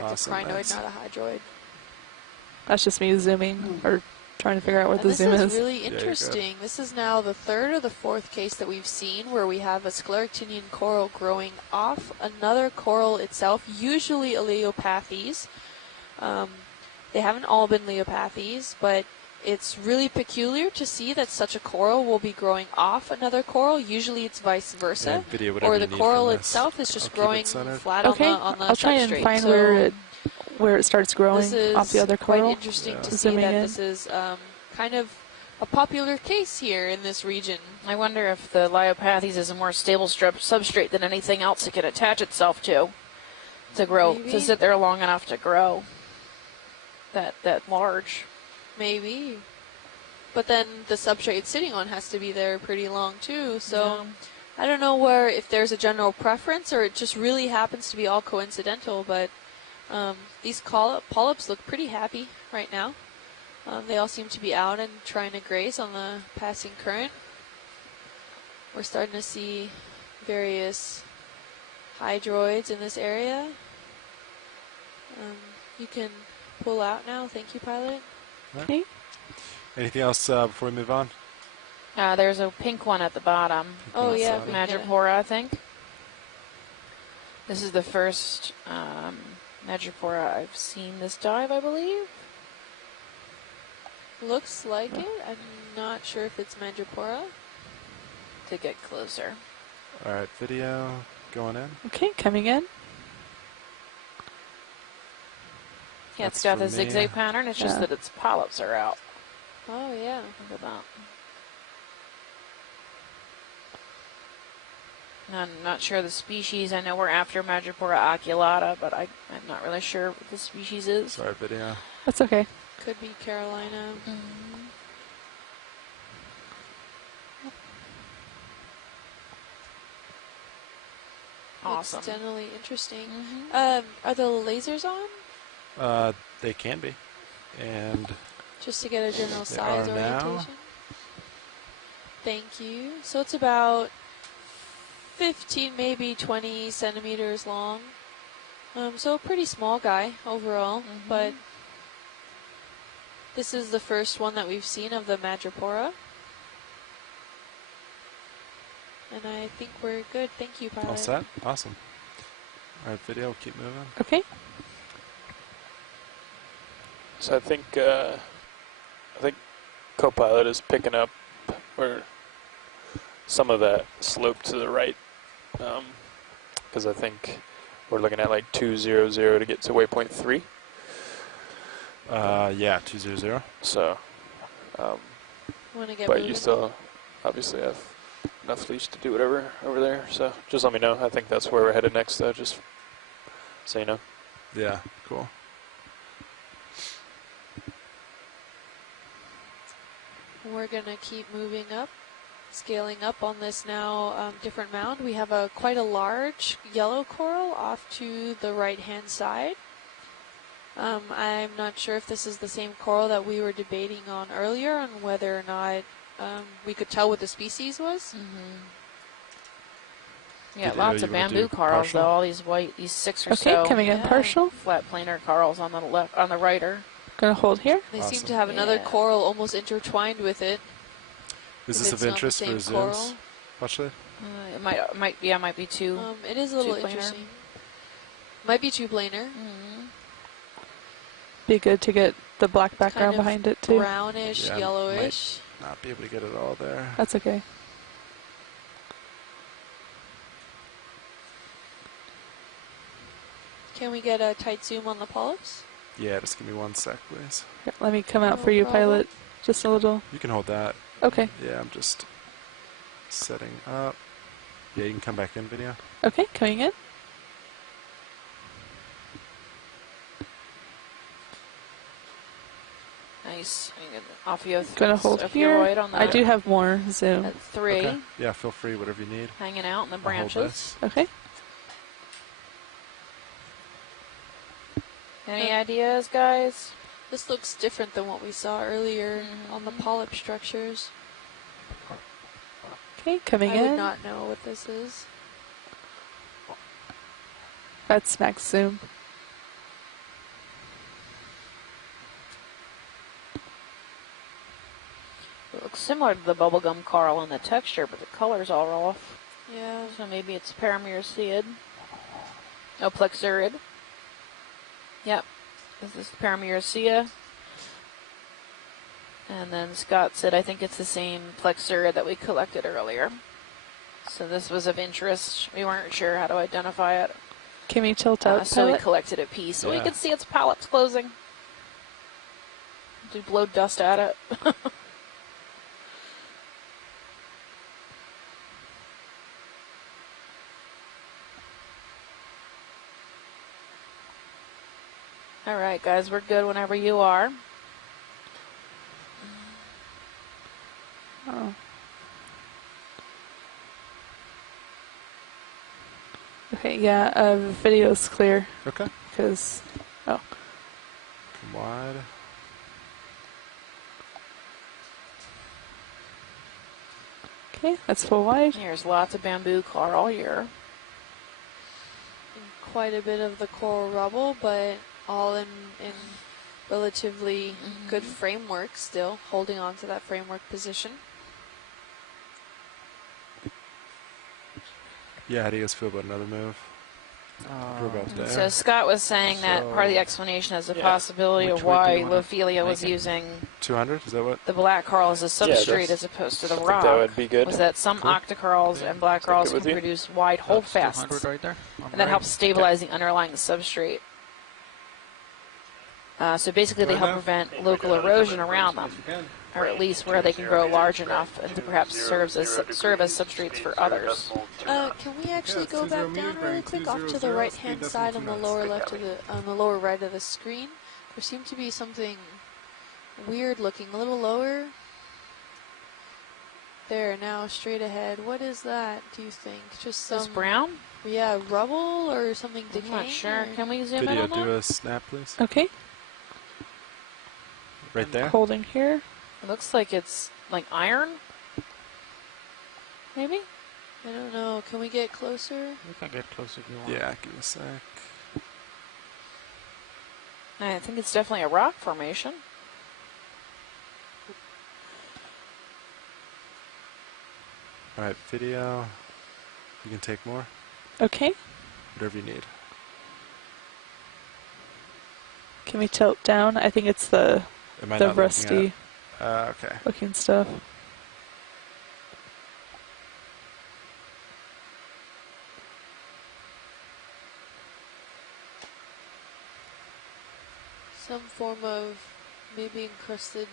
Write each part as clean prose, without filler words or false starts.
active Awesome, crinoid, that's- not a hydroid. That's just me zooming or trying to figure out what the zoom This is. is really you're good. interesting. This is now the third or the fourth case that we've seen where we have a scleractinian coral growing off another coral itself, usually a Leopathes. They haven't all been Leopathes, but it's really peculiar to see that such a coral will be growing off another coral. Usually it's vice versa. And video, whatever Or you the need coral from this. itself is just I'll keep it growing centered. flat Okay, on the I'll try and substrate. find So where it starts growing this is off the other quite coral. interesting Yeah. to see Zooming that in. this is kind of a popular case here in this region. I wonder if the Leopathes is a more stable substrate than anything else it can attach itself to grow, Maybe. to sit there long enough to grow that large. Maybe. But then the substrate it's sitting on has to be there pretty long too, so I don't know if there's a general preference or it just really happens to be all coincidental, but these polyps look pretty happy right now. They all seem to be out and trying to graze on the passing current. We're starting to see various hydroids in this area. You can pull out now. Thank you, pilot. Okay. Anything else before we move on? There's a pink one at the bottom. Oh, yeah. That's, we can get it. Madrepora, I think. This is the first Madrepora I've seen this dive, I believe. Looks like it. I'm not sure if it's Madrepora. To get closer. All right, video going in. Okay, coming in. Yeah, That's it's got for the me. zigzag pattern. It's just Yeah. that its polyps are out. Oh, yeah. Look at that. I'm not sure the species. I know we're after Madrepora oculata, but I'm not really sure what the species is. Sorry, video. That's okay. Could be Carolina. Awesome. Looks generally interesting. Mhm. Are the lasers on? They can be. And Just to get a general They size are now. orientation. Thank you. So it's about 15, maybe 20 centimeters long. So a pretty small guy overall, but this is the first one that we've seen of the Madrepora. And I think we're good. Thank you, pilot. all set? Awesome. All right, video, keep moving. Okay. So I think co-pilot is picking up where some of that slope to the right, because I think we're looking at like 200 to get to waypoint 3. Yeah, 200. So, Want to get but moving? you still obviously have enough leash to do whatever over there. So just let me know. I think that's where we're headed next, though. Just so you know. Yeah, cool. We're going to keep moving up, scaling up on this now different mound. We have quite a large yellow coral off to the right-hand side. I'm not sure if this is the same coral that we were debating on earlier on whether or not we could tell what the species was. Yeah, Did- lots you of wanna do bamboo corals, partial? though. All these white, these 6 or Okay, so coming in Yeah. partial. flat planar corals on the left, on the right are. Gonna hold here. They seem Awesome. to have another Yeah. coral almost intertwined with it. Is If this it's of not the interest for same zooms? coral. Actually? It might be two. It is a little Two-planar. interesting. Might be two-planar. Be good to get the black background Kind of behind it too. brownish, Yeah, yellowish. Not be able to get it all there. That's okay. Can we get a tight zoom on the polyps? Yeah, just give me 1 sec, please. Here, let me come out No for you, problem. pilot. Just a little. You can hold that. Okay. Yeah, I'm just setting up. Yeah, you can come back in, video. Okay, coming in. Nice. Off you Gonna hold here. on the I do have more zoom. at 3, Okay. Yeah, feel free, whatever you need. hanging out in the I'll hold branches. this. Okay. Any ideas, guys? This looks different than what we saw earlier on the polyp structures. Okay, coming I in. would not know what this is. That's max zoom. looks similar to the bubblegum coral in the texture, but the color's all off. Yeah. So maybe it's paramyriceid. Oh, plexurid. Yep. This is paramyricea. And then Scott said, I think it's the same plexurid that we collected earlier. So this was of interest. We weren't sure how to identify it. Can we tilt out? So we palette? collected a piece. So we Yeah. could see its pallets closing. Do blow dust at it. All right, guys, we're good whenever you are. Oh. Okay, yeah, the video's clear. Okay. Because, oh. Come wide. Okay, that's full wide. There's lots of bamboo coral here. And quite a bit of the coral rubble, but all in relatively good framework still, holding on to that framework position. Yeah, how do you guys feel about another move? We're about there. So Scott was saying that part of the explanation is the possibility of why Lophelia was using 200, is that what? the black coral as a substrate that's- as opposed to the I think rock. that would be good. Was that some octocorals and black corals with can you. produce wide holdfasts, 200 right there. and that helps stabilize the underlying substrate. So basically, they help prevent local erosion around them, or at least where they can grow large enough and to perhaps serve as substrates for others. Can we actually go back down really quick off to the right-hand side on the lower left of on the lower right of the screen? There seemed to be something weird looking, a little lower. There, now straight ahead. What is that, do you think? Just This some, brown? yeah, rubble or something I'm decaying? not sure. or- Can we zoom in Video, on do that? a snap, please. Okay, Right there. holding here. It looks like it's like iron. Maybe? I don't know. Can we get closer? We can get close if you want. Yeah, give me a sec. I think it's definitely a rock formation. All right, video. You can take more. Okay, Whatever you need. can we tilt down? I think it's the Am I the not looking rusty at- okay. looking stuff. Some form of maybe encrusted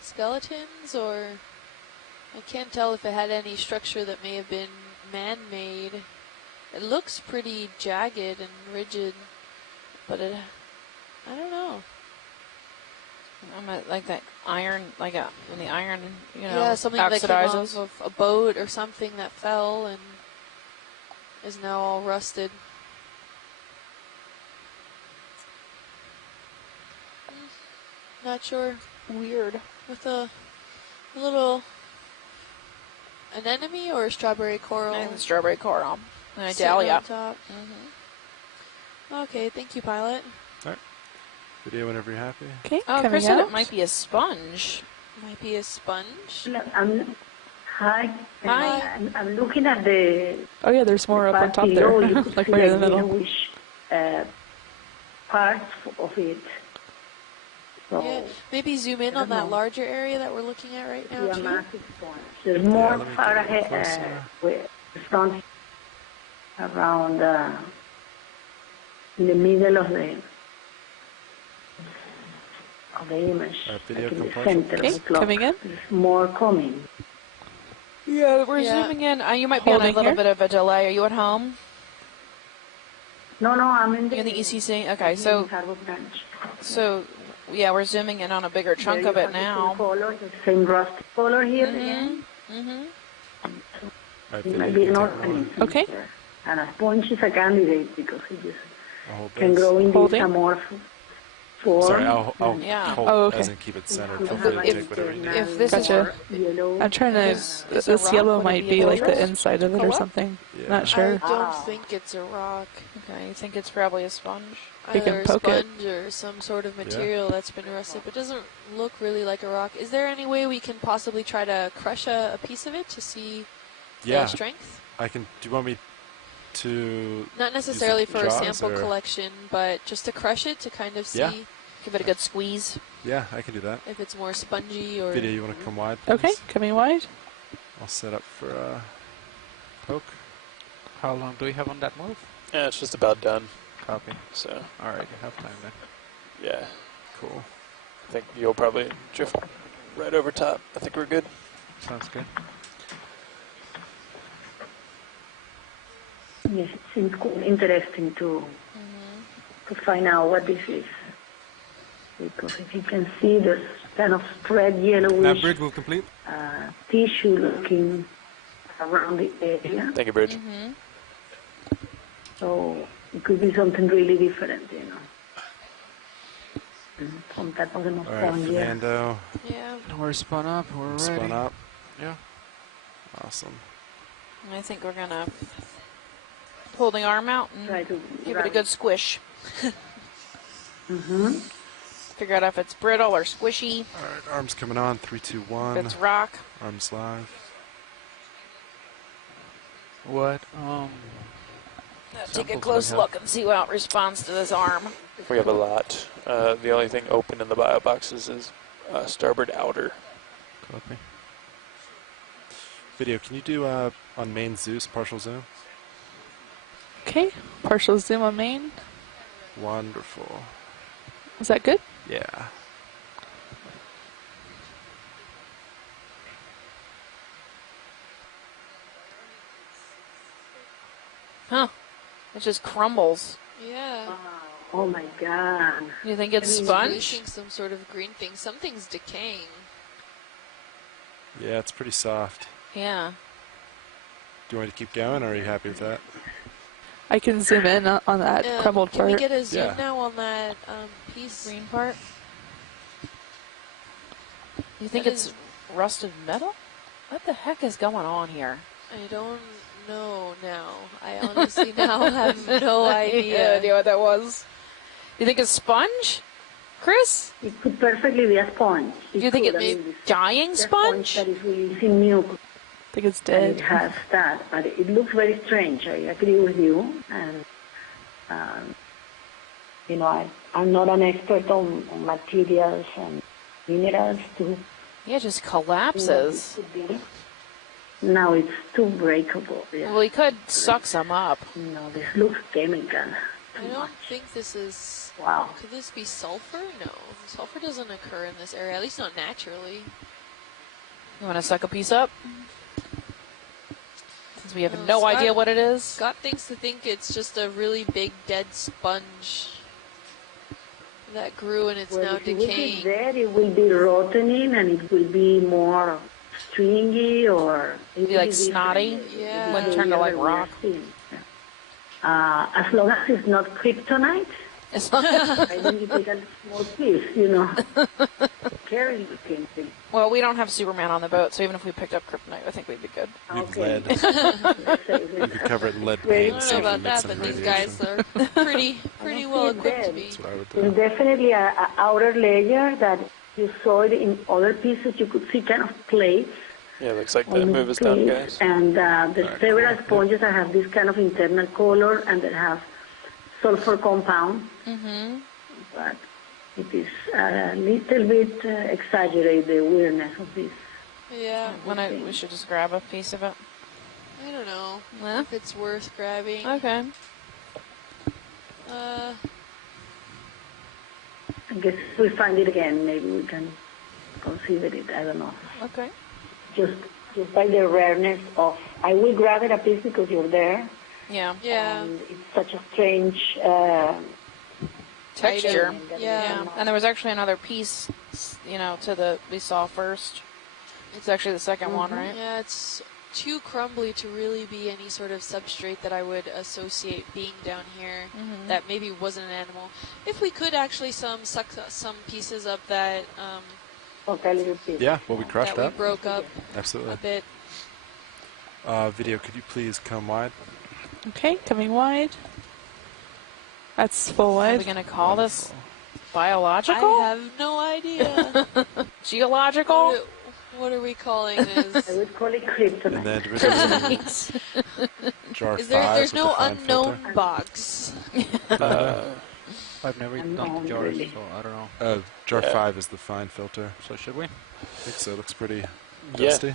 skeletons, or I can't tell if it had any structure that may have been man-made. It looks pretty jagged and rigid, but I don't know. Like that iron, like when the iron, Yeah, something that came oxidizes. off of a boat or something that fell and is now all rusted. Not sure. Weird. With a little anemone or a strawberry coral. And strawberry coral. And a sitting on dahlia. top. Okay, thank you, pilot. Video whenever you're happy. Okay, Oh, coming Chris said out. it might be a sponge. Might be a sponge. Hi. Hi. I'm looking at the Oh yeah, there's more up on part top below. there, You could like see right in the like middle. yellowish parts of it. So Yeah, maybe zoom in on that larger area that we're looking at right now, it's a too. massive sponge. There's more let me far get a little ahead, closer. with the front around in the middle of the image, video like in the composure. center Okay, of the clock. coming in. There's more coming. Yeah, we're Yeah. zooming in. You might be on a Holding little here. bit of a delay. Are you at home? No, I'm in the, You're in the ECC? Okay, so Harbor Branch. yeah, we're zooming in on a bigger chunk of it now. Color, the same rusty color here again. Mm-hmm. All right, It video, might you be can an take more. organism. Okay. there. And a sponge is a candidate because it just I'll hold can this. grow in this Holding. amorphous form. Sorry, I'll Yeah. hold Oh, okay. as in keep it centered. Feel If- free to if- take whatever you need. if this is Gotcha. Yellow. I'm trying to. Is a This rock, yellow would it might be be like the color? inside of it or Color? something. Yeah. Not sure. I don't think it's a rock. Okay, you think it's probably a sponge? We can either a poke it. sponge or some sort of material that's been rusted, but doesn't look really like a rock. Is there any way we can possibly try to crush a piece of it to see Yeah. the strength? I can. Do you want me to? Not necessarily for a jaws, sample or- collection, but just to crush it to kind of see Yeah. Give it a good squeeze. Yeah, I can do that. if it's more spongy or... Video, you want to come wide? Please? Okay, coming wide. I'll set up for poke. How long do we have on that move? Yeah, it's just about done. Copy. So, Alright, you have time then. yeah. Cool. I think you'll probably drift right over top. I think we're good. Sounds good. Yes, it seems interesting to find out what this is. Because if you can see, there's kind of spread Now yellowish bridge move complete. tissue looking around the area. Thank you, Bridge. So it could be something really different, you know. Some type of All right, sponge. Fernando. Yeah. We're spun up, we're ready. Spun up. Yeah. Awesome. I think we're gonna pull the arm out Try and to give it a good squish. Mm-hmm. Figure out if it's brittle or squishy, All right, arms coming on. 3, 2, if 1. it's rock. Arms live. What? Take a Samples close we have. look and see how it responds to this arm. We have a lot. The only thing open in the bio boxes is starboard outer. Copy. Video, can you do on main Zeus partial zoom? Okay, partial zoom on main. Wonderful. Is that good? Yeah. Huh. It just crumbles. Yeah. Oh my God. You think it's It's sponge? releasing some sort of green thing. Something's decaying. Yeah, it's pretty soft. Yeah. Do you want me to keep going, or are you happy with that? I can zoom in on that crumbled Can we part. get a zoom Yeah. now on that piece? Green part? You think That it's is- rusted metal? What the heck is going on here? I don't know now. I honestly now have no No idea. idea what that was. You think it's sponge, Chris? It could perfectly be a sponge. Do you think could. it I may mean, dying it's a sponge? that is releasing milk. I think it's And it dead. has that, but it looks very strange. I agree with you. And, you know, I'm not an expert on materials and minerals to Yeah, it just see what collapses. it could be. Now it's too breakable. Yeah. Well, he could suck some up. No, this looks chemical. I don't think this is... Wow. Could this be sulfur? No. Sulfur doesn't occur in this area, at least not naturally. You want to suck a piece up? Since we have No, no Scott- idea what it is. Scott thinks to think it's just a really big dead sponge that grew and it's now If it will be decaying. dead, it will be rottening and it will be more stringy or it Be will like different. Yeah. snotty? It Wouldn't will turn be to like everywhere rock. thin. As long as it's not kryptonite, It's not- I think you take a small piece, you know. Scary looking thing. well, we don't have Superman on the boat, so even if we picked up kryptonite, I think we'd be good. We have Okay. lead. You could cover it in lead I paint. don't see know if it about emits that, some but these radiation. guys are pretty well equipped to be. That's what I would There's do. definitely a outer layer that you saw it in other pieces. You could see kind of plates. Yeah, looks like on that the move is done, piece. guys. And there's Alright, several cool. sponges that have this kind of internal color and that have sulfur compound. Mm-hmm. But it is a little bit exaggerate the weirdness of this. Yeah, We should just grab a piece of it. I don't know Yeah. if it's worth grabbing. Okay. Uh, I guess if we find it again, maybe we can consider it. I don't know. Okay. Just by the rareness of, I will grab it a piece because you're there. Yeah. yeah. And it's such a strange Texture. item that Yeah. we And there was actually another piece, we saw first. It's actually the second one, right? Yeah, it's too crumbly to really be any sort of substrate that I would associate being down here that maybe wasn't an animal. If we could actually suck some pieces of that Okay, a little piece. Yeah, well, we crushed that we that. broke up a Absolutely. bit. Video, could you please come wide? Okay, coming wide. That's full Are we wide. going to call this I biological? have no idea. Geological? What are we calling this? I would call it And kryptonite. then do we do jar Is 5 there's with no the fine unknown filter? box? I've never done Unknown, the jars, really. so I don't know. Jar Yeah. 5 is the fine filter. So should we? I think so. It looks pretty Yeah. dusty.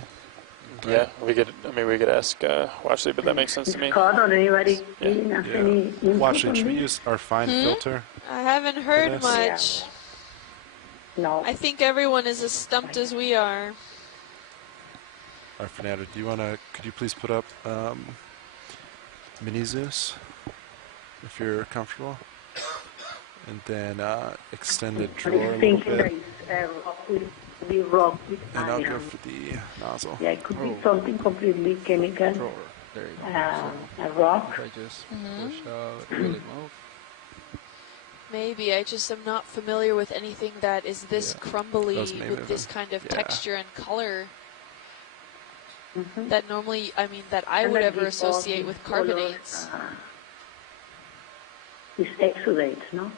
Yeah, we could ask Watchley, but that makes sense to me. Scott or anybody Yeah. has Yeah. any input Watch it. on Should we this? use our fine filter? I haven't heard this? much. No. I think everyone is as stumped as we are. Our Fernando, do you want to, could you please put up Mini Zeus, if you're comfortable? And then extend the What drawer is a little thinking bit. that is rock with And I'll go iron. for the nozzle. Yeah, it could be Oh. something completely chemical. Drawer. There you go. A rock. So if I just push out, will it move? Maybe. I just am not familiar with anything that is this Yeah. crumbly Those may with move this in. kind of Yeah. texture and color Mhm. that normally, I mean, that I And would then ever these all associate these with colors, carbonates. This exudate, no?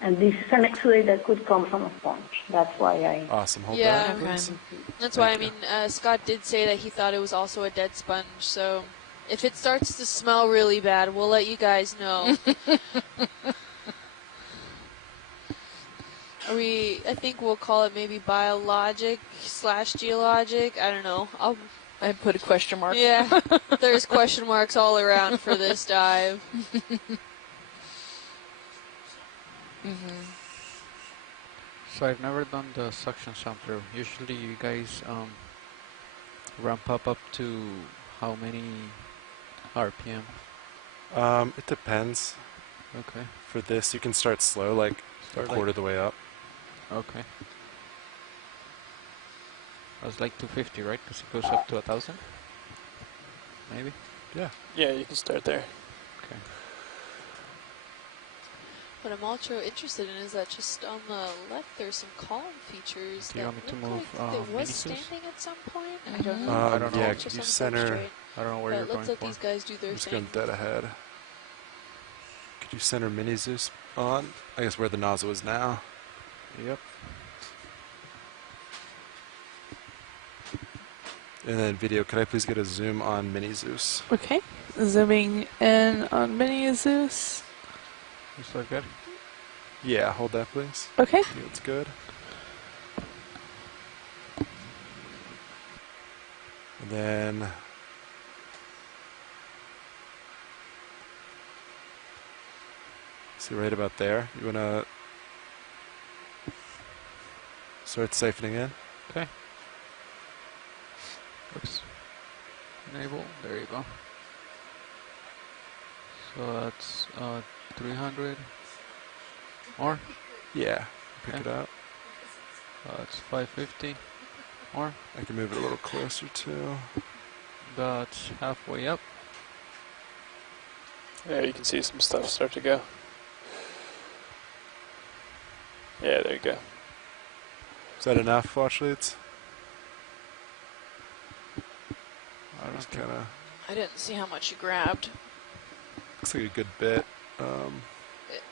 And this is an exudate that could come from a sponge. That's why I... Awesome. Hold Yeah. that, Okay. please. That's why, I Thank mean, Scott did say that he thought it was also a dead sponge, so if it starts to smell really bad, we'll let you guys know. I think we'll call it maybe biologic / geologic. I don't know. I put a question mark. Yeah, there's question marks all around for this dive. So I've never done the suction sampler. Usually you guys ramp up to how many RPM? It depends. Okay. For this, you can start slow, like Start a like- quarter of the way up. Okay. That's like 250, right? Because it goes up to 1,000? Maybe? Yeah. Yeah, you can start there. Okay. What I'm also interested in is that just on the left there's some column features Do you that want me to look move, like it was minisus? standing at some point. I don't know. I don't know. Yeah, Just could you on center? substrate. I don't know where But you're let's going let for. these guys do their I'm just thing. going dead ahead. Could you center Mini Zeus on? I guess where the nozzle is now. Yep. And then video, could I please get a zoom on Mini Zeus? Okay. Zooming in on Mini Zeus. Is that good? Yeah, hold that please. Okay. I think that's good. And then see right about there. You wanna start siphoning in? Okay. Oops. Enable. There you go. So that's 300 more. Yeah. Pick Okay. it up. That's 550 more. I can move it a little closer too. That's halfway up. Yeah, you can see some stuff start to go. Yeah, there you go. Is that enough, watch leads? I don't Just think- kinda I didn't see how much you grabbed. looks like a good bit.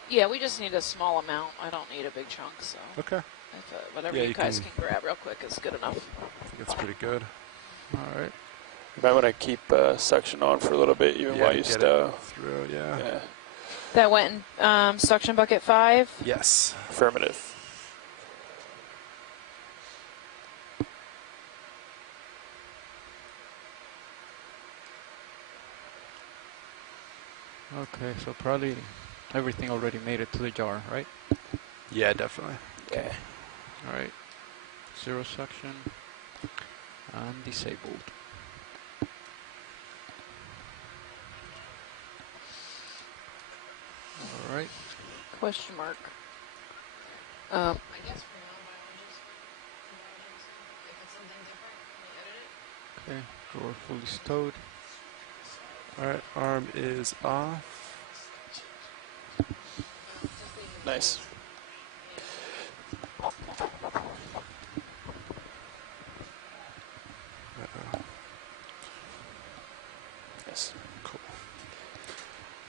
Yeah, we just need a small amount. I don't need a big chunk, so Okay. if, whatever Yeah, you you guys can- can grab real quick is good enough. I think it's pretty good. All right. You might want to keep suction on for a little bit, even Yeah, while to you get stow. it through, yeah. Yeah, That went in suction bucket 5. Yes. affirmative. Okay, so probably everything already made it to the jar, right? Yeah, definitely. Okay. All right. Zero suction and disabled. All right. Question mark. I guess for non-biologists, if it's something different, can you edit it? Okay. Drawer fully stowed. Alright, arm is off. Nice. Yes. Cool.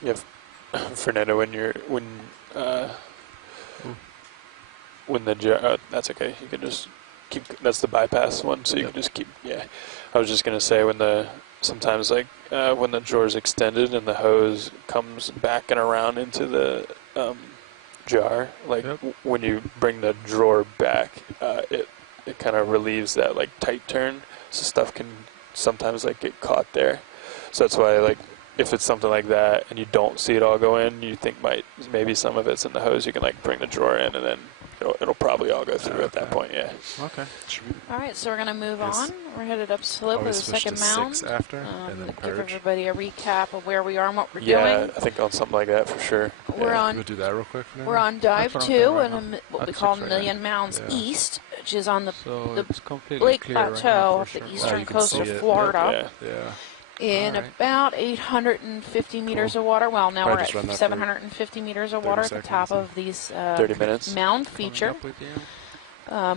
You have Fernando, when the jar, that's okay. You can just keep. That's the bypass one, so you can just keep. Yeah, I was just gonna say sometimes like when the drawer's extended and the hose comes back and around into the jar, like when you bring the drawer back, it kind of relieves that like tight turn, so stuff can sometimes like get caught there. So that's why like if it's something like that and you don't see it all go in, you think maybe some of it's in the hose, you can like bring the drawer in and then it'll probably all go through at that point. Yeah. Okay. All right, so we're gonna move on. We're headed up slope of the second mound. 6 after, and then Give purge. everybody a recap of where we are and what we're Yeah, doing. I think on something like that for sure. We're Yeah. on. We'll do that real quick. We're on dive That's what I'm 2 doing and right now. what we That's call 6 right Million Mounds Yeah. East, which is on the So it's completely Lake clear right now Plateau for of the sure. eastern you can coast see of it. Florida. Yeah. In Alright. about 850 meters of water. Well, now Probably we're just run that at for 750 meters of 30 water at the seconds top and- of these 30 minutes. mound Coming feature. up with you.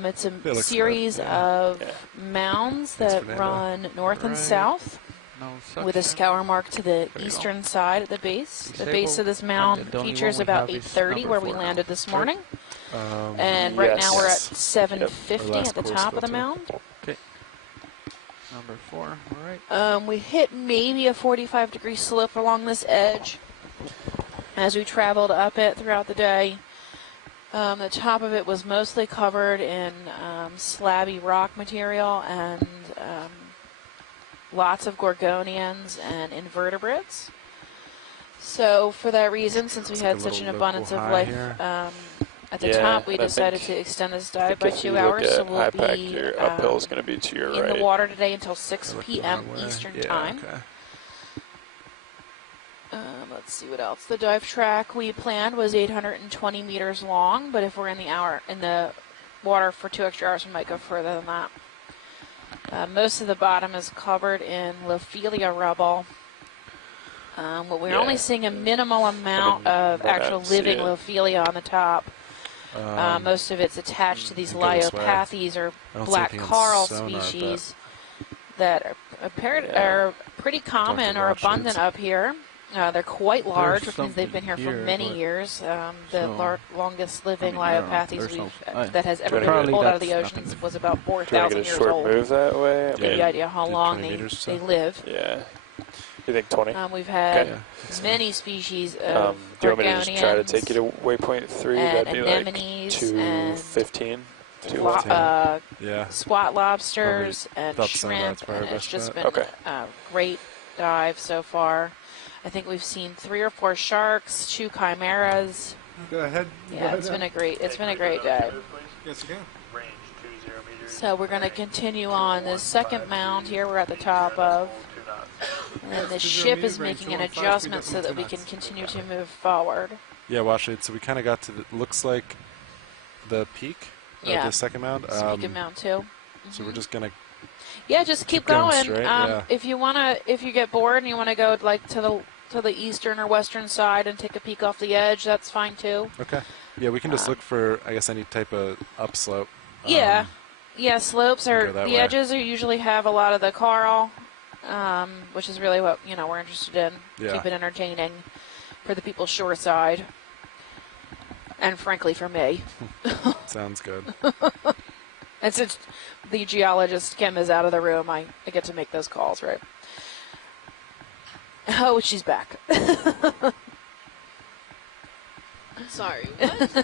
It's a It looks series good, yeah. of Yeah. mounds Thanks, that Fernando. run north and Alright. south No with a suction. scour mark to the There you go. eastern side at the base. The base of this Disable. mound And the only features one we about have is 830 number where we 4 now. landed this morning. Um, And right now we're at Yes. 750 Yep. Our at the last top course of the filter. mound. Number 4. All right. We hit maybe a 45-degree slope along this edge as we traveled up it throughout the day. The top of it was mostly covered in slabby rock material and lots of gorgonians and invertebrates. So for that reason, since we It's had like a such an little abundance local of high life here. at the Yeah, top, we and I decided think- to extend this I dive think by if you 2 look hours. So at we'll high pack, be your uphill is going to be to your in right. the water today until 6 I like the p.m. wrong way. Eastern Yeah, time. Okay. Let's see what else. The dive track we planned was 820 meters long, but if we're in the water for 2 extra hours, we might go further than that. Most of the bottom is covered in Lophelia rubble. But we're Yeah. only seeing a minimal amount of might actual not see living it. Lophelia on the top. Most of it's attached to these go this way. Lyopathes or I don't see black anything on coral sonar, but- species that Yeah. are pretty common or watch abundant these. up here. They're quite large, There's which means they've been here something for here, many but- years. The so, longest living I don't know. Lyopathes There's that has ever Trying to been get- pulled out of the Probably oceans that's was about Do you want to 4,000 get a years short old. move that way? I Give you mean, an idea how do long 20 they meters or so? live. yeah. You think 20? We've had Okay. many species of Do you want me to just try to gorgonians, take you to waypoint 3? and That'd be like anemones 215. Yeah. SWAT lobsters and Thought some of shrimp, that's probably and our it's best just bet. been Okay. a great dive so far. I think we've seen 3 or 4 sharks, 2 chimeras. Go ahead. Yeah, it's been a great dive. Yes, you can. So we're going to continue on this second mound here. We're at the top of, and then the ship is making an adjustment so that we can continue to move forward. Yeah, watch it. So we kind of got to looks like the peak of Yeah. the second mound. So we can mount too. So we're just gonna. Yeah, just keep going going. straight, yeah. If you get bored and you want to go like to the eastern or western side and take a peek off the edge, that's fine too. Okay. Yeah, we can just look for, I guess, any type of upslope. Yeah, yeah. Slopes are go that the way. edges are usually have a lot of the coral, which is really what we're interested in. Yeah. Keep it entertaining for the people shoreside, and frankly for me. Sounds good. And since the geologist Kim is out of the room, I get to make those calls, right? Oh, she's back. Sorry,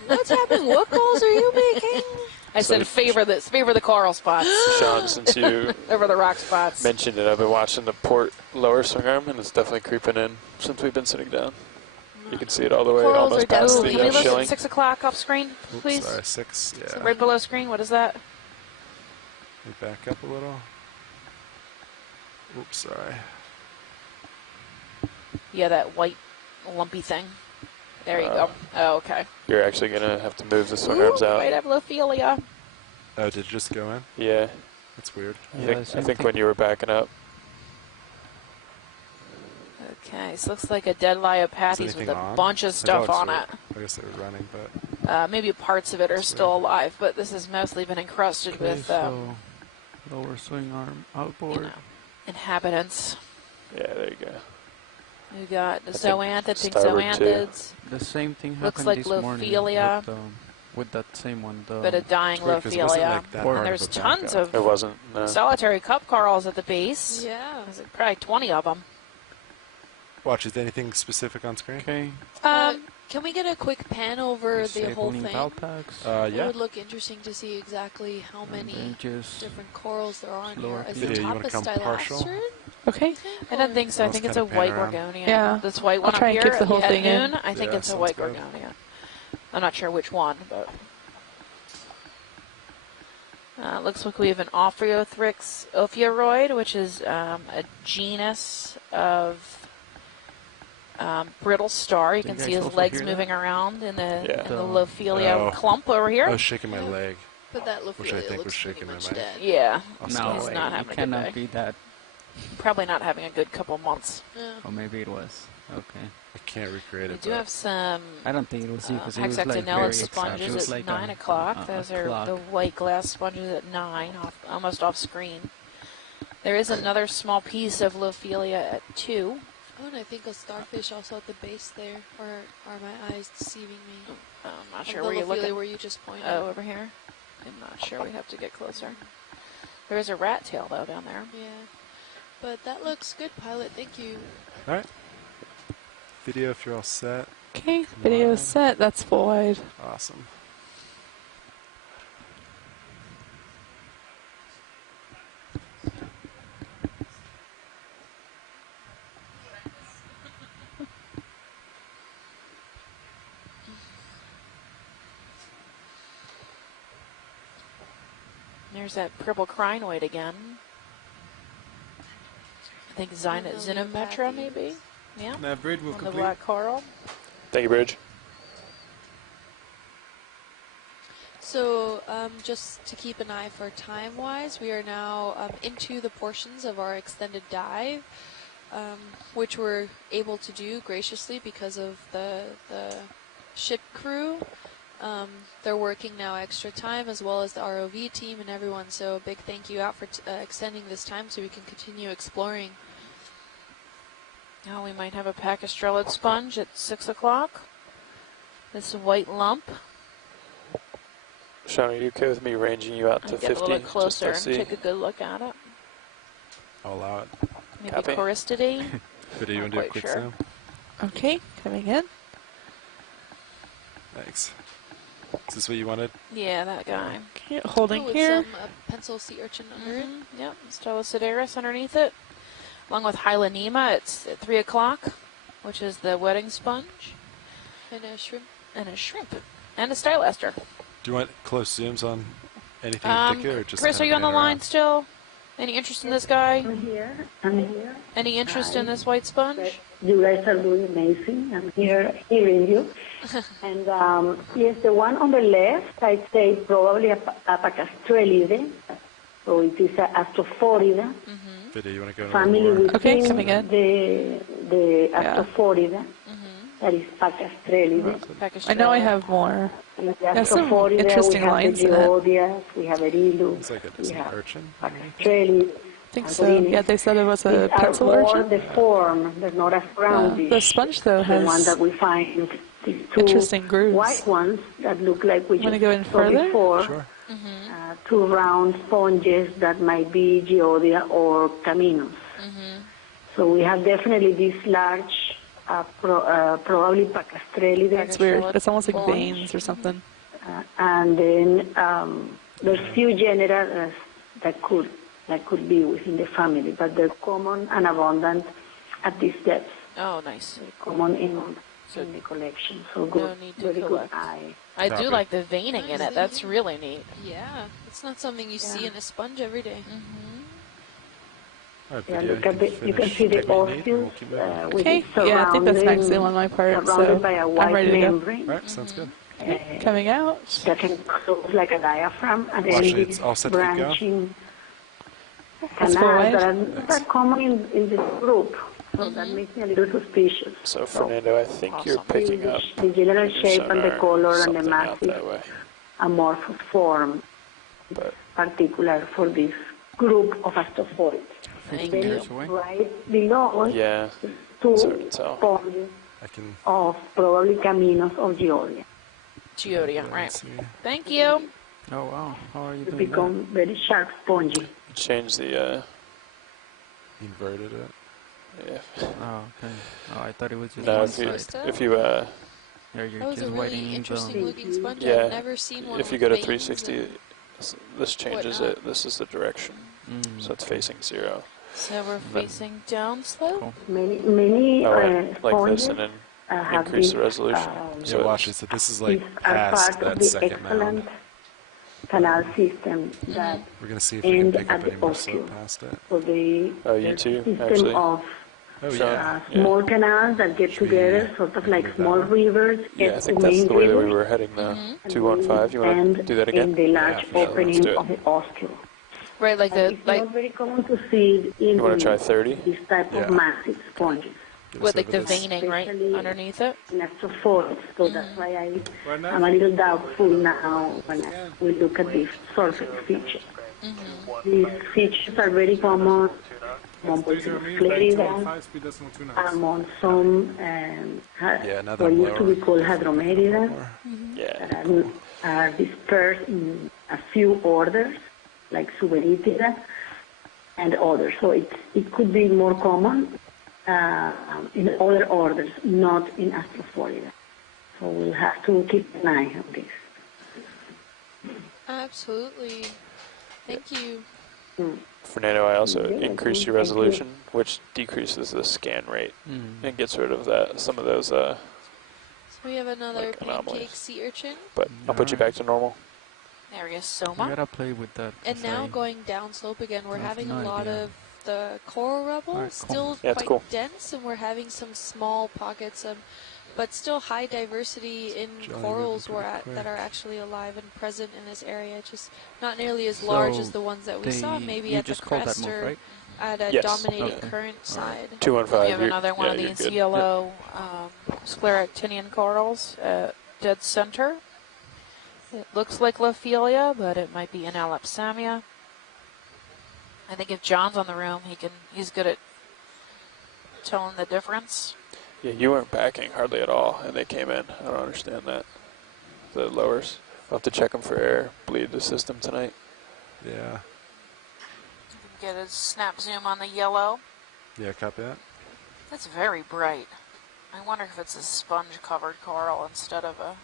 what's happening? What calls are you making? I said favor the coral spots Sean, since you over the rock spots. mentioned it, I've been watching the port lower swing arm, and it's definitely creeping in since we've been sitting down. You can see it all the way Corals almost are past definitely- Can we the look shilling. at 6 o'clock off screen, Oops, please? sorry, 6. Yeah. So right below screen. What is that? Let me back up a little. Oops, sorry. Yeah, that white lumpy thing. There you go. Oh, okay. You're actually going to have to move the swing Ooh, arms out. might have Lophelia. Oh, did it just go in? Yeah. That's weird. I think when you were backing up. Okay, so looks like a dead Lyopathes with anything a on? bunch of The stuff dogs on were- it. I guess they were running, but Maybe parts of it are still alive, but this has mostly been encrusted Okay, with so lower swing arm outboard. inhabitants. Yeah, there you go. We got the I think zoanthid, pink starboard too. zoanthids, The same thing Looks happened like this morning Lophelia. with that same one. but a dying Weird, 'cause it wasn't, Lophelia. like, that And hard And of there's a tons backup. of It wasn't. No. solitary cup corals at the base. Yeah. There's probably 20 of them. Watch, is there anything specific on screen? Okay. Can we get a quick pan over the whole Disabling thing? Valpax. It Yeah. would look interesting to see exactly how And many then just different corals there are in lower here. Is view. the Video, you top wanna a come partial? stylastrid? Okay. I don't think so. I Let's think it's a kinda pan white around. gorgonia. Yeah. This white I'll one try up and here keep the whole at thing in. noon, I think Yeah, it's a sounds white good. gorgonia. I'm not sure which one, but looks like we have an Ophiothrix which is a genus of brittle star. You Do you can see guys his also legs hear that? moving around in the, Yeah. in the Lophelia Oh. clump over I here. was shaking my leg. But that Which I Lophelia think looks was pretty shaking my much mind. dead. Yeah, I'll No stop. He's way. not having a It good cannot day. be that. probably not having a good couple months. Yeah. Or maybe it was. Okay. I can't recreate We it. do but have some I don't think it was you because it was like hexactinella very sponges it was at like 9 a- o'clock. a Those are clock. the white glass sponges at 9, almost off screen. There is another small piece of Lophelia at 2. Oh, and I think a starfish also at the base there. Or are my eyes deceiving me? I'm not Of sure the where you look Lophelia at. where you just pointed. Oh, over here? I'm not sure. We have to get closer. There is a rat tail, though, down there. Yeah. But that looks good, pilot. Thank you. All right. Video, if you're all set. Okay. Video set. That's full wide. Awesome. There's that purple crinoid again. I think Xenometra, maybe? Yeah, Now, breed will on the black coral. Thank you, Bridge. So, just to keep an eye for time-wise, we are now into the portions of our extended dive, which we're able to do graciously because of the ship crew. They're working now extra time, as well as the ROV team and everyone. So, a big thank you out for extending this time so we can continue exploring. Now we might have a Pacastrellid sponge at 6 o'clock. This white lump. Sean, are you okay with me ranging you out I'll to get 50? a little bit just closer to and see? take a good look at it. I'll allow it. Maybe Copy. Choristidae. Video, you want Not to do a quite quick sure. zoom? Okay. Coming in. Thanks. Is this what you wanted? Yeah, that guy. Okay. Holding Oh, with here. some pencil sea urchin under it. Yep, Stellosidaris underneath it. Along with Hylanema, it's at 3 o'clock, which is the wedding sponge. And a shrimp. And a shrimp. And a stylaster. Do you want close zooms on anything in particular? Or just Chris, are kind you of on the pan line around? still? Any interest in this guy? I'm here. I'm here. Any interest in this white sponge? You guys are doing amazing. I'm here hearing you. And yes, the one on the left, I'd say probably a Pacastrellide. So it is a Astrophorida Video, you want to go family a little more? Okay, within coming in. the Astrophorida. That is Pacastrellide. I know I have more. In the There's some Astrophorida, interesting we have lines the in it. Geodias, we have Erilus, It's like a we sea have urchin. Pacastrellide. I think so. Yeah, they said it was a These are pencil more urchin. deformed. They're not as roundish. The sponge, though, The one has that we find, these two interesting grooves. white ones that look like we Wanna just go in saw further? before. Sure. Two round sponges that might be Geodia or Caminos. So we have definitely this large, probably Pacastrellide. It's weird. It's almost like Sponge. veins or something. And then there's few genera that could be within the family, but they're common and abundant at this depth. Oh, nice. Common in the collection. So good, No need to very good collect. eye. I Copy. do like the veining in it. That's really neat. Yeah, it's not something you see Yeah. in a sponge every day. All right, Yeah, video, look at you you can finish see the taking what you need, and we'll osseous keep moving. with Okay. its Yeah, I think that's surrounding- maximum on my part. So surrounded by a I'm white ready to go. membrane All right, sounds good. Coming out. that can close like a diaphragm, and then Watch it, these it's all set to keep going. branching That's full canals wide. that are common in this group. So that makes me a little suspicious. So, Fernando, I think you're Awesome. picking up The general your shape and the sonar color and the something out that massive way. amorphous form, But particular for this group of astrophorids. Thank Then you. Meters away. right below us, yeah, two So I can tell. sponges I can of probably caminos of Georgia. Geodia, let's right. see. Thank you. Oh wow, how are you They doing that? become very sharp, spongy. Change the Inverted it. yeah. Oh okay. Oh, I thought it was just No, one if you side. if you Yeah, you're That was a just really whitening interesting the. looking sponge. Yeah, I've never seen one. if you with go to veins 360, and this changes whatnot. it. This is the direction, so it's facing 0. So we're Then- facing downslope. Cool. Many Oh, wait, like this, sponges and then have increase this, the resolution. Yeah, watch it. So this is like these are past part of that the second mound. excellent canal system that We're gonna see if we can end pick up at any the more oscule. slope past it. So the Oh, you too, system actually. of Oh Sean. yeah. small canals that get Should we together, sort of like move that small one? rivers, Yeah, I get to think that's main the way that we rivers, were heading now. and 215. You want to end do that in again? the large for sure. opening Let's do it. of the oscule. Right, like And the it's like not very common to see it in You want to try 30? this type Yeah. of massive sponges. Get us with like over the this. veining right Especially underneath it. in astrophoros. So that's why I'm a little doubtful now when we look at these surface features. These features are very common among Florida, among some another what used to be lower. called Hadromerida, More. Yeah. that are dispersed in a few orders, like Suberitida and others. So it could be more common in other orders, not in Astrophoria. So we'll have to keep an eye on this. Absolutely. Thank you. Fernando, I also Yeah, increased your thank you. resolution, which decreases the scan rate and gets rid of that some of those. So we have another Like anomalies. pancake sea urchin. But I'll put you back to normal. There is You Soma. gotta play with that. And 'cause now I- going down slope again, we're I have having no a lot idea. of the coral rubble, Alright, cool. still Yeah, it's quite cool. dense, and we're having some small pockets of, but still high diversity in Johnny corals moving pretty that quick. are actually alive and present in this area. Just not nearly as large as So the ones that we saw, maybe you at the just called that crest move, or right? at a Yes. dominating Okay. current side. 215. We have another one of you're these good. yellow scleractinian corals dead center. It looks like Lophelia, but it might be Analepsamia. I think if John's on the room, he's good at telling the difference. Yeah, you weren't backing hardly at all, and they came in. I don't understand that. The lowers. I'll have to check them for air. Bleed the system tonight. Yeah. Get a snap zoom on the yellow. Yeah, copy that. That's very bright. I wonder if it's a sponge-covered coral instead of a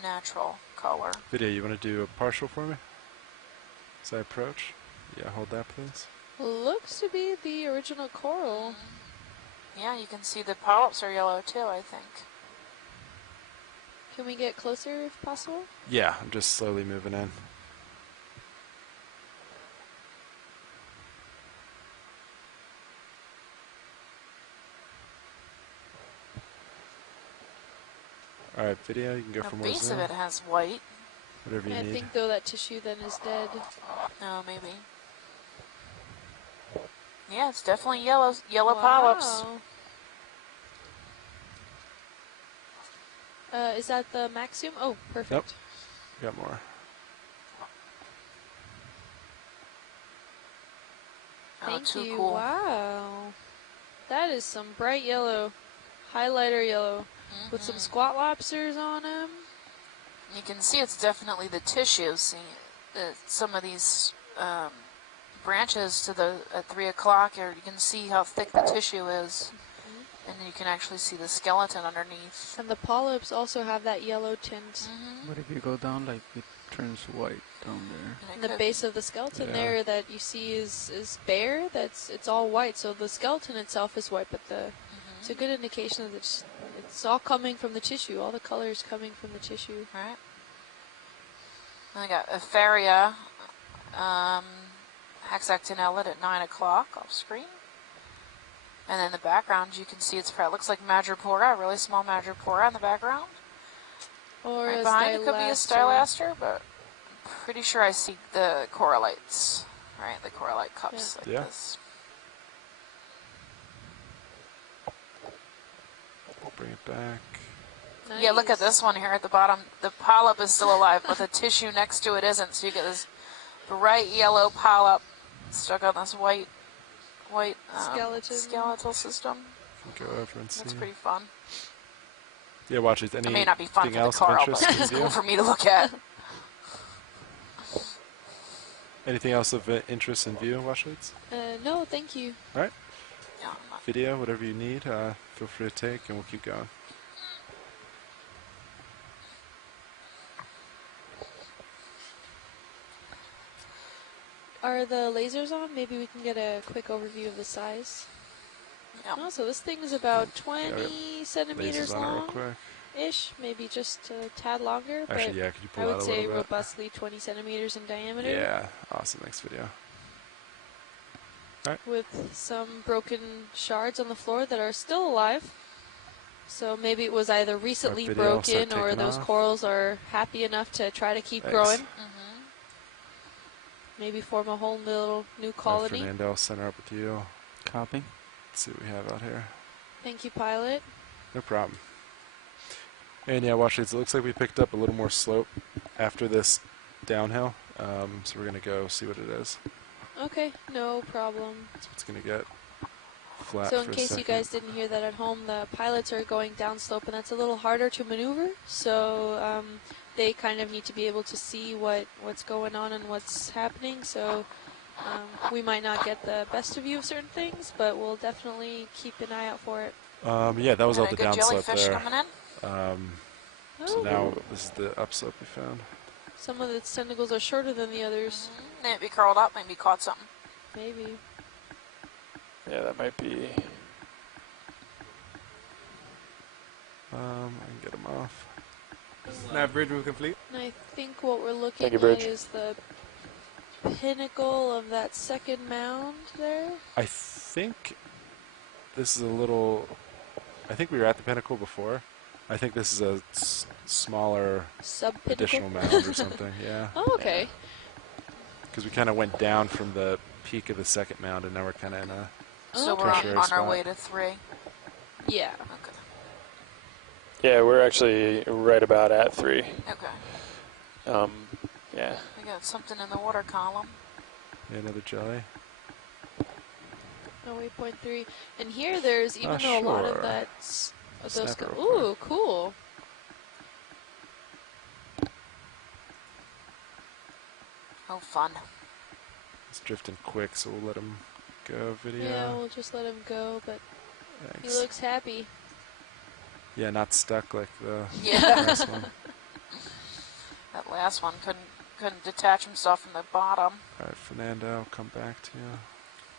natural color. Video, you want to do a partial for me? As I approach? Yeah, hold that, please. Looks to be the original coral. Yeah, you can see the polyps are yellow too, I think. Can we get closer if possible? Yeah, I'm just slowly moving in. Alright, video, you can go The for more base of zoom. it has white. Whatever you I need. think though that tissue then is dead. Oh, maybe. Yeah, it's definitely yellow polyps. Is that the Maxium? Oh, perfect. Nope. Got more. Thank too you. cool. Wow. That is some bright yellow. Highlighter yellow. With some squat lobsters on them. You can see it's definitely the tissue. See, some of these branches to the at 3 o'clock, you can see how thick the tissue is, and you can actually see the skeleton underneath. And the polyps also have that yellow tint. But if you go down, like it turns white down there. And the base of the skeleton Yeah. there that you see is bare. It's all white. So the skeleton itself is white, but it's a good indication that it's all coming from the tissue. All the colors coming from the tissue. Right. I got Epharia hexactinellid at 9 o'clock off screen. And in the background, you can see it looks like Madrepora, a really small Madrepora in the background. Or Right a behind it could be a stylaster. Stylaster, but I'm pretty sure I see the correlates, right? The correlate cups like Yeah. this. Bring it back. Yeah, look at Nice. this one here at the bottom. The polyp is still alive, but the tissue next to it isn't. So you get this bright yellow polyp stuck on this white white Skeleton. skeletal system. Go over and see. That's pretty fun. Yeah, watch it. It may not be fun for the Anything else of Carl, but interest in it's cool view? for me to look at. Anything else of interest in view, Washlights? No, thank you. All right. No, I'm not. Video, whatever you need, feel free to take, and we'll keep going. Are the lasers on? Maybe we can get a quick overview of the size. Yeah. Oh, so this thing is about 20 Lasers centimeters on it real long. quick. Ish, maybe just a tad longer, but Actually, yeah, could you pull I out would a say little bit? robustly 20 centimeters in diameter. Yeah, awesome. Next video. With some broken shards on the floor that are still alive. So maybe it was either recently video will start broken or taking those off. corals are happy enough to try to keep Thanks. growing. Mm-hmm. Maybe form a whole little new All right, colony. Fernando, I'll center up with you. Copy. Let's see what we have out here. Thank you, pilot. No problem. And yeah, watch this. It looks like we picked up a little more slope after this downhill. So we're going to go see what it is. Okay, no problem. So it's going to get flat So for in a case you second. guys didn't hear that at home, the pilots are going downslope, and that's a little harder to maneuver. So they kind of need to be able to see what's going on and what's happening. So we might not get the best view of certain things, but we'll definitely keep an eye out for it. Yeah, that was all Got the a good downslope jellyfish there. coming in. So Oh, now this is the upslope we found. some of the tentacles are shorter than the others. Maybe curled up, maybe caught something. Maybe. Yeah, that might be. I can get them off. Nav bridge move complete. And I think what we're looking Thank you, at Bridge. is the pinnacle of that second mound there. I think this is a little... I think we were at the pinnacle before. I think this is a smaller Sub-pinnacle. additional mound or something, yeah. Oh, okay. Because we kind of went down from the peak of the second mound, and now we're kind of in a... So Okay. we're Tertiary on our spot. way to 3. Yeah. Okay. Yeah, we're actually right about at 3. Okay. Yeah. We got something in the water column. Yeah, another jelly. Oh, 8.3. And here there's, even though a lot of sure. that's... Those Snap it real ooh, cool. Oh, fun. It's drifting quick, so we'll let him go. Video. Yeah, we'll just let him go, but Thanks. he looks happy. Yeah, not stuck like the Yeah. last one. That last one couldn't detach himself from the bottom. All right, Fernando, come back to you.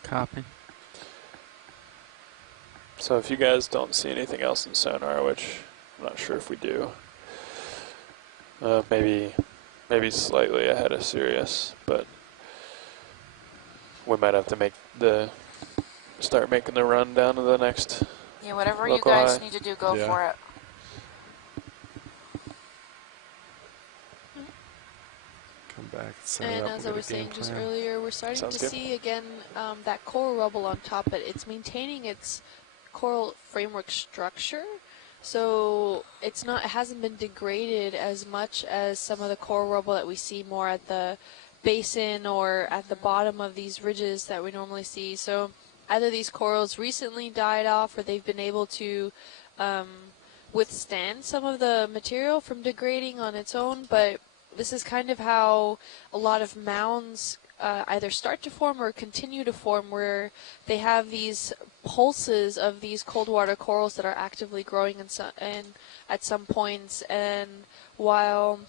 Copy. So if you guys don't see anything else in sonar, which I'm not sure if we do, maybe slightly ahead of Sirius, but we might have to start making the run down to the next. Yeah, whatever you Local guys high. need to do, go Yeah. for it. Come back. Set it And up. as We'll I get was a game saying just plan. earlier, we're starting Sounds to good. see again that coral rubble on top, but it's maintaining its coral framework structure. So it hasn't been degraded as much as some of the coral rubble that we see more at the basin or at the bottom of these ridges that we normally see. So either these corals recently died off, or they've been able to withstand some of the material from degrading on its own. But this is kind of how a lot of mounds either start to form or continue to form, where they have these pulses of these cold water corals that are actively growing at some points. And while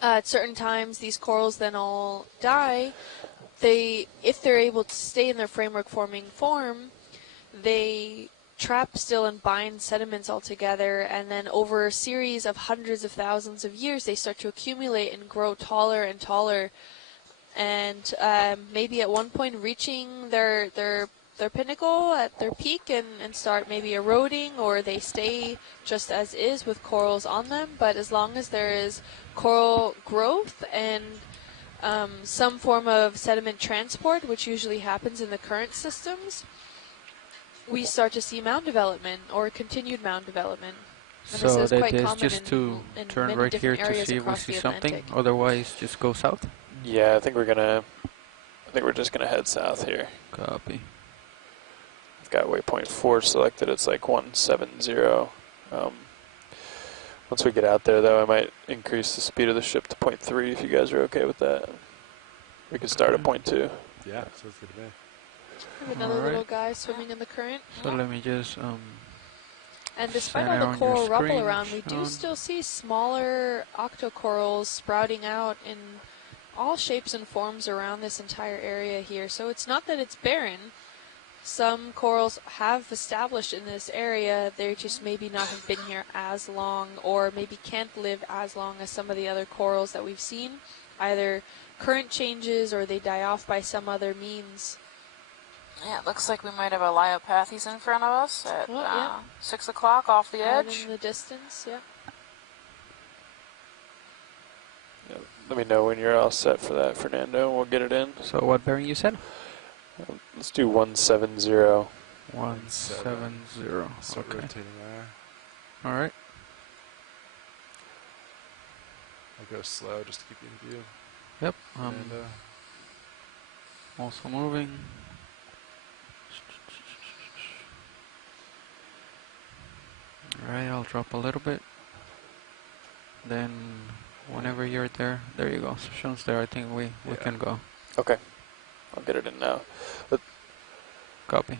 at certain times these corals then all die, if they're able to stay in their framework forming form, they trap still and bind sediments all together, and then over a series of hundreds of thousands of years they start to accumulate and grow taller and taller, and maybe at one point reaching their pinnacle at their peak and start maybe eroding, or they stay just as is with corals on them. But as long as there is coral growth and some form of sediment transport, which usually happens in the current systems, we start to see mound development or continued mound development. And this So is that quite is common just to in turn many right here different to areas see if we across see the something, Atlantic. otherwise just go south. Yeah, I think we're gonna I think we're just going to head south here. Copy. I've got waypoint 4 selected. It's like 170. Once we get out there, though, I might increase the speed of the ship to 0.3 if you guys are okay with that. We can start at 0.2. Yeah, sounds good to me. We have another little guy swimming in the current. So let me just And despite center all the on your coral rubble screen, around, we do Sean. still see smaller octocorals sprouting out in all shapes and forms around this entire area here. So it's not that it's barren. Some corals have established in this area. They just maybe not have been here as long, or maybe can't live as long as some of the other corals that we've seen. Either current changes or they die off by some other means. Yeah, it looks like we might have a Leiopathes in front of us at 6 o'clock off the Out edge. in the distance, yeah. Let me know when you're all set for that, Fernando, and we'll get it in. So what bearing you said? Let's do 170. 170. Start Okay. rotating there. All right. I'll go slow just to keep you in view. Yep. And, Also moving. All right. I'll drop a little bit. Then, whenever you're there, there you go. So Sean's there. I think we can go. Okay. I'll get it in now. Copy.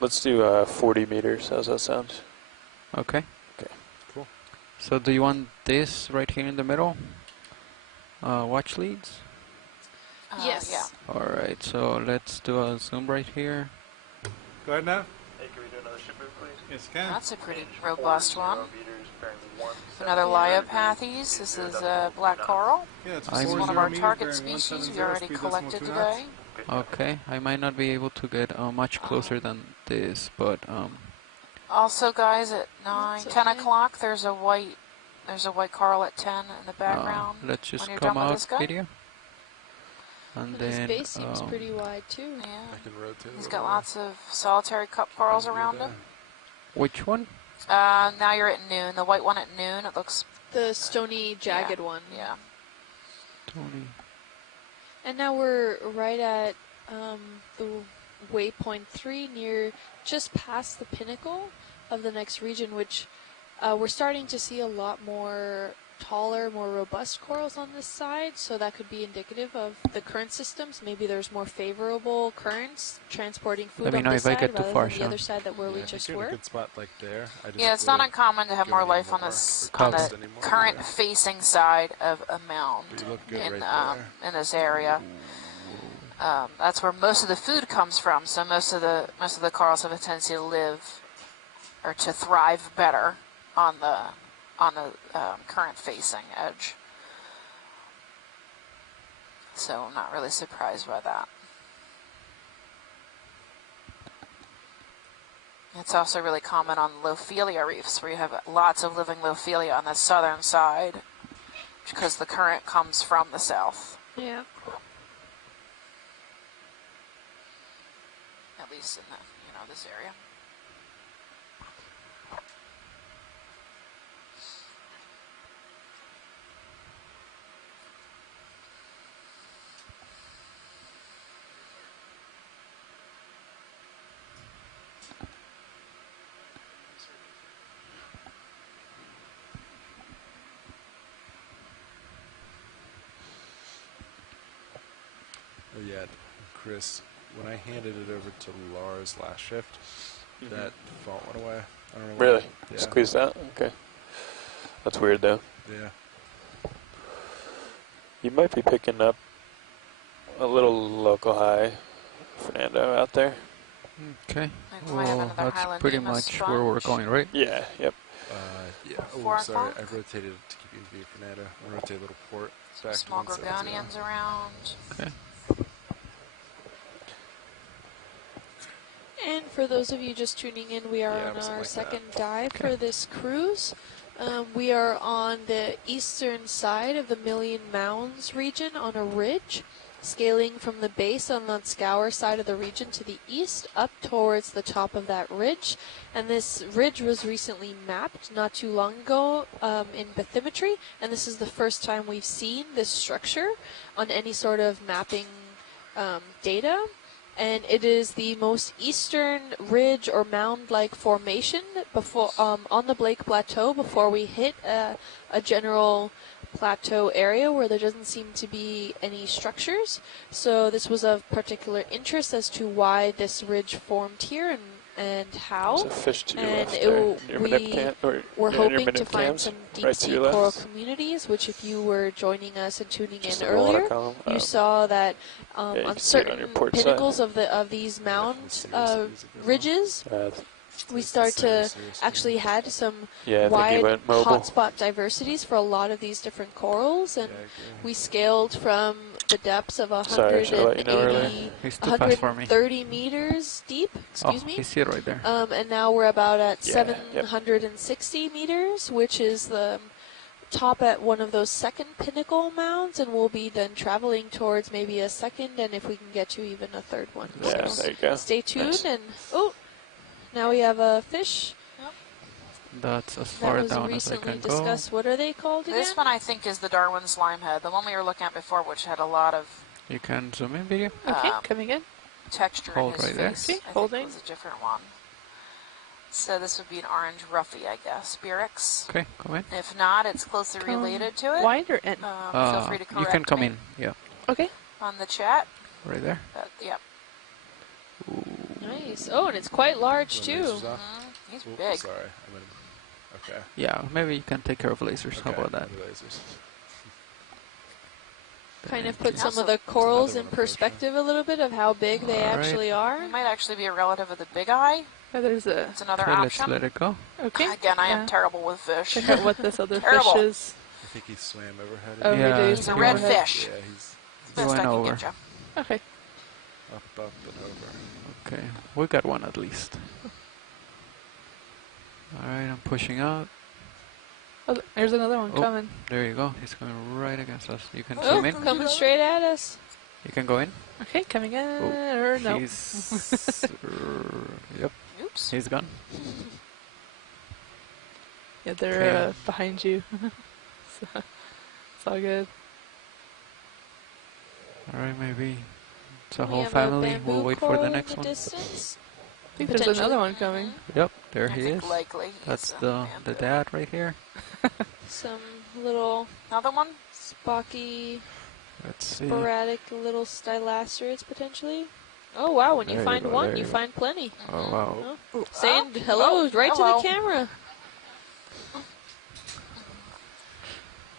Let's do 40 meters. How's that sound? Okay. Okay. Cool. So do you want this right here in the middle? Watch leads? Yes. Yeah. All right. So let's do a zoom right here. Go ahead now. Hey, can we do another ship move, please? Yes, you can. That's a pretty robust one. Another Leiopathes. This is black coral. Yeah, it's I'm This is one of our target species we already collected today. Okay. I might not be able to get much closer than this, but Also, guys, at 10 okay. o'clock, there's a white coral at 10 in the background. let's just when you're come done with out this guy. video. And And his then base seems pretty wide too. Yeah. I can rotate a He's little got more. lots of solitary cup corals Do around that. him. which one? Now you're at noon. The white one at noon. It looks. The stony, jagged one. Yeah. Tony. And now we're right at the waypoint 3, near just past the pinnacle of the next region, which we're starting to see a lot more taller, more robust corals on this side, so that could be indicative of the current systems. Maybe there's more favorable currents transporting food Let me on know this if I side get too rather far, than the other Sean. side that where we Yeah, if just you're in were. a good spot like there, I just Yeah, it's not wouldn't uncommon to have go more any life on more this or on coast the anymore. current Yeah. facing side of a mound But you look good in right there. in this area. That's where most of the food comes from. So most of the corals have a tendency to live or to thrive better on the current facing edge. So I'm not really surprised by that. It's also really common on Lophelia reefs, where you have lots of living Lophelia on the southern side, because the current comes from the south. Yeah. At least in this area. Oh, yeah, Chris, when I handed it over to Lars last shift, that font went away. I don't know why. Really? Yeah. Squeezed out? Okay. That's weird, though. Yeah. You might be picking up a little local high, Fernando, out there. Okay. And we have Well, another that's pretty Hylonemus much where we're sponge. going, right? Yeah, yep. Yeah. Four Oh, sorry. o'clock? I rotated it to keep you in view, Fernando. I rotate a little port back Small to 170. gorgonians around. Okay. And for those of you just tuning in, we are Yeah, on something our like second that. dive Okay. for this cruise. We are on the eastern side of the Million Mounds region on a ridge, scaling from the base on the scour side of the region to the east up towards the top of that ridge. And this ridge was recently mapped not too long ago in bathymetry, and this is the first time we've seen this structure on any sort of mapping data, and it is the most eastern ridge or mound-like formation before on the Blake Plateau before we hit a general plateau area where there doesn't seem to be any structures. So this was of particular interest as to why this ridge formed here and how. There's a fish to your And left there. Near Manip Camp, we're yeah, near hoping to Manip find Camps, some deep right to sea your left. coral communities, which if you were joining us and tuning Just in in the water earlier, column. you saw that yeah, you on can see it on certain your port side. pinnacles of these mound ridges, we start to actually had some yeah, I think wide he went mobile. hotspot diversities for a lot of these different corals, and we scaled from the depths of Sorry, I should've let you know earlier. He's too fast for me. 130 meters deep, excuse me. You see it right there. And now we're about at Yeah, 760 meters, which is the top at one of those second pinnacle mounds, and we'll be then traveling towards maybe a second, and if we can get to even a third one. Yeah, So there you go. stay tuned, Nice. and now we have a fish That's as that far was down as I recently can go. discussed. What are they called again? This one I think is the Darwin slimehead, the one we were looking at before, which had a lot of You can zoom in, video. Okay, coming in. texture Hold in his right there. face. Okay, I holding. think it was a different one. So this would be an orange roughy, I guess. Spirix. Okay, come in. If not, it's closely related to it. Wide or in? Feel free to correct you can come me in. Yeah, Okay. on the chat. right there. Yep. Nice. Oh, and it's quite large too. He's Ooh, big. Sorry. I meant okay. Yeah, maybe you can take care of lasers. How Okay, about that? lasers. Kind of Thank put you. some of the corals another in one perspective a little bit of how big they All right. actually are. He might actually be a relative of the big eye. Oh, there's a. It's another Okay, let's option. let it go. Okay. Again, I am yeah. terrible with fish. Check out what this other Terrible. fish is. I think he swam overhead. Oh, Yeah, he did. He's a he red went- fish. Yeah, he's Best went I can over. get you. Okay. up, and over. Okay, we got one at least. All right, I'm pushing out. Oh, there's another one Oh. coming. There you go. He's coming right against us. You can Oh, zoom in. coming straight at us. You can go in. Okay, coming in. Oh, Or no. He's yep. Oops. He's gone. Yeah, they're Okay. behind you. So, it's all good. All right, maybe it's a We whole have family. bamboo We'll wait for coral the in next one. distance. I think there's Potentially. another one coming. Yep, there I he think is. likely That's he's, the bamboo. dad right here. Some little Another one? spocky, Let's see. sporadic little stylasterates potentially. Oh wow, when There you you find go, one, there you you go. find plenty. Oh wow. Oh, saying hello right hello. to the camera.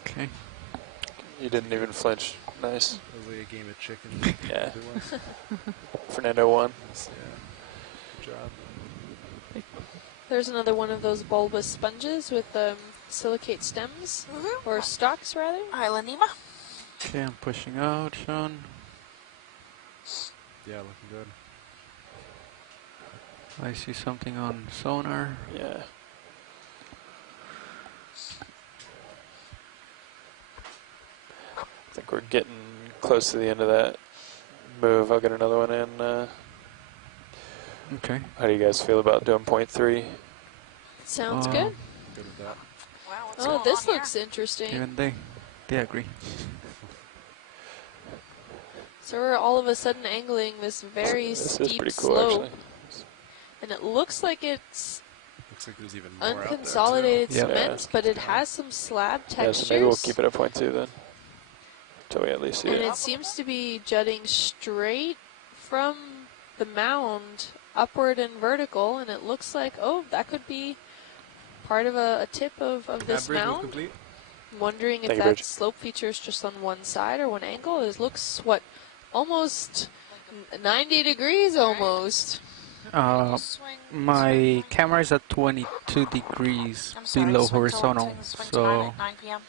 Okay. You didn't even flinch. Nice. It was like a game of chicken. Yeah. Other ones. Fernando won. Yeah. Good job. There's another one of those bulbous sponges with silicate stems, or stalks rather. Island Nima. Okay, I'm pushing out, Sean. Yeah, looking good. I see something on sonar. Yeah. I think we're getting close to the end of that move. I'll get another one in. Okay. How do you guys feel about doing point 3? Sounds Um, good. Good with that. Wow, what's Oh, going this on looks interesting. Even they agree. So we're all of a sudden angling this very This is steep pretty cool, slope, actually. and it looks like it's Looks like there's even more out there, too. unconsolidated Yeah. cement, but it has some slab Yeah, textures. so maybe we'll keep it at point 2 then. Until we at least see And it. it seems to be jutting straight from the mound, upward and vertical, and it looks like, oh, that could be part of a tip of this Bridge was mound. complete. I'm wondering if Thank you, that Bridge. slope feature is just on one side or one angle. It looks, what, almost 90 degrees almost. Swing, My swing. camera is at 22 degrees I'm sorry, below swing till- horizontal, swing to so 9 p.m.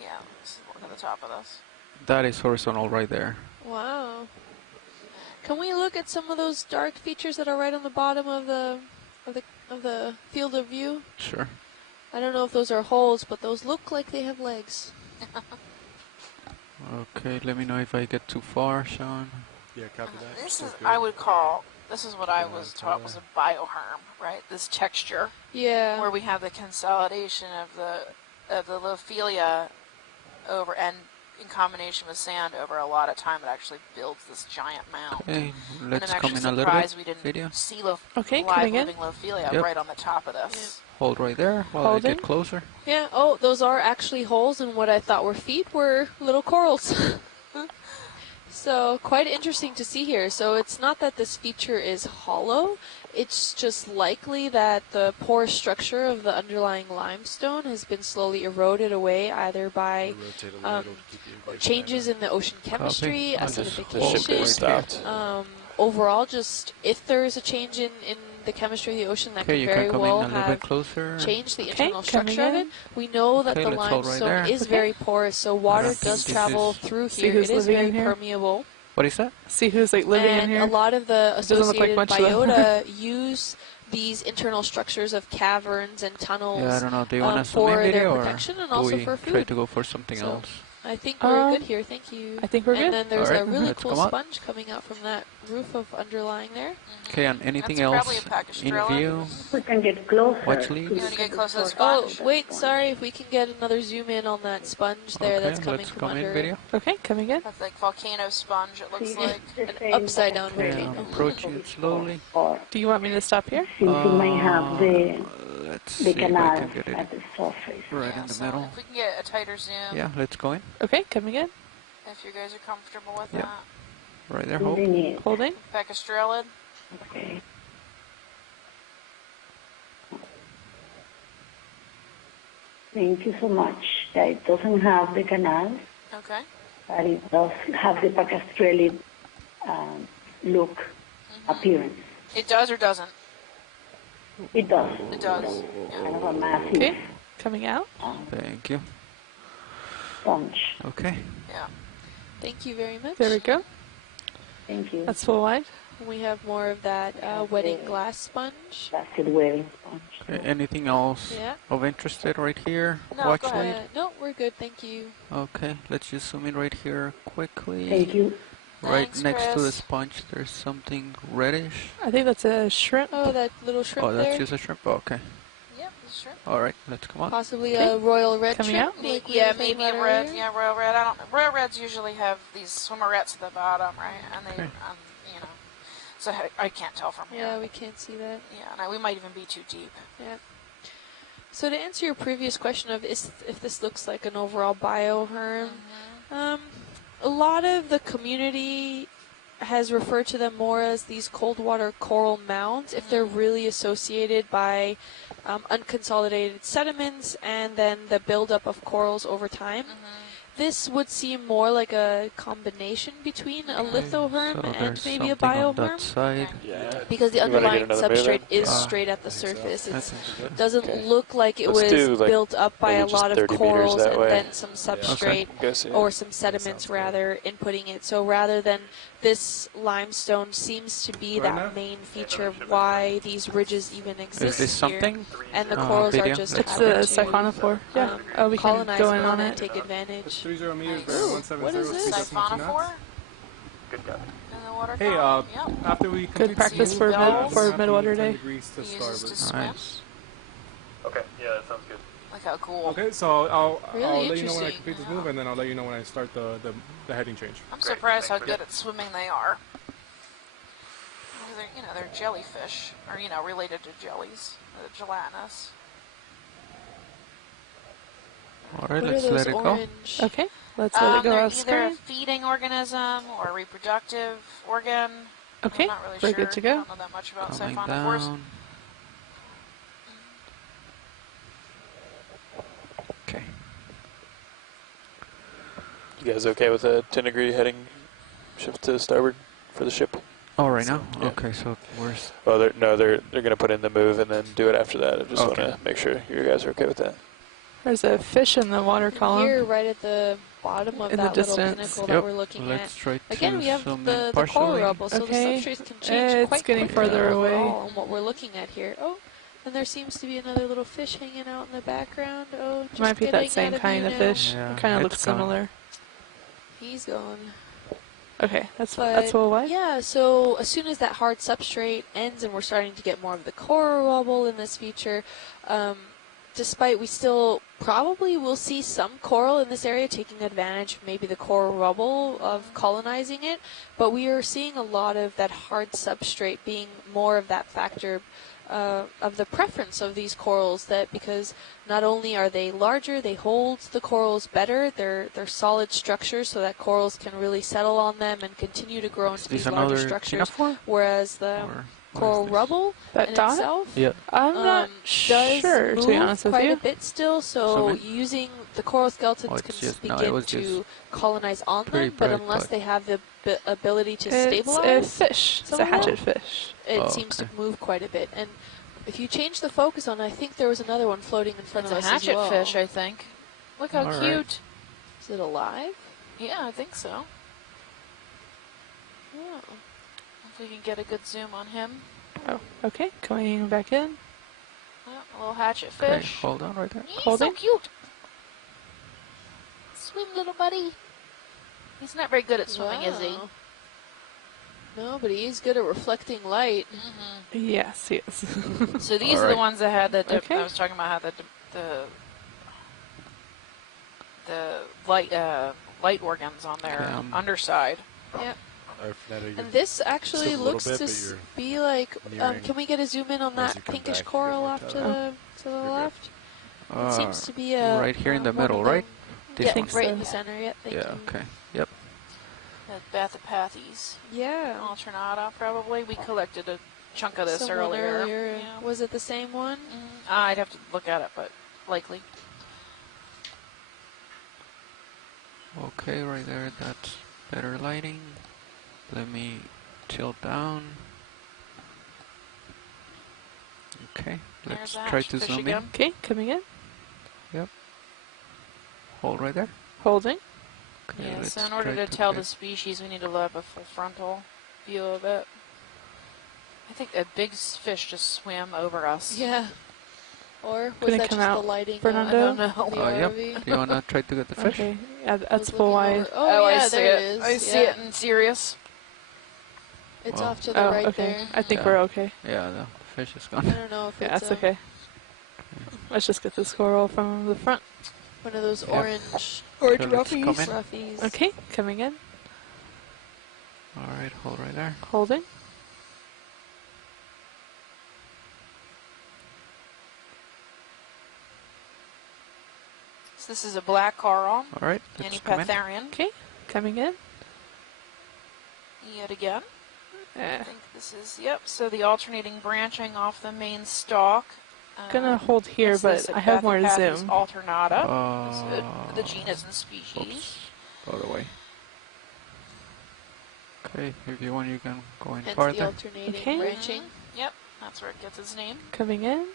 Yeah, let's look at the top of this. that is horizontal right there. Wow. Can we look at some of those dark features that are right on the bottom of the field of view? Sure. I don't know if those are holes, but those look like they have legs. Okay, let me know if I get too far, Sean. Yeah, copy that. This Still is, good. I would call, this is what I Yeah, was taught was totally. a bioherm, right? This texture Yeah. where we have the consolidation of the Lophelia over, and in combination with sand over a lot of time, it actually builds this giant mound. Okay, And let's I'm come actually in a little surprised bit. we didn't Video. see Okay, live coming in. living Lophelia Yep. right on the top of this. Hold right there while I Holding. get closer. Yeah, oh, those are actually holes, and what I thought were feet were little corals. So, quite interesting to see here. So, it's not that this feature is hollow, it's just likely that the porous structure of the underlying limestone has been slowly eroded away either by Rotate a little to keep you guys changes in the ocean chemistry, Copy. The ship acidification. is stopped. Overall, just if there is a change in the chemistry of the ocean, that Okay, could you very can come well in a little have bit closer. changed the Okay, internal coming structure of it. in. We know that Okay, the let's hold right limestone there. is Okay. very porous, so water don't think does this travel is- through See here. who's It is living very in here? permeable. What is that? See who's like living in And here. a lot of the doesn't look like associated much, though. biota use these internal structures of caverns and tunnels Yeah, I don't know. Do you want to zoom for in their video or protection and do also we for try food. to go for something So, else? I think we're Um, good here. Thank you. I think we're and good. then there's Alright, a really let's cool come up. sponge coming out from that roof of underlying there. Okay, and anything That's probably else a package in trailer. view? We can get closer. Watch to leads. You want to get close to the Oh, sponge? wait, sorry. If we can get another zoom in on that sponge there that's Okay, coming let's from come under in video. Okay, coming in. That's like volcano sponge, it looks like. an upside down Okay, volcano. I'm approaching it slowly. Or Do you want me to stop here? since you may have the Let's see if I canal can get it at the surface. right Yeah, in the so middle. if we can get a tighter zoom, Yeah, let's go in. Okay, coming in. if you guys are comfortable with Yeah. that. Right there, Hope. Using it. Holding. Pecastrelid. Okay. Thank you so much. Yeah, it doesn't have the canal, Okay. but it does have the Pacastrelli look, appearance. It does or doesn't? It does. It does. Kind of a massive Okay, coming out. Thank you. sponge. Okay. Yeah. Thank you very much. There we go. Thank you. That's full wide. We have more of that wetting glass sponge. Plastic wearing sponge. Okay, anything else Yeah. of interest right here? No, Watch go ahead. lead. No, we're good. Thank you. Okay, let's just zoom in right here quickly. Thank you. Right Thanks, next to the Chris. sponge, there's something reddish. I think that's a shrimp. Oh, that little shrimp Oh, that's there. just a shrimp. Okay. Yep, that's true. All right, let's come on. Possibly Okay. a royal red Coming shrimp. out? like we Yeah, were saying maybe a about red. earlier. Yeah, royal red. I don't. Royal reds usually have these swimmerettes at the bottom, right? And they, Okay. you know, so I can't tell from here. Yeah, we can't see that. Yeah, and we might even be too deep. Yeah. So to answer your previous question of if this looks like an overall bioherm, a lot of the community has referred to them more as these cold water coral mounds if they're really associated by unconsolidated sediments and then the buildup of corals over time. This would seem more like a combination between a lithoherm So and there's maybe a something on bioherm. that side. Yeah. Because the You wanna get underlying another move substrate in? is Ah, straight at the I think so. surface. It That's good. doesn't Okay. look like it Let's was do, like, built up by maybe a just lot of 30 meters corals that and way. then some substrate Go see it. or some sediments sounds good. rather inputting it. So rather than this limestone seems to be Right that now? main feature of why these ridges even Is exist this here. something? And the corals video? are just It's happen the to siphonophore. Yeah. Oh, we can colonize go in upon on and it. take It's advantage. 30 meters, Nice. bearing Ooh, 170, what is this? 3.2 knots. Siphonophore Good guy. in the water Hey, column? Yep. after we complete Good practice the for move, mid- we're for gonna midwater have to day. 10 degrees to He uses to starboard. swim. Nice. Okay. Yeah, that sounds good. Look how cool. Okay, so I'll Really let you know when I interesting. complete this move, and then I'll let you know when I start the heading change. I'm surprised how good at swimming they are. They're jellyfish, or related to jellies, gelatinous. All right, What are let's those let it go. orange? Okay, let's let it go They're off either a screen. feeding organism or a reproductive organ. Okay, I'm not really we're sure. good to I go. don't know that much about Coming siphonophores. down. Okay. You guys okay with a 10-degree heading shift to starboard for the ship? Oh, right now? Yeah. Okay, so where's... Oh, they're going to put in the move and then do it after that. I just want Okay. to make sure you guys are okay with that. There's a fish in the water column. Here, right at the bottom of In the that little distance. pinnacle that Yep, we're looking let's at. try Again, to we have zoom the in coral partially. rubble, so Okay. the substrates can change It's quite getting quickly farther away. overall on what we're looking at here. Oh, and there seems to be another little fish hanging out in the background. Oh, just Might be that getting same out kind view of now. fish. Yeah, It kind of it's looks gone. similar. He's gone. Okay, that's But full wide. yeah, so as soon as that hard substrate ends and we're starting to get more of the coral rubble in this feature, despite we still probably will see some coral in this area taking advantage of maybe the coral rubble of colonizing it, but we are seeing a lot of that hard substrate being more of that factor of the preference of these corals, that because not only are they larger, they hold the corals better, they're solid structures so that corals can really settle on them and continue to grow into these larger structures, whereas the coral rubble That in dot? itself I'm not does sure, to be move honest with quite you. a bit still, so using the coral skeletons can begin to colonize on them, but unless they have the ability to stabilize, It's a fish. It's a hatchet fish. it seems to move quite a bit. And if you change the focus on, I think there was another one floating in front It's of a us as well. hatchet fish, I think. Look how cute. Is it alive? Yeah, I think so. Oh. If we can get a good zoom on him. Oh, okay. Coming back in. Yeah, a little hatchet Okay, fish. hold on right there. He's Holding. so cute. Swim, little buddy. He's not very good at swimming, is he? Wow. No, but he's good at reflecting light. Yes, he is. So these are the ones that had the. Okay. I was talking about how the light organs on their underside. Yep. Fernando, And this actually still a little looks bit, to but be like. nearing. Can we get a zoom in on Or as that you come pinkish back, you coral get off more to time. the left? It seems to be right here in the one of middle, them. right? Yeah, think right so. in the center. Yeah, thank Yeah, you. okay. Yep. The Bathopathes. Yeah. Alternata, probably. We collected a chunk of this Someone earlier. Yeah. Was it the same one? I'd have to look at it, but likely. Okay, right there, that's better lighting. Let me tilt down. Okay, let's There's try that to fish zoom again. Okay, coming in. in. Hold right there. Holding. Okay, Yeah, let's so in order try to tell get- the species, we need to have a full frontal view of it. I think a big fish just swam over us. Yeah. Or was Couldn't that come just out, the lighting? Fernando? I don't know. The Yep. ROV? Do you wanna try to get the fish? Okay, yeah, I that's was full looking wide. over- Oh, yeah, I see there it. it is. I see Yeah. it in Sirius. It's Wow. off to the Oh, right okay. there. I think Yeah. we're okay. Yeah, the fish is I gone. don't know if Yeah, it's that's okay. Let's just get this coral from the front. one of those Yeah. orange Okay, let's come in. roughies. Okay, coming in. Alright, hold right there. Holding. So this is a black coral, Alright, let's come in. Anipatharean. Okay, coming in. Yet again. I Eh, think this is, yep, so the alternating branching off the main stalk. gonna hold here, is this but I have more to Bathopathes zoom. alternata. The genus and species. Oops. By the way. Okay, if you want, you can go in Hence the farther. alternating Okay. branching. Yep, that's where it gets its name. Coming in.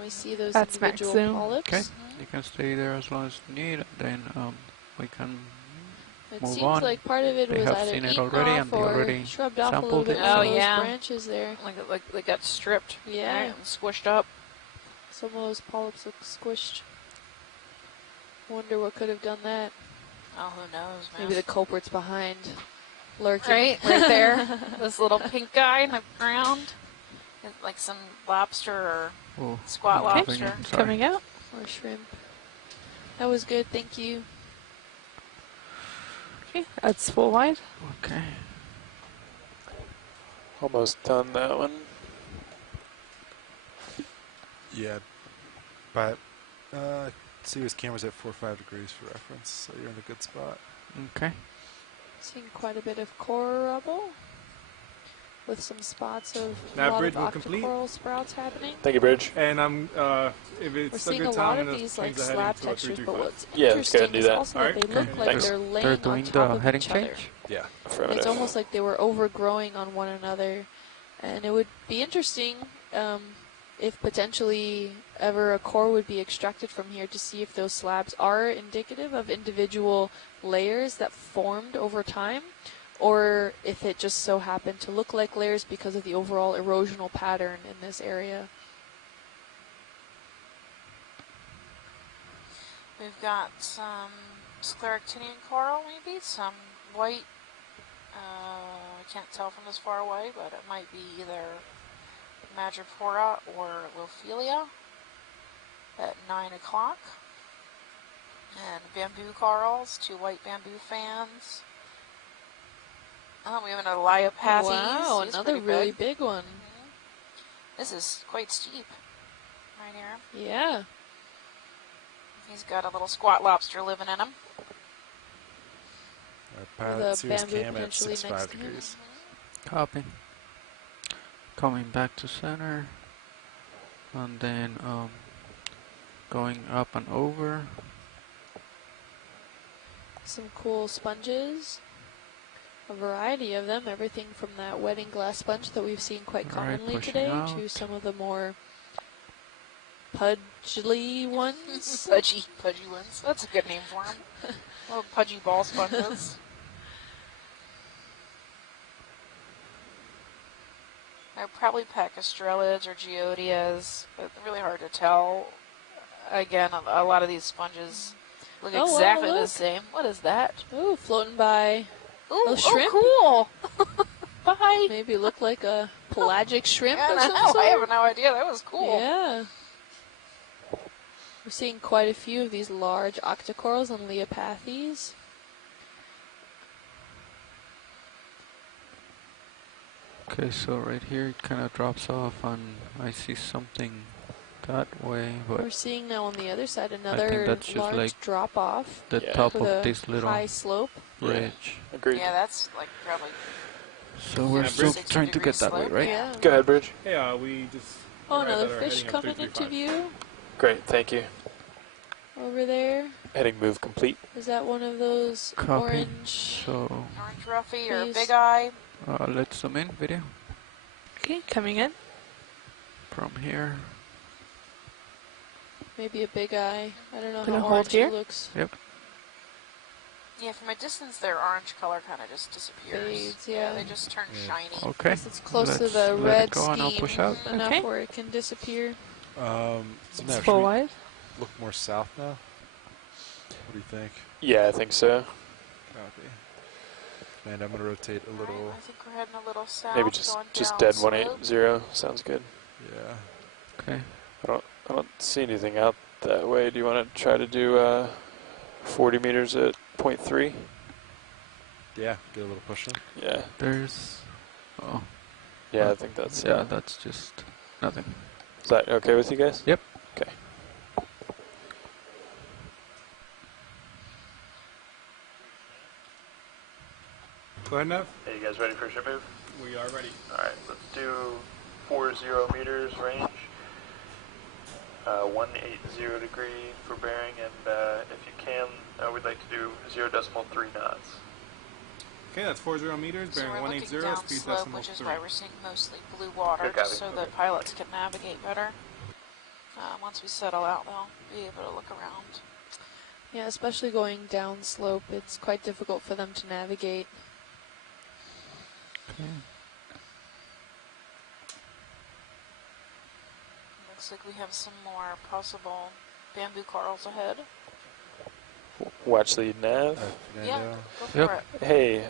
We see those That's max individual zoom. polyps. Okay, you can stay there as long as you need. Then we can It move seems on. like part of it They was have either seen it eaten already off and they or already shrubbed off a little sampled bit it. from Oh, those yeah. branches there. Like they got stripped. Yeah. Right, and squished up. Some of those polyps look squished. Wonder what could have done that. Oh, who knows, man. Maybe the culprit's behind, lurking. Right there. This little pink guy in the ground. It's like some lobster or Oh, squat I'm lobster. moving in, sorry. Coming out. Or shrimp. That was good, thank you. Okay, that's full wide. Okay. Almost done that one. Yeah, but Sirius camera's at 4 or 5 degrees for reference, so you're in a good spot. Okay. Seeing quite a bit of coral rubble with some spots of That a lot bridge of will complete. octocoral sprouts happening. Thank you, Bridge. And I'm if We're it's a seeing a good lot time, of I'm gonna these like change the slab heading to a textures, but 335. what's Yeah, let's go ahead interesting and do is that. also Alright. that they look Okay. like Thanks. they're They're laying doing on the top of heading each other. change? Yeah. Affirmative. It's almost like they were overgrowing on one another, and it would be interesting if potentially ever a core would be extracted from here to see if those slabs are indicative of individual layers that formed over time, or if it just so happened to look like layers because of the overall erosional pattern in this area. We've got some scleractinian coral, maybe some white. I can't tell from this far away, but it might be either Madrepora or Lophelia at 9 o'clock. And bamboo corals, 2 white bamboo fans. Oh, we have another Liopathes. Wow, He's another pretty really big one. This is quite steep right here. Yeah. He's got a little squat lobster living in him. Our The pilot series bamboo cam at potentially 65 next to him. degrees. Copy. Coming back to center. And then going up and over. Some cool sponges. A variety of them. Everything from that wedding glass sponge that we've seen quite commonly pushing today out. to some of the more pudgy ones. Pudgy ones. That's a good name for them. Little pudgy ball sponges. They're probably Pacastrellids or Geodias, but really hard to tell. Again, a lot of these sponges look Oh, wow, exactly the look. same. What is that? Ooh, floating by. Ooh, Oh, shrimp? cool. Bye. Maybe look like a pelagic shrimp or I something. know. I have no idea. That was cool. Yeah. We're seeing quite a few of these large octocorals and Leopathes. Okay, so right here it kind of drops off and I see something that way, but We're seeing now on the other side think another that's just large like drop off the Yeah. top for of the this little high slope. ridge. Agreed. Yeah, that's like probably. So we're Yeah, still 60 trying to get degree that way, slope, right? yeah. Go ahead, Bridge. Hey, we just. Oh, arrived another at our fish heading of coming into 335. view Great, thank you. over there. Heading move complete. Is that one of those Copy. orange? So Orange Ruffy or Please. Big Eye. let's zoom in video Okay, coming in. from here. Maybe a big eye. I don't know Gonna how hold orange here? it looks. Yeah, from a distance, their orange color kind of just disappears. Fades, yeah. They just turn Yeah. shiny. Okay. Guess it's close to Let's the let red it go and I'll steam push out. enough Okay. where it can disappear. So It's now, should full we wide. look more south now? What do you think? Yeah, I think so. Copy. And I'm going to rotate a little. Right, I think we're heading a little south. Maybe going just down dead slope. 180 sounds good. Yeah. Okay. I don't see anything out that way. Do you want to try to do 40 meters at 0.3? Yeah, get a little push in. Yeah. There's. Oh. Yeah, I think that's. Yeah, that's just nothing. Is that okay with you guys? Yep. Okay. Go ahead, Nev. Hey, you guys ready for ship move? We are ready. All right, let's do 40 meters range, 180 degree for bearing, and if you can, we'd like to do 0.3 knots. Okay, that's 40 meters, So bearing we're looking 180, down speed slope, decimal which is 3. why we're seeing mostly blue water, Good just copy. so the pilots can navigate better. Once we settle out, they'll be able to look around. Yeah, especially going down slope, it's quite difficult for them to navigate. Okay. Looks like we have some more possible bamboo corals ahead. Watch the nav. Yeah, Fernando. go for Yep. it. Hey,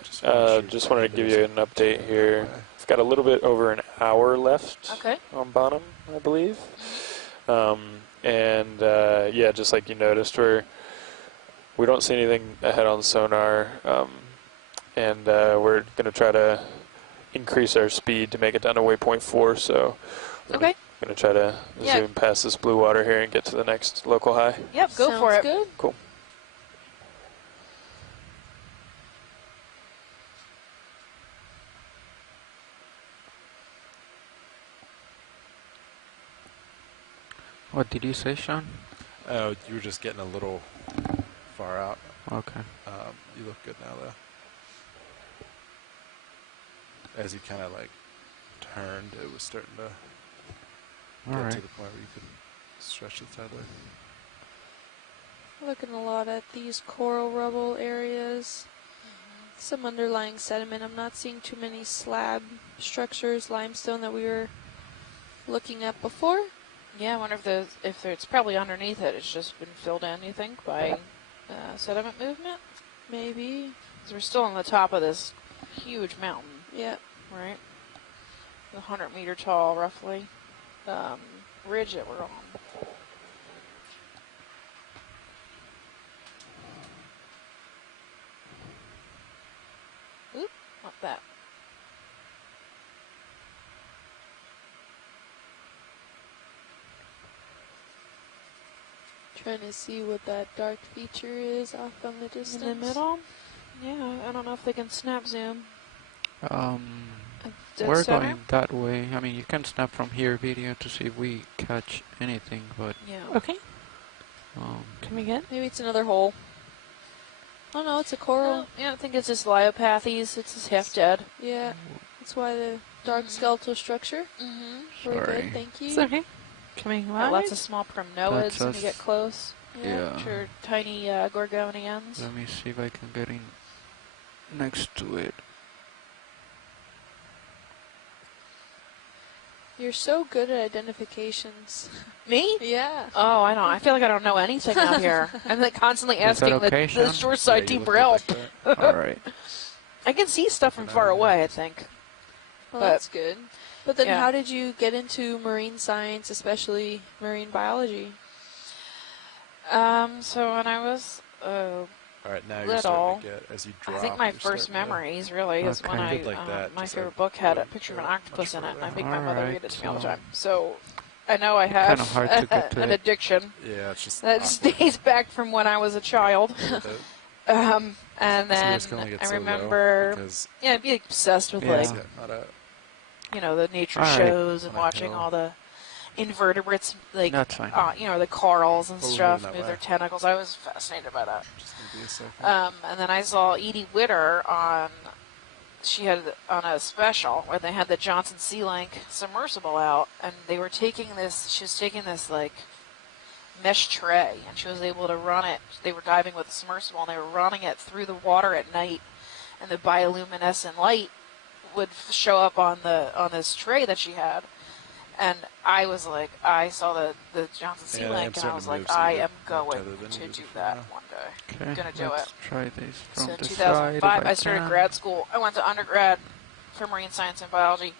just wanted to give you an update here. We've got a little bit over an hour left Okay. on bottom, I believe. Yeah, just like you noticed, we don't see anything ahead on sonar, and we're going to try to increase our speed to make it down to waypoint 4. So we're Okay. going to try to Yeah. zoom past this blue water here and get to the next local high. Yep, go Sounds for it. good. Cool. What did you say, Sean? Oh, you were just getting a little far out. Okay. You look good now, though. As you kind of like turned, it was starting to All get right. to the point where you could stretch the tether. Looking a lot at these coral rubble areas. Some underlying sediment. I'm not seeing too many slab structures, limestone that we were looking at before. Yeah, I wonder if it's probably underneath it. It's just been filled in, you think, by sediment movement? Maybe. Because we're still on the top of this huge mountain, Yeah. right? 100 meter tall, roughly. ridge that we're on. Oop, not that. Trying to see what that dark feature is off on the distance. In the middle? Yeah, I don't know if they can snap zoom. Dead We're center? going that way. I mean, you can snap from here video to see if we catch anything, but Yeah. Okay. um, Coming in. Maybe it's another hole. Oh no, it's a coral. Yeah, I think it's just Liopathes. It's just half dead. Yeah, that's why the dark skeletal structure. Mm-hmm. Very Sorry. good, thank you. It's okay. Coming live. Lots of small primnoids That's when you us. get close. Yeah. Which are tiny gorgonians. let me see if I can get in next to it. You're so good at identifications. Me? Yeah. Oh, I know. I feel like I don't know anything out here. I'm like constantly Is that asking okay, the Sean? shoreside you team look for good help. like that. All right. I can see stuff from far away, I think. Well, But- that's good. But then yeah. how did you get into marine science, especially marine biology? So when I was, All right, now you're Little. starting to get as you drop. I think my you're first starting to- memories really is when Okay. I, Good like that, my just favorite a book had a little picture of an much octopus in it. And I make my further. mother Alright, read it to me all the so- time. So I know I have Kinda hard to get to an it. addiction Yeah, it's just that awkward. dates back from when I was a child. With it. And So you then just can only get I so low remember, because yeah, I'd be obsessed with Yeah. it's like, not a the nature Alright. shows and On a watching hill. all the invertebrates, like, That's fine. the corals and Oh, we're stuff, moving that move their way. tentacles. I was fascinated by that. just gonna be a second. And then I saw Edie Witter she had on a special where they had the Johnson Sea Link submersible out, and she was taking this like mesh tray, and she was able to run it. They were diving with a submersible, and they were running it through the water at night, and the bioluminescent light would show up on this tray that she had. And I was like, I saw the Johnson Sea Yeah, Link, I'm and I was starting like, to move, so I you're am more going tethered than to you do for that now. one day. Okay, Gonna do let's it. try this from So in the side. 2005, if I started can. grad school. I went to undergrad for marine science and biology,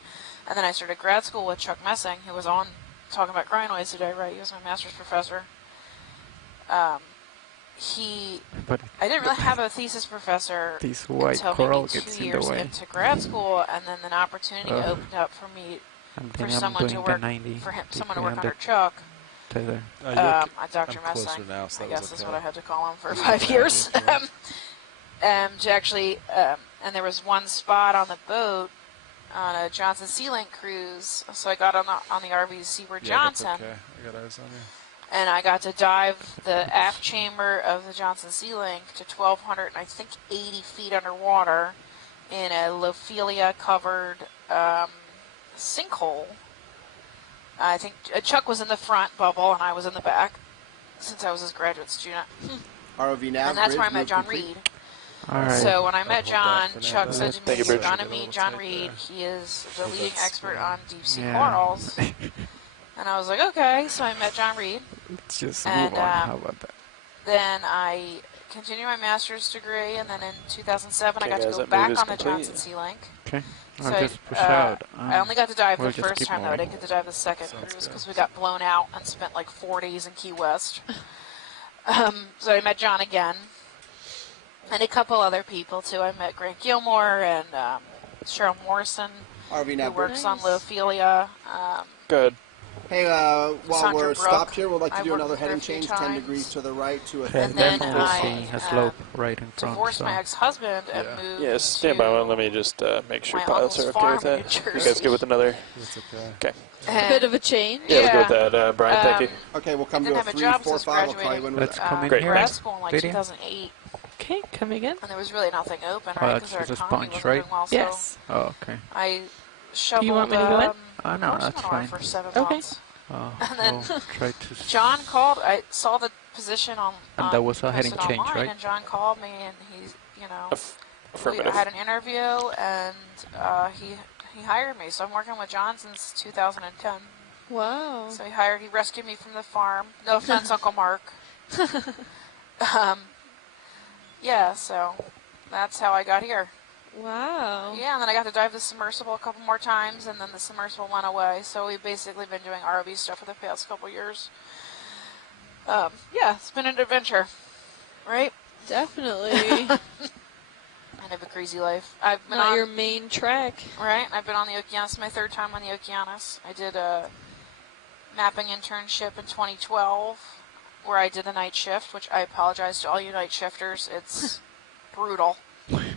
and then I started grad school with Chuck Messing, who was on talking about crinoids today, right? He was my master's professor. But I didn't really have a thesis professor this white until coral maybe gets 2 in the years way. into grad school, and then an opportunity Ugh. opened up for me, And for then I'm someone doing to the work, 90 for him, degree someone to work on under the Chuck. tether. You're At Dr. I'm closer Messing, now, so I that guess was is okay. what I had to call him for Yeah, 5 years. if you want. To actually, and there was one spot on the boat on a Johnson Sea Link cruise, so I got on the RV Seaward Yeah, that's Johnson, okay. I got eyes on you. and I got to dive the aft chamber of the Johnson Sea Link to 1,200, and I think 80 feet underwater in a Lophelia covered sinkhole. I think Chuck was in the front bubble and I was in the back, since I was his graduate student. ROV nav. And that's where I bridge, met move John complete. Reed. Alright. So when I met I'll hold John, that for now, Chuck though. said to me, Thank you, you're Bridge. going to meet John Take Reed. that. He is the Hold leading that expert still. on deep sea Yeah. corals. And I was like, okay. So I met John Reed. Let's just And, move on. How about that? Then I continued my master's degree, and then in 2007 I Okay, got to guys, go that back move on is the complete. Johnson Sea Link. Okay. So I'll just push out. I only got to dive we'll the just first keep time, though. I moving. didn't get to dive the second Sounds cruise good. because we got blown out and spent like 4 days in Key West. So I met John again. And a couple other people, too. I met Grant Gilmore and Cheryl Morrison, ROV who nav. bridge. works on Lophelia. Good. Hey, while Sandra we're Brook. stopped here, we'd like to I do worked another with her a heading few change, 10 times. degrees to the right to a Yeah, And then definitely I, see a slope right in front. divorced So. my ex-husband and Yeah. moved Yes, stand by to one. Let me just make sure my pilots uncle's are okay with farm in that. New You guys Jersey. good with another? That's okay. Okay. A bit of a change. Yeah, we'll go Yeah. with that, Brian. Thank you. Okay, we'll come I to didn't a have a 3, job 4, since 5. I'll call you graduating. when Let's we're come in Great. here. grad school in like Video. 2008, Okay, coming in. and there was really nothing open, Oh, right? that's Because our just a economy sponge, wasn't right? doing well. Yes. Oh, okay. So I shoveled. you want me to go in? Oh, no, horse that's manure fine. for 7 Okay. months. And then we'll try to. John called. I saw the position on. And that was a heading posted change, online, right? And John called me, and he's, I Affirmative. had an interview, and he hired me. So I'm working with John since 2010. Wow. So he rescued me from the farm. No offense, Uncle Mark. Yeah, so that's how I got here. Wow. Yeah, and then I got to dive the submersible a couple more times, and then the submersible went away. So we've basically been doing ROV stuff for the past couple years. Yeah, it's been an adventure, right? Definitely. Kind of a crazy life. I've been Not on your main track. right. I've been on the Okeanos. My third time on the Okeanos. I did a mapping internship in 2012, where I did a night shift. Which I apologize to all you night shifters. It's brutal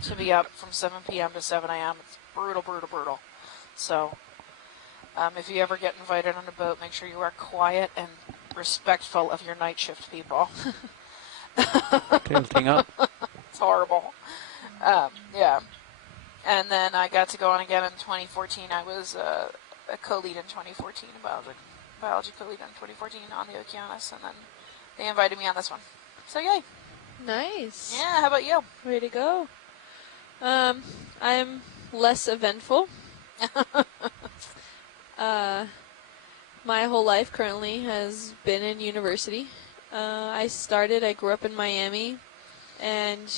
to be up from 7 p.m. to 7 a.m. It's brutal, brutal, brutal. So, if you ever get invited on a boat, make sure you are quiet and respectful of your night shift people. Tilting up. It's horrible. Yeah. And then I got to go on again in 2014. I was a co-lead in 2014, biology co-lead in 2014 on the Okeanos, and then they invited me on this one. So yay. Nice. Yeah, how about you? Way to go. I'm less eventful. My whole life currently has been in university. I grew up in Miami, and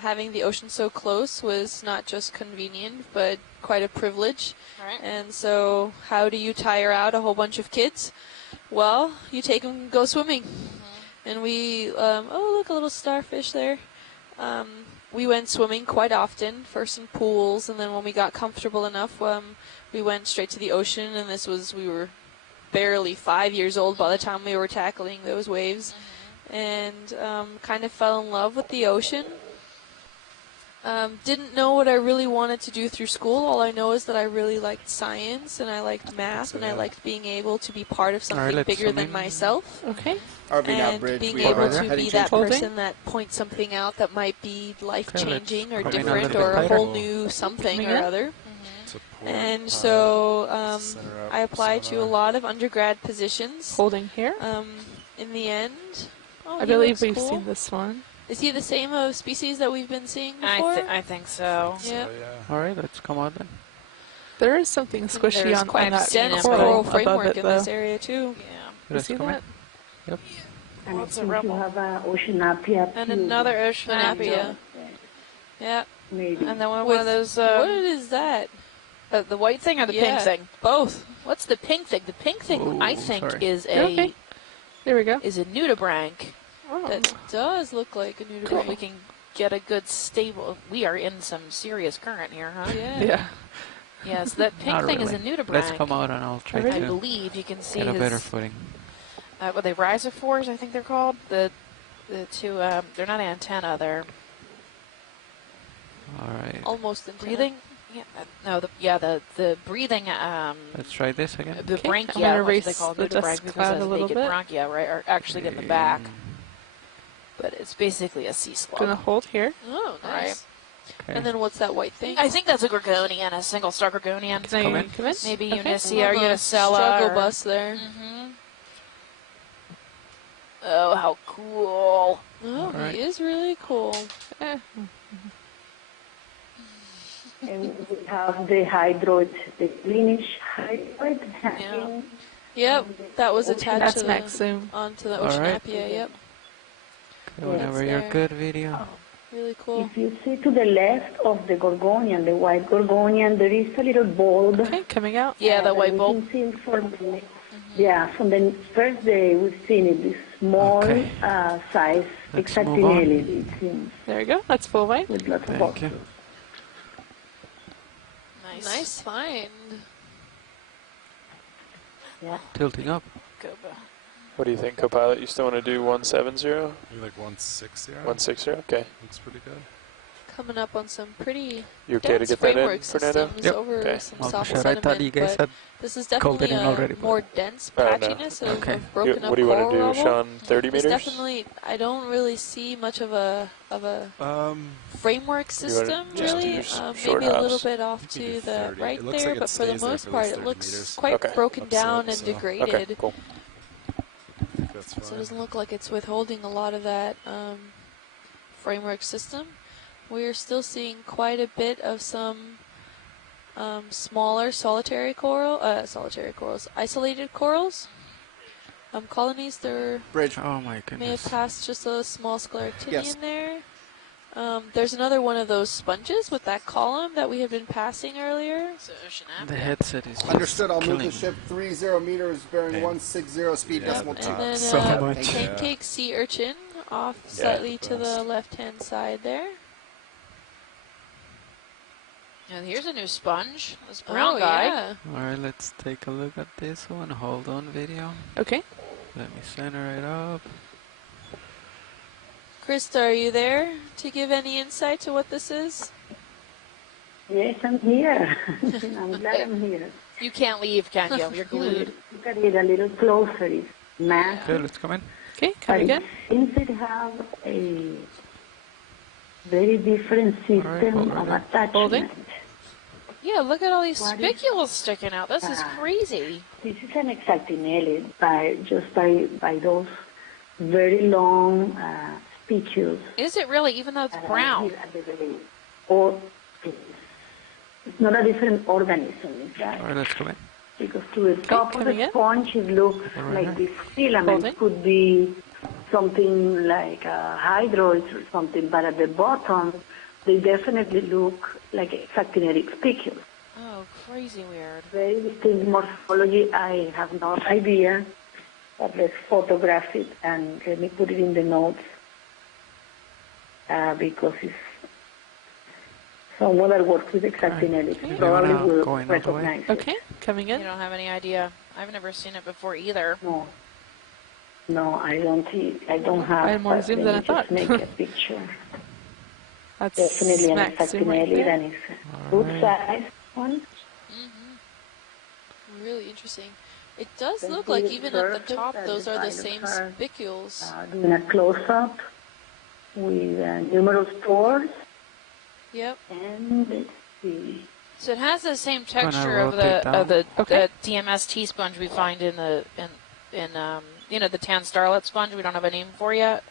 having the ocean so close was not just convenient, but quite a privilege. Right. And so how do you tire out a whole bunch of kids? Well, you take them and go swimming. And we, oh, look, a little starfish there. We went swimming quite often, first in pools, and then when we got comfortable enough, we went straight to the ocean, and we were barely 5 years old by the time we were tackling those waves, and kind of fell in love with the ocean. Didn't know what I really wanted to do through school. All I know is that I really liked science, and I liked math, and I liked being able to be part of something bigger than myself. Okay. RV now And bridge. being we able are to heading be change. that Holding. person that points something out that might be life-changing or Coming different under the or a tighter. whole new something Coming or in. other. Support, And so center up, I applied to a sonar. lot of undergrad positions. Holding here. In the end, I believe we've we've seen this one. Is he the same species that we've been seeing before? I think so. So, Yeah. yeah. All right, let's come out then. There is something squishy There's on quite that dense coral coral above framework it, in though. this area too. Yeah. You see come that? Yep. And I Lots of think rubble. you have an oceanapia And too. another oceanapia. Yeah. Maybe. And then one With- of those. what is that? The white thing or the Yeah. pink thing? Both. What's the pink thing? The pink thing, I Ooh, think, sorry. is You're okay. There we go. is a nudibranch. Oh. That does look like a Cool. nudibranch. We can get a good stable. We are in some serious current here, huh? Yeah. Yeah. Yes, that pink Not thing is really. a nudibranch. Let's come out and I'll try I to believe you can see get a better his. footing. What they rhizophores, I think they're called. The two. They're not antenna. They're All right. Almost in breathing. Yeah. No. The breathing. Let's try this again. The Okay, I'm branchia. gonna what they erase call the nudibranch dust because cloud it has a little naked bit. branchia, right? Are actually get in the back. Mm, But it's basically a sea slug. Gonna hold here. Oh, nice. Right. Okay. And then what's that white thing? I think that's a gorgonian, a single star gorgonian. Can I come in. come in? Maybe Okay. Unicia or Little Unicella. struggle or- bus there. Mhm. Oh, how cool. Oh, Alright. he is really cool. And we have the hydroid, the greenish hydroid hanging. Yep, that was Ocean- attached That's to next zoom. onto the Alright. Oceanapia. Yep, Okay, whenever you're there. good, video. really cool. If you see to the left of the gorgonian, the white gorgonian, there is a little bulb. Okay, coming out. Yeah, the that white we bulb. can see from the, yeah, from the first day we've seen it, this small Okay. size Let's move on. exactinelli, it seems, There we go. That's full white. with lots of Thank boxes. you. Nice. Nice find. Yeah. Tilting up. Goba. What do you think, co-pilot? You still want to do 170? Maybe like 160. 160? Okay. Looks pretty good. Coming up on some pretty You okay to dense get that in, framework Fernando? systems Yep. over Okay. some Oh, soft sure. I sediment, thought you guys but had this is called it definitely in a already, but- more dense I don't know. patchiness of, Okay. of broken up What do you want coral to do, rubble. Sean? 30 There's meters? definitely, I don't really see much of a framework You wanna system, just really. do short Maybe a little house? bit off You can do to the 30. right It looks there, like it but for the stays there most for at part, least it 30 looks meters. quite Okay. broken Upslope, down and so- degraded. Okay, cool. I think that's fine. So it doesn't look like it's withholding a lot of that framework system. We're still seeing quite a bit of some smaller solitary corals, isolated corals. Colonies, there Oh Bridge. my may have goodness. passed just a small scleractinian Yes. there. There's another one of those sponges with that column that we had been passing earlier. So The headset is just Understood. I'll move killing the me. ship 30 meters, bearing Hey. 160 speed Yeah, decimal the two. And then So much. pancake sea urchin off Yeah, slightly the to the best. left-hand side there. And here's a new sponge. This brown Oh, guy. yeah. Alright, let's take a look at this one. Hold on, video. Okay. Let me center it up. Krista, are you there to give any insight to what this is? Yes, I'm here. I'm glad I'm here. You can't leave, can you? You're glued. Look at it a little closer. It's massive. Okay, let's come in. Okay, But come it again. seems it has a very different system hold of on. attachment. Holding. Yeah, look at all these What is- spicules sticking out. This is crazy. This is an exactinelli by those very long spicules. Is it really, even though it's that are brown? here at the base. Or it's not a different organism, it's that. Alright, let's come in. Because to the top of coming the in. sponge, it looks All right. like this filament Holding. could be something like hydroids or something, but at the bottom, they definitely look like exactineric spicules. Oh, crazy weird. Very distinct morphology. I have no idea, but let's photograph it and let me put it in the notes because it's someone that works with exactineric Okay. probably Now will going all the way. recognize it. Okay, coming You in. don't have any idea. I've never seen it before either. No, I don't see. I don't have. I had more zoom let than me I thought. just make a picture. That's Definitely an smack zoom right exactinelli, there. and it's a good size one. Really interesting. It does Thank look you. like even at the Surface top, and those the are the spinal same cord. spicules. Doing a close-up with numerous pores, Yep. and let's see. So it has the same Gonna texture of rotate the Okay. DMST sponge we find in the the tan starlet sponge we don't have a name for yet,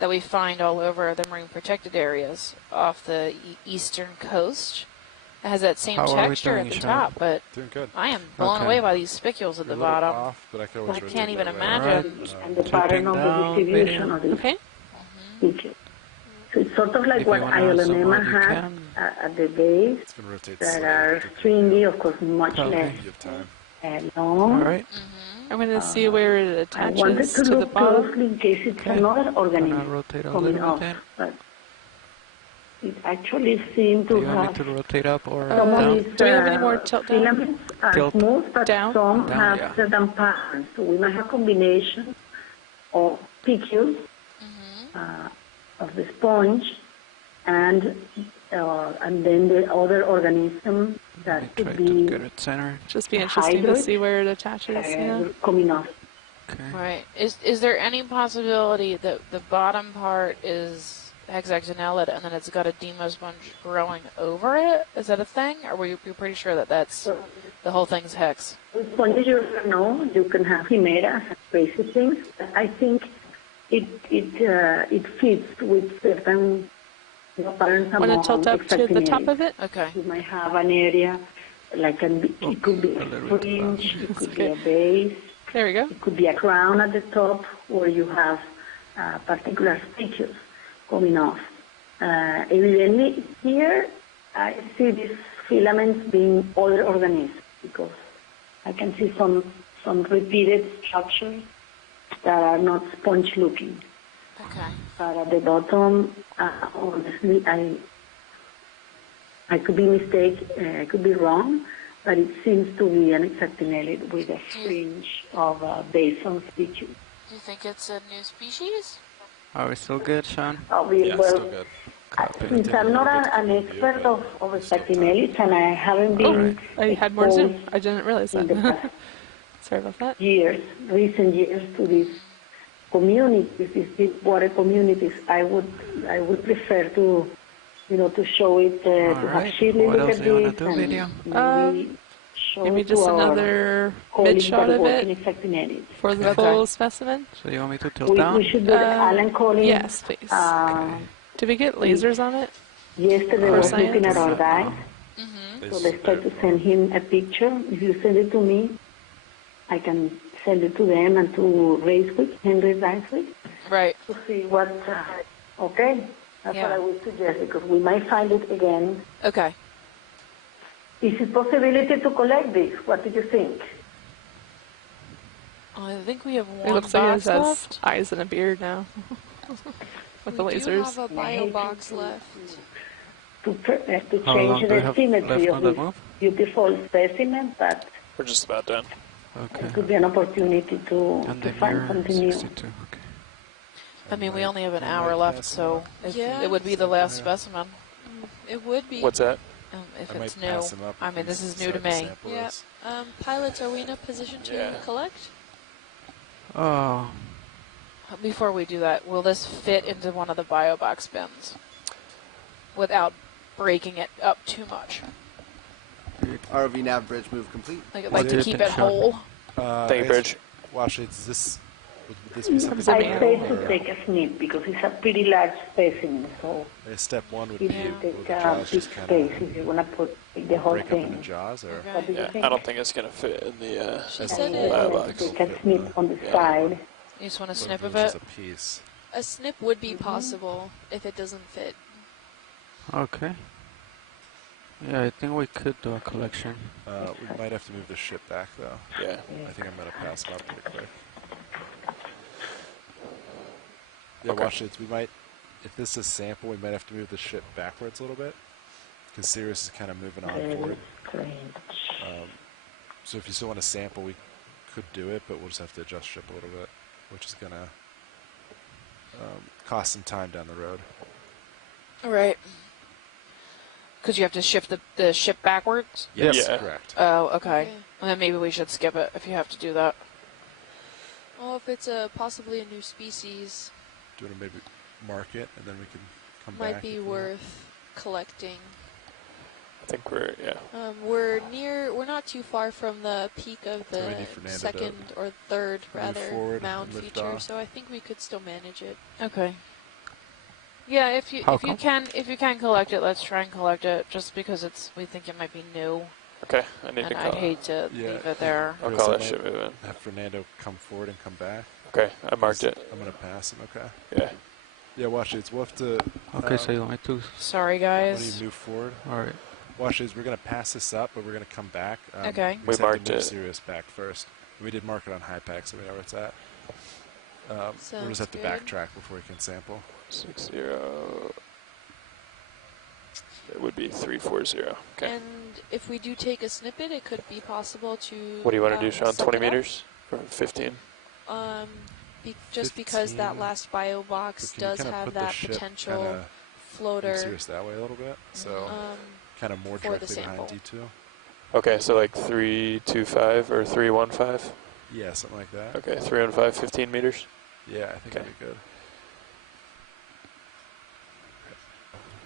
that we find all over the marine protected areas off the eastern coast. It has that same How are we texture at doing, the Sean? top, but Doing good. I am blown Okay. away by these spicules at You're the a little bottom. off, but I can always I rotate can't even that way. imagine. And the Taking pattern of the down distribution video. of these Okay. spicules. So it's sort of like If what you wanna zoom Iolanema out, you has can. at the base It's going to rotate that slowly. are to the stringy, video. of course, much Okay. less You have time. long. Alright. I'm going to see where it I wanted attaches to to the look bottom. closely in case it's Okay. another Gonna organism rotate a coming little off, bit. but it actually seemed Do to you want me have to rotate up or some of down? these do we have any more tilt down? filaments are Tilt smooth, but down? some Down, have yeah. certain patterns. So we might have combination of spicules of the sponge and then the other organism Let that me could try to be get it centered. Just be interesting to hybrid, see where it attaches. Yeah. coming off. Okay. Right. Is there any possibility that the bottom part is hexagonellid and then it's got a demo sponge growing over it? Is that a thing? Or were you pretty sure that that's the whole thing's hex? With sponges, you don't know, you can have chimeras and crazy things. I think it fits with certain patterns Want to tilt up to the top of it? Okay. You might have an area like it could be a a little bit fringe, it could be Okay. a base, There we go. it could be a crown at the top where you have particular spicules coming off. Evidently, here I see these filaments being other organisms because I can see some repeated structures that are not sponge looking. Okay. But at the bottom, honestly, I could be mistaken, I could be wrong, but it seems to be an exactinellid with a fringe of basal spicules. Do you think it's a new species? Are we still good, Sean? Yeah, still good. Copy. Since I'm not an expert of exactinellids and I haven't been I had more zoom. exposed I didn't realize in the that. past Sorry about that. recent years to these communities, these deep water communities, I would prefer to show it, to have Alright. Shirley What look else at do you wanna this do, and video? maybe show Maybe it just to our another mid colleagues shot that of work in it exactinellids. for the Okay. full specimen. So you want me to tilt We down? should do the Alan Collins. Yes, please. Did we get lasers on it? Yesterday For was science? looking at our dice, They so let's try spare to for- send him a picture. If you send it to me, I can send it to them and to Raceway, Henry Raceway, Right. to see what. Okay. That's Yeah. what I would suggest because we might find it again. Okay. Is it possibility to collect this? What do you think? I think we have It one looks like box it has left. eyes and a beard now. With the We do lasers. have a I bio hate box to- left. To How long change do we the have symmetry left of on that this move? beautiful specimen, but We're just about done. Okay. it could be an opportunity to And the find mirror, something new. 62. Okay. I mean, we only have an I hour might left, pass so him if Yeah. it would be the Sample last here. specimen. It would be. What's that? If I might it's new. pass him up I if mean, he's this is new to starting me. sample Yeah. this. Pilots, are we in a position to Yeah. collect? Oh, Before we do that, will this fit into one of the bio box bins without breaking it up too much? ROV nav bridge move complete. Like, I'd What like do to you keep think, it Sean? whole. Thank you, Bridge. Watch it. Would this be something? Zoom I in. say to take a snip because it's a pretty large specimen, so Step one would it be will will take the a jaws big just space kind if you want to put the of whole break up into thing. jaws, or Okay. What do you Yeah, think? I don't think it's gonna fit in the. She As said a it. whole, bio I box. think Take it'll a fit snip on the Yeah. side. You just want a but snip if of it's it? just a piece. A snip would be possible if it doesn't fit. okay. Yeah, I think we could do a collection. We might have to move the ship back though. Yeah. I think I'm gonna pass him up pretty quick. Yeah, Okay. watch it. We might, if this is sample, we might have to move the ship backwards a little bit because Sirius is kind of moving on forward. So if you still want to sample, we could do it, but we'll just have to adjust ship a little bit, which is gonna cost some time down the road. Right. Because you have to shift the ship backwards? Yes, Yeah. correct. Oh, okay. Okay. Well, then maybe we should skip it if you have to do that. Oh, if it's possibly a new species, Do you want to maybe mark it and then we can come might back? be if you want? worth collecting. I think we're We're not too far from the peak of So we the need Fernando second or third, move rather, forward mound and lift feature, off. so I think we could still manage it. Okay. Yeah, if you How if you can collect it, let's try and collect it. Just because we think it might be new, okay. I need and to I'd call. hit to Yeah. leave it there. I'll Chris, call I that might ship moving. Have Fernando come forward and come back. Okay, I marked it. I'm gonna pass him. Okay. Yeah. Yeah, watch it. We'll have to. Okay, so you want me to? Sorry, when guys. you move forward, Alright. watch it. We're gonna pass this up, but we're gonna come back. Okay. We We just have marked to move it. Sirius back first. We did mark it on high pack, so we know where it's at. We'll Sounds just have to good. backtrack before we can sample. 60. It would be 340. Okay. And if we do take a snippet, it could be possible to. What do you want to do, Sean? suck 20 it up. meters or 15? Just because that 15. last bio box But can you does kinda have put the that ship potential kinda move floater. Sirius that way a little bit, so kind of more for the directly behind sample. D2. Okay, so like 325 or 315. Yeah, something like that. Okay, 315, 15 meters. Yeah, I think Okay. that'd be good.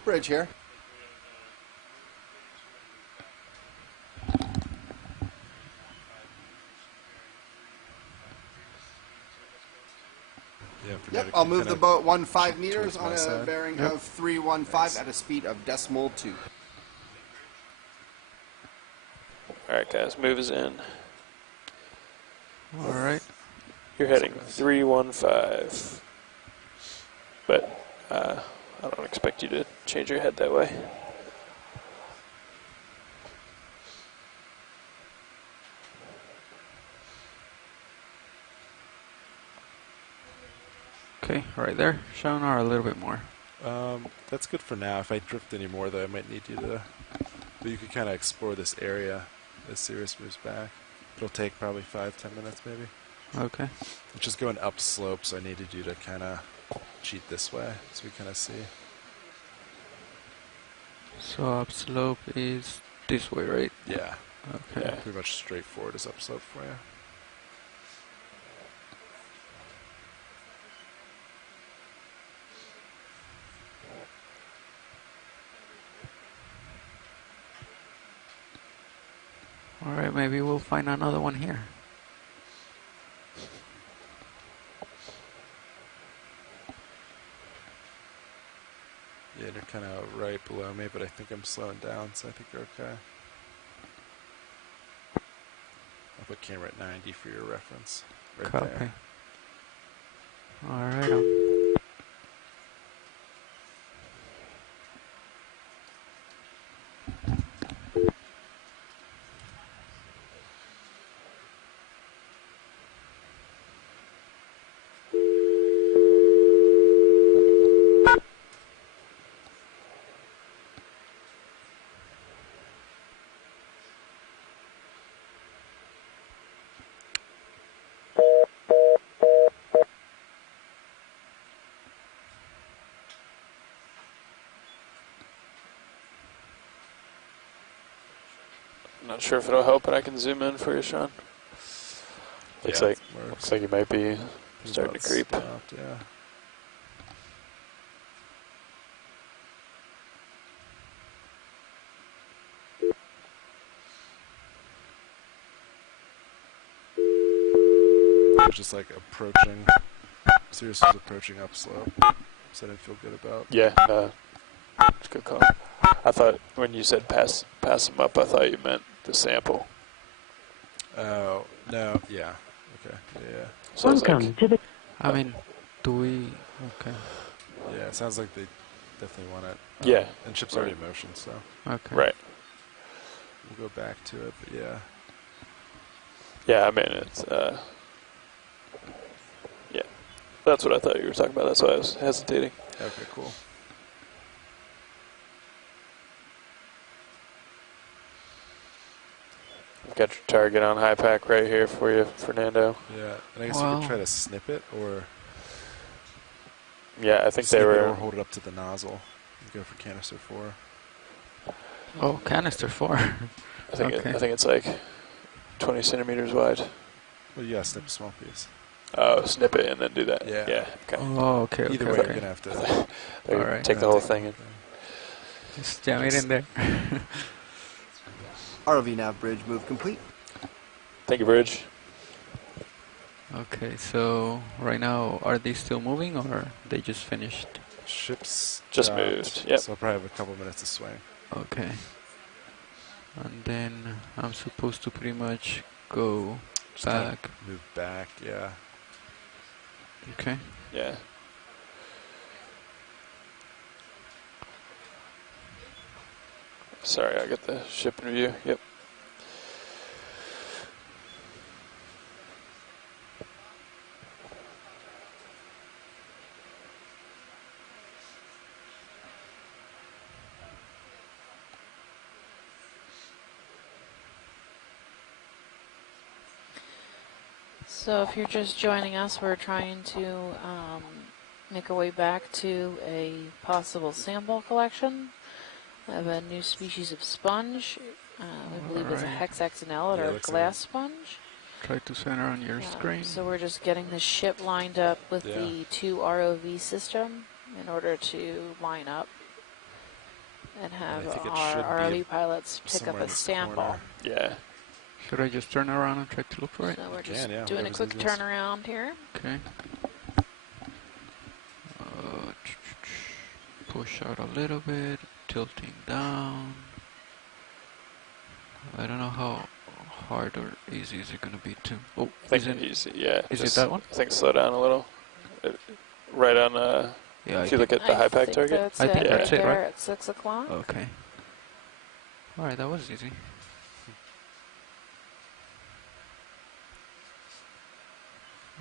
Bridge here. Yeah, Yep, Fernando, I'll can you move the kinda boat 15 towards meters my on a side? bearing Yep. of 315 at a speed of decimal 2. All right, guys, move is in. Alright. You're heading 315. But I don't expect you to change your head that way. Okay, right there. Sean, or a little bit more. That's good for now. If I drift any more, though, I might need you to. But you could kind of explore this area as Sirius moves back. It'll take probably 5-10 minutes, maybe. Okay. It's just going up slope, so I needed you to kind of cheat this way, so we kind of see. So upslope is this way, right? Yeah, Okay. Yeah. pretty much straightforward as upslope for you. Alright, maybe we'll find another one here. Yeah, they're kind of right below me, but I think I'm slowing down, so I think you're okay. I'll put camera at 90 for your reference. Right Copy. there. Alright, not sure if it'll help, but I can zoom in for you, Sean. Looks Yeah, like it looks like you might be It's starting to about creep. stopped, yeah. It was just like approaching. Sirius was approaching upslope, so I didn't feel good about. Yeah, it's a good call. I thought when you said pass them up, I thought you meant the sample. Oh no, yeah, okay, yeah, So I was like, to the I mean, do we? Okay. yeah. It sounds like they definitely want it. Yeah. And ship's already in motion, so Okay. right. we'll go back to it. But yeah, Yeah, I mean, it's, yeah. That's what I thought you were talking about. That's why I was hesitating. okay, cool. I've got your target on high pack right here for you, Fernando. Yeah, and I guess you Well- could try to snip it or Yeah, I think snip they it were. or hold it up to the nozzle. And go for canister 4. Oh, canister 4. I think okay. I think it's like 20 centimeters wide. Well, you gotta snip a small piece. Oh, snip it and then do that. Yeah. Yeah. Okay. Oh, okay. Okay. Either way, okay. you're gonna have to There, Alright. take the whole thing in. Just jam it in there. ROV nav bridge move complete. Thank you, Bridge. Okay, so right now, are they still moving or they just finished? Ships Just docked, moved, yep. So I'll probably have a couple minutes to swing. Okay. And then I'm supposed to pretty much go Just kinda back. move back, yeah. Okay. Yeah. Sorry, I got the ship in view. Yep. So if you're just joining us, we're trying to make our way back to a possible sample collection of a new species of sponge. We believe it's a Alright. hexaxonellate Yeah, or looks glass sponge. Try to center on your screen. So we're just getting the ship lined up with Yeah. the 2 ROV system in order to line up and have I think it our should be ROV pilots pick up somewhere a in this sample. corner. Yeah. Should I just turn around and try to look for it? So we're You just can, yeah, doing a whatever's quick easiest. turnaround here. Okay. Push out a little bit, tilting down. I don't know how hard or easy is it going to be to. Oh, I think is it? easy. Yeah. Is just, it that one? I think slow down a little. Right on. Yeah. If you look at the high pack target. That's I think it, that's right it, there right? at 6 o'clock. Okay. All right, that was easy.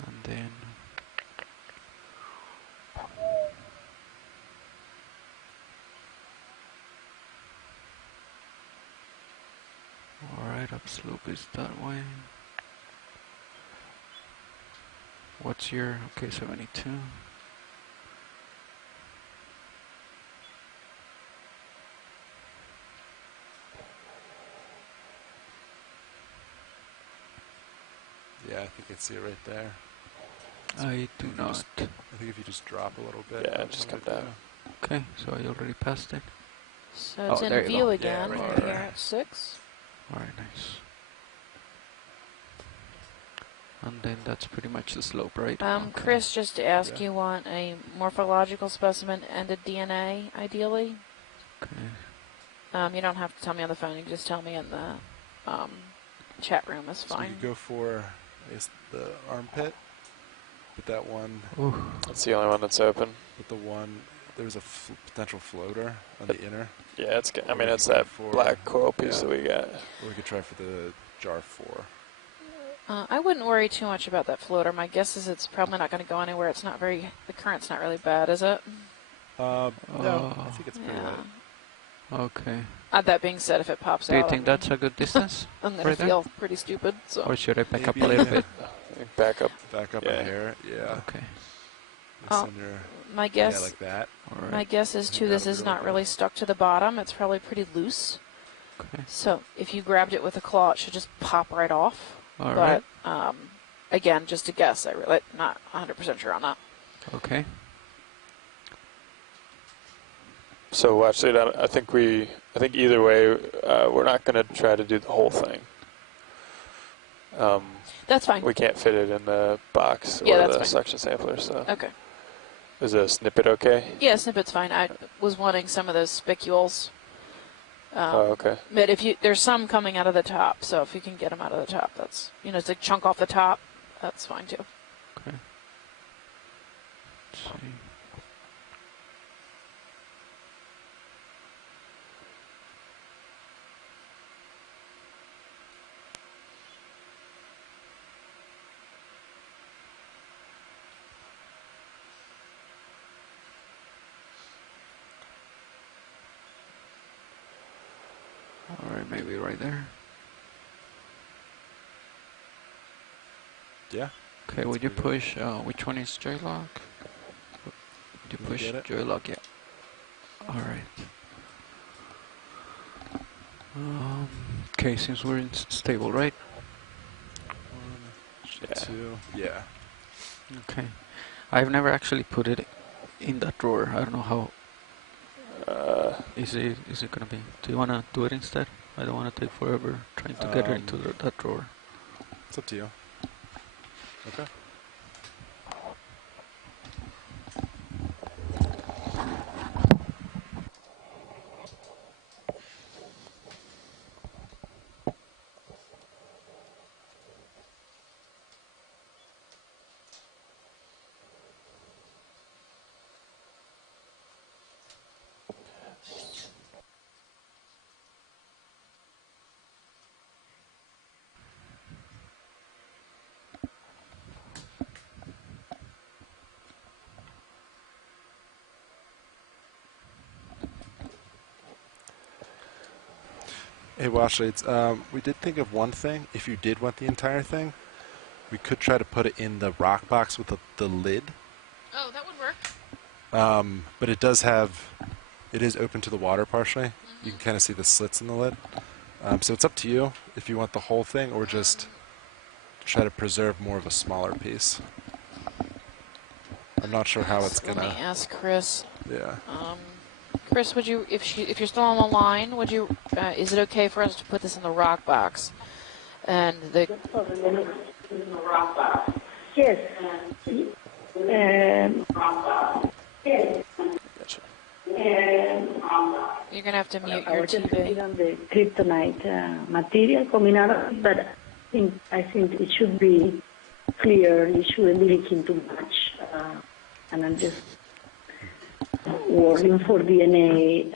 And then. Alright, upslope is that way. What's your, okay, 72. Yeah, I think I see it right there. I do not. I think if you just drop a little bit. Yeah, that's just what come I down. do. Okay, so I already passed it. So it's Oh, there in you view go. again. right We're there. here at 6. Alright, nice. And then that's pretty much the slope, right? Okay. Chris, just to ask, Yeah. you want a morphological specimen and a DNA, ideally? Okay. You don't have to tell me on the phone. You can just tell me in the chat room. Is So you fine. could go for, I guess, the armpit. With that one, Ooh. That's the only one that's open. with the one, there's a potential floater on the inner. Yeah, it's. I Or mean, we it's could go that for- black coral piece yeah. that we got. Or we could try for the jar 4. I wouldn't worry too much about that floater. My guess is it's probably not going to go anywhere. It's not very. The current's not really bad, is it? No, Oh. I think it's pretty Yeah. light. Okay. That being said, if it pops Do you out, think that's a good distance? I'm going to right there? feel pretty stupid. So. Or should I back up a Maybe, little bit? Back up. Back up Yeah. in here, yeah. Okay. Send your, My yeah, guess, like that. Alright. my guess is I think too. This that'll be is really not good. really stuck to the bottom. It's probably pretty loose. Okay. So if you grabbed it with a claw, it should just pop right off. All but right. again, just a guess. I'm not 100% sure on that. Okay. So watch it. I think either way, we're not going to try to do the whole thing. That's fine. We can't fit it in the box Yeah, or that's the fine. suction sampler. So Okay. is a snippet okay? Yeah, snipper's fine. I was wanting some of those spicules. Oh, okay. But there's some coming out of the top, so if you can get them out of the top, that's, it's a chunk off the top, that's fine too. Okay. Let's see. All right, maybe right there. Yeah. Okay, would you push, which one is J-lock? Would you Can you push get it? J-lock? Yeah. Alright. Okay, since we're in stable, right? 1, 2. Yeah. Okay. I've never actually put it in that drawer. I don't know how is it gonna be. Do you wanna do it instead? I don't wanna take forever trying to get it into that drawer. It's up to you. Okay. Hey, Washblades, we did think of one thing. If you did want the entire thing, we could try to put it in the rock box with the lid. Oh, that would work. But it is open to the water partially. You can kind of see the slits in the lid. So it's up to you if you want the whole thing or just try to preserve more of a smaller piece. I'm not sure how it's Let gonna. me ask Chris. Yeah. Chris, would you, if you're still on the line, would you, is it okay for us to put this in the rock box? And the Yes. Gotcha. you're gonna have to mute I your was just TV. putting on the kryptonite material coming out of it, but I think it should be clear. It shouldn't be leaking too much. And I'm just working for DNA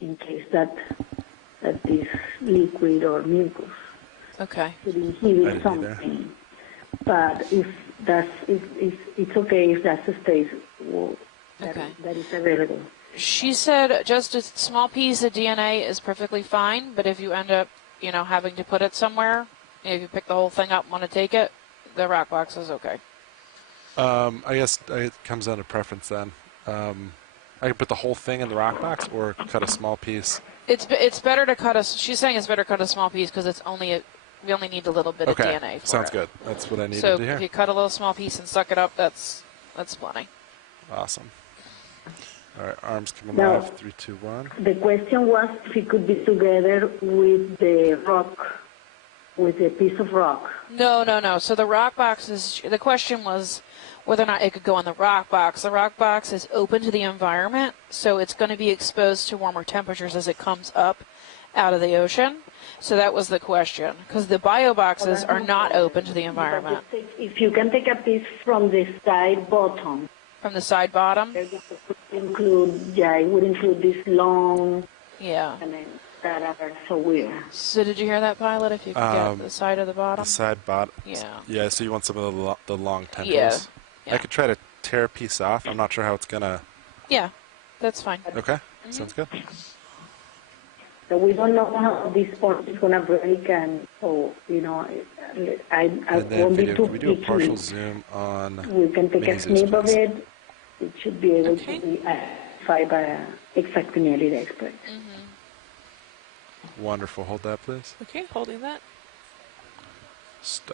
in case that this liquid or mucus Okay. could I inhibit didn't something. But if it's okay if that's the space that is available. She said just a small piece of DNA is perfectly fine, but if you end up, having to put it somewhere, if you pick the whole thing up and want to take it, the rock box is okay. I guess it comes down to preference then. I could put the whole thing in the rock box or cut a small piece. It's better to cut she's saying it's better to cut a small piece because we only need a little bit Okay, of DNA for sounds it. good. That's what I needed So to hear. if you cut a little small piece and suck it up, that's plenty. Awesome. All right, arms coming Now- off. 3, 2, 1. The question was if it could be together with the rock, with a piece of rock. No. So the rock box the question was whether or not it could go in the rock box. The rock box is open to the environment, so it's going to be exposed to warmer temperatures as it comes up out of the ocean. So that was the question, because the bio boxes are not open to the environment. But if you can take a piece from the side bottom, From the side bottom? it would include this long, Yeah. and then that are so weird. So did you hear that, Pilot? If you could get the side of the bottom? The side bottom. Yeah. Yeah, so you want some of the long tendrils? Yeah. I could try to tear a piece off. I'm not sure how it's going to... Yeah, that's fine. Okay, sounds good. So we don't know how this part is going to break, and so, I And then won't be video, too can we do a partial picky. zoom on... We can take a Mini's snip of please? it. It should be able Okay. to be identified by exactly nearly the expert. Wonderful. Hold that, please. Okay, holding that.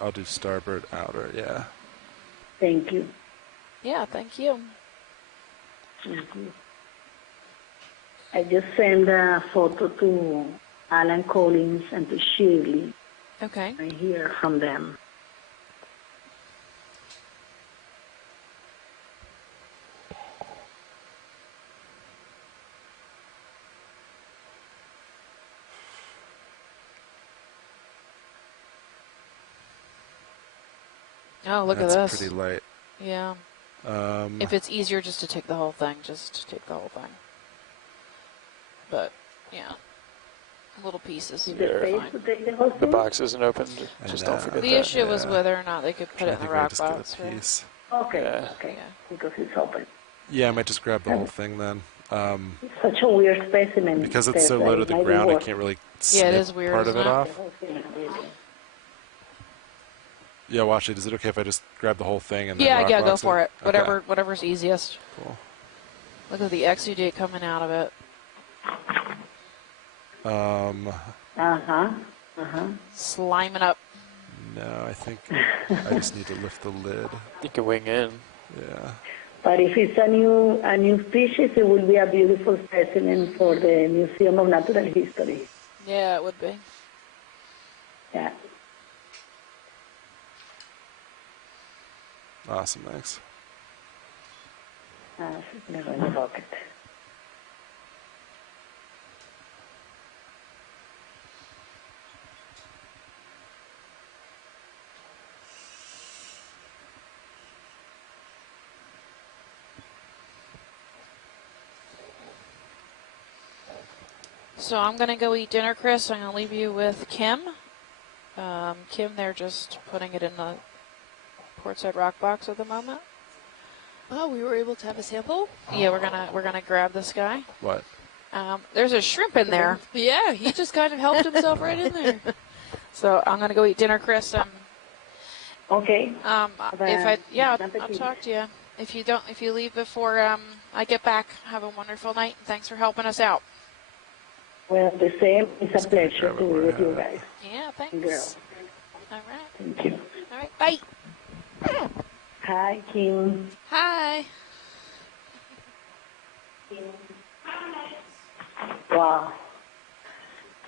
I'll do starboard outer. Yeah. Thank you. Yeah, thank you. Mhm. I just sent a photo to Alan Collins and to Shirley. Okay. I hear from them. Oh, look at That's this. pretty light. Yeah. If it's easier just to take the whole thing, just take the whole thing. But, yeah. Little pieces. Is there are space fine. to take the whole The thing? box isn't open. Just don't forget The that. issue was yeah. whether or not they could put it I in the think I rock just get box. a Right? piece. Okay, Yeah. okay, Yeah. because it's open. Yeah, I might just grab the whole thing then. It's such a weird specimen. Because it's so Steph, low that to it the might be ground, I worth can't really Yeah, it snip is weird, part of isn't it it? the off. whole thing, really. Yeah, watch it. Is it okay if I just grab the whole thing and then Yeah, rock yeah, go box for it. Okay. Whatever's easiest. Cool. Look at the exudate coming out of it. Uh-huh, uh-huh. Sliming up. No, I think I just need to lift the lid. You can wing in. Yeah. But if it's a new species, it will be a beautiful specimen for the Museum of Natural History. Yeah, it would be. Yeah. Awesome, thanks. Never in the bucket. So I'm going to go eat dinner, Chris. I'm going to leave you with Kim. Kim, they're just putting it in the portside rock box at the moment. Oh, we were able to have a sample? Yeah, we're gonna grab this guy. What? There's a shrimp in there. Yeah, he just kind of helped himself right in there. So I'm gonna go eat dinner, Chris. Okay. I'll talk to you. If you leave before I get back, have a wonderful night. And thanks for helping us out. Well, the same. It's a pleasure to be with you guys. Yeah, thanks. Girl. All right. Thank you. All right. Bye. Hi, Kim. Hi. Wow.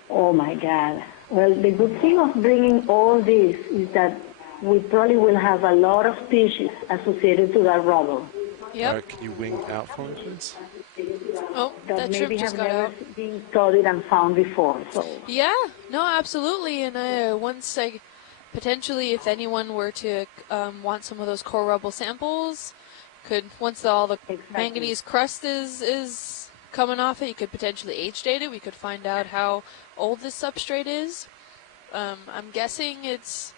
Oh, my God. Well, the good thing of bringing all this is that we probably will have a lot of species associated to that rubble. Yep. All right, can you wing out for me, please? Oh, That that shrimp maybe just have got never out. been studied and found before. So Yeah, no, absolutely. And once potentially, if anyone were to want some of those core rubble samples, once all the manganese crust is coming off it, you could potentially age date it. We could find out how old this substrate is. I'm guessing it's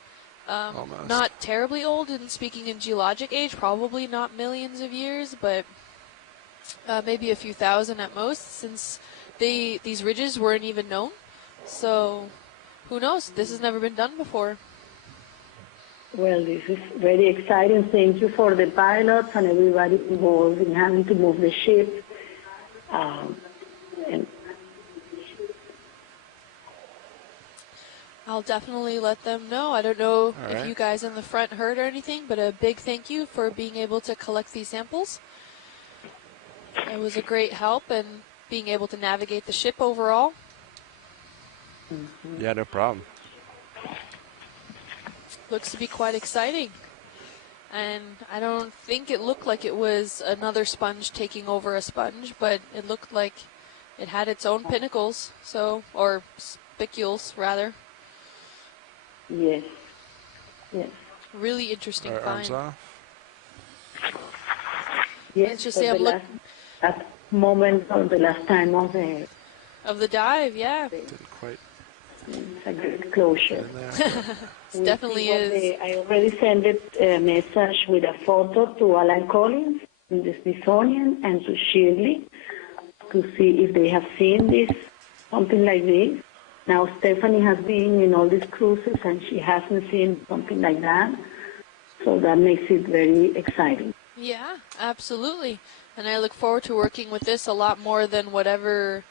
not terribly old, and speaking in geologic age, probably not millions of years, but maybe a few thousand at most, since these ridges weren't even known. So who knows? This has never been done before. well, this is very exciting. Thank you for the pilots and everybody involved in having to move the ship. And I'll definitely let them know. I don't know All if right. you guys in the front heard or anything, but a big thank you for being able to collect these samples. It was a great help and being able to navigate the ship overall. Yeah, no problem. Looks to be quite exciting. And I don't think it looked like it was another sponge taking over a sponge, but it looked like it had its own pinnacles, or spicules rather. yes, yes, Really interesting All right, arms find. off. yes. Let's just for say the I'm look- last moment or the last time of Of the dive, yeah. Didn't quite it's a great closure. get in there. It definitely is. I already sent a message with a photo to Alan Collins in the Smithsonian and to Shirley to see if they have seen this, something like this. Now Stephanie has been in all these cruises and she hasn't seen something like that. So that makes it very exciting. Yeah, absolutely. And I look forward to working with this a lot more than whatever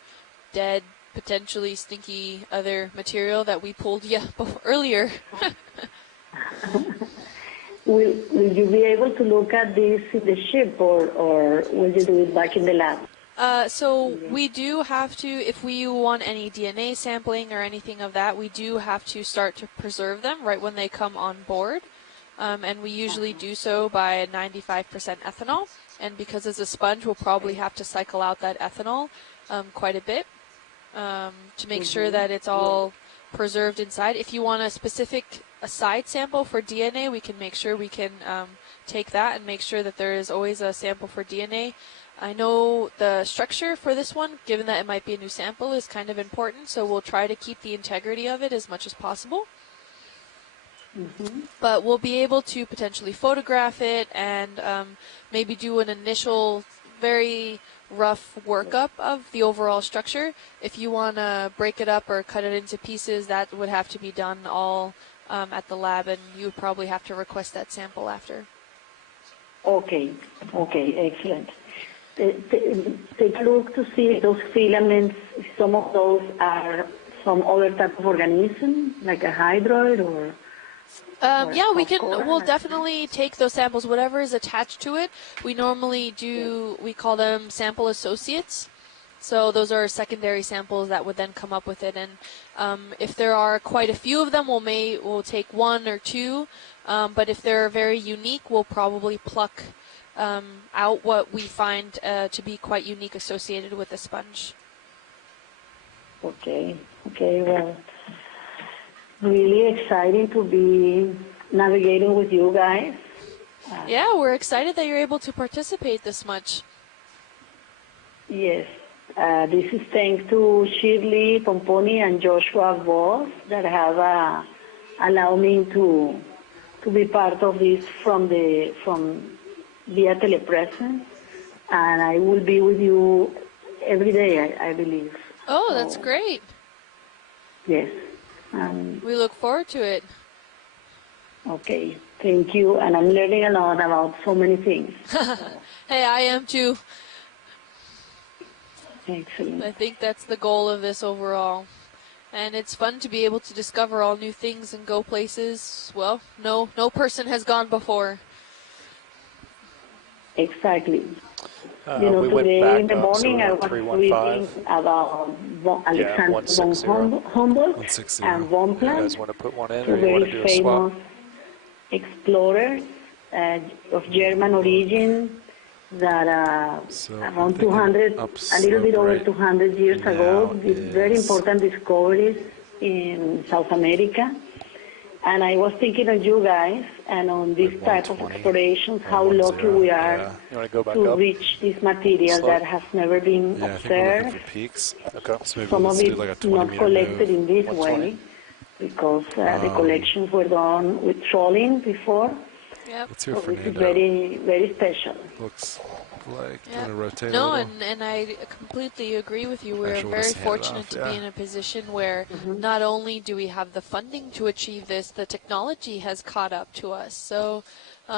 dead potentially stinky other material that we pulled earlier. Will you be able to look at this in the ship, or will you do it back in the lab? So we do have to, if we want any DNA sampling or anything of that, we do have to start to preserve them right when they come on board. And we usually do so by 95% ethanol. And because it's a sponge, we'll probably have to cycle out that ethanol quite a bit to make sure that it's all preserved inside. If you want a side sample for DNA, we can make sure we can take that and make sure that there is always a sample for DNA. I know the structure for this one, given that it might be a new sample, is kind of important, so we'll try to keep the integrity of it as much as possible. But we'll be able to potentially photograph it and maybe do an initial very rough workup of the overall structure. If you want to break it up or cut it into pieces, that would have to be done all at the lab, and you would probably have to request that sample after. Okay, excellent. Take a look to see if those filaments, if some of those are some other type of organism, like a hydroid or... Yeah, we'll definitely take those samples, whatever is attached to it. We normally we call them sample associates. So those are secondary samples that would then come up with it. And if there are quite a few of them, we'll take one or two. But if they're very unique, we'll probably pluck out what we find to be quite unique associated with the sponge. Okay, well, really exciting to be navigating with you guys. Yeah, we're excited that you're able to participate this much. Yes, this is thanks to Shirley Pomponi and Joshua Voss that have allowed me to be part of this from via telepresence, and I will be with you every day, I believe. Oh, that's great. Yes. We look forward to it. Okay, thank you. And I'm learning a lot about so many things. Hey, I am too. Excellent. I think that's the goal of this overall. And it's fun to be able to discover all new things and go places, well, no person has gone before. Exactly. We went today back in the up, morning so I was reading about Alexander von Humboldt and von You guys Planck, want to put one in, two or you want to very do a swap? famous explorers of German origin that around 200, a little bit over 200 years ago, did very important discoveries in South America. And I was thinking of you guys and on this type of explorations, how lucky we are to reach this material that has never been observed. Peaks. Okay. So maybe Some of let's do it like a not 20-meter collected move. in this way because the collections were done with trawling before. Yep. Let's hear So this is Fernando. very, very special. Looks like Yep. going to rotate a No, little. and I completely agree with you. We're Actually, we'll very just hand it fortunate off, to yeah. be in a position where not only do we have the funding to achieve this, the technology has caught up to us. So,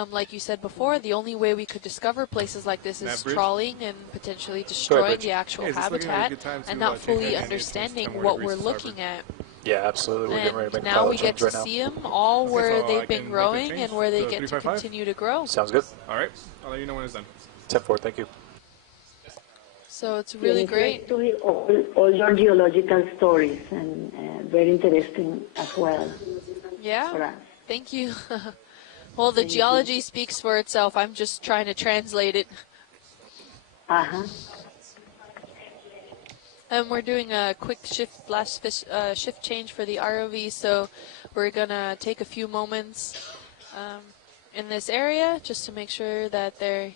like you said before, the only way we could discover places like this is Matt Bridge? trawling and potentially destroying Bridge. the actual Hey, is this looking like a habitat good time to, and not change fully my name? understanding I'm what already we're reached looking Starboard. at. Yeah, absolutely. We're getting ready And to make now we pilot get change to right now. see them all Okay, where so I they've been can make the growing change and where they to get to 355? continue to grow. Sounds good. All right. I'll let you know when it's done. 10-4, thank you. So it's really great. To hear all your geological stories and very interesting as well for Yeah, us. thank you. Well, the geology speaks for itself. I'm just trying to translate it. Uh-huh. And we're doing a quick shift change for the ROV, so we're gonna take a few moments in this area just to make sure that they're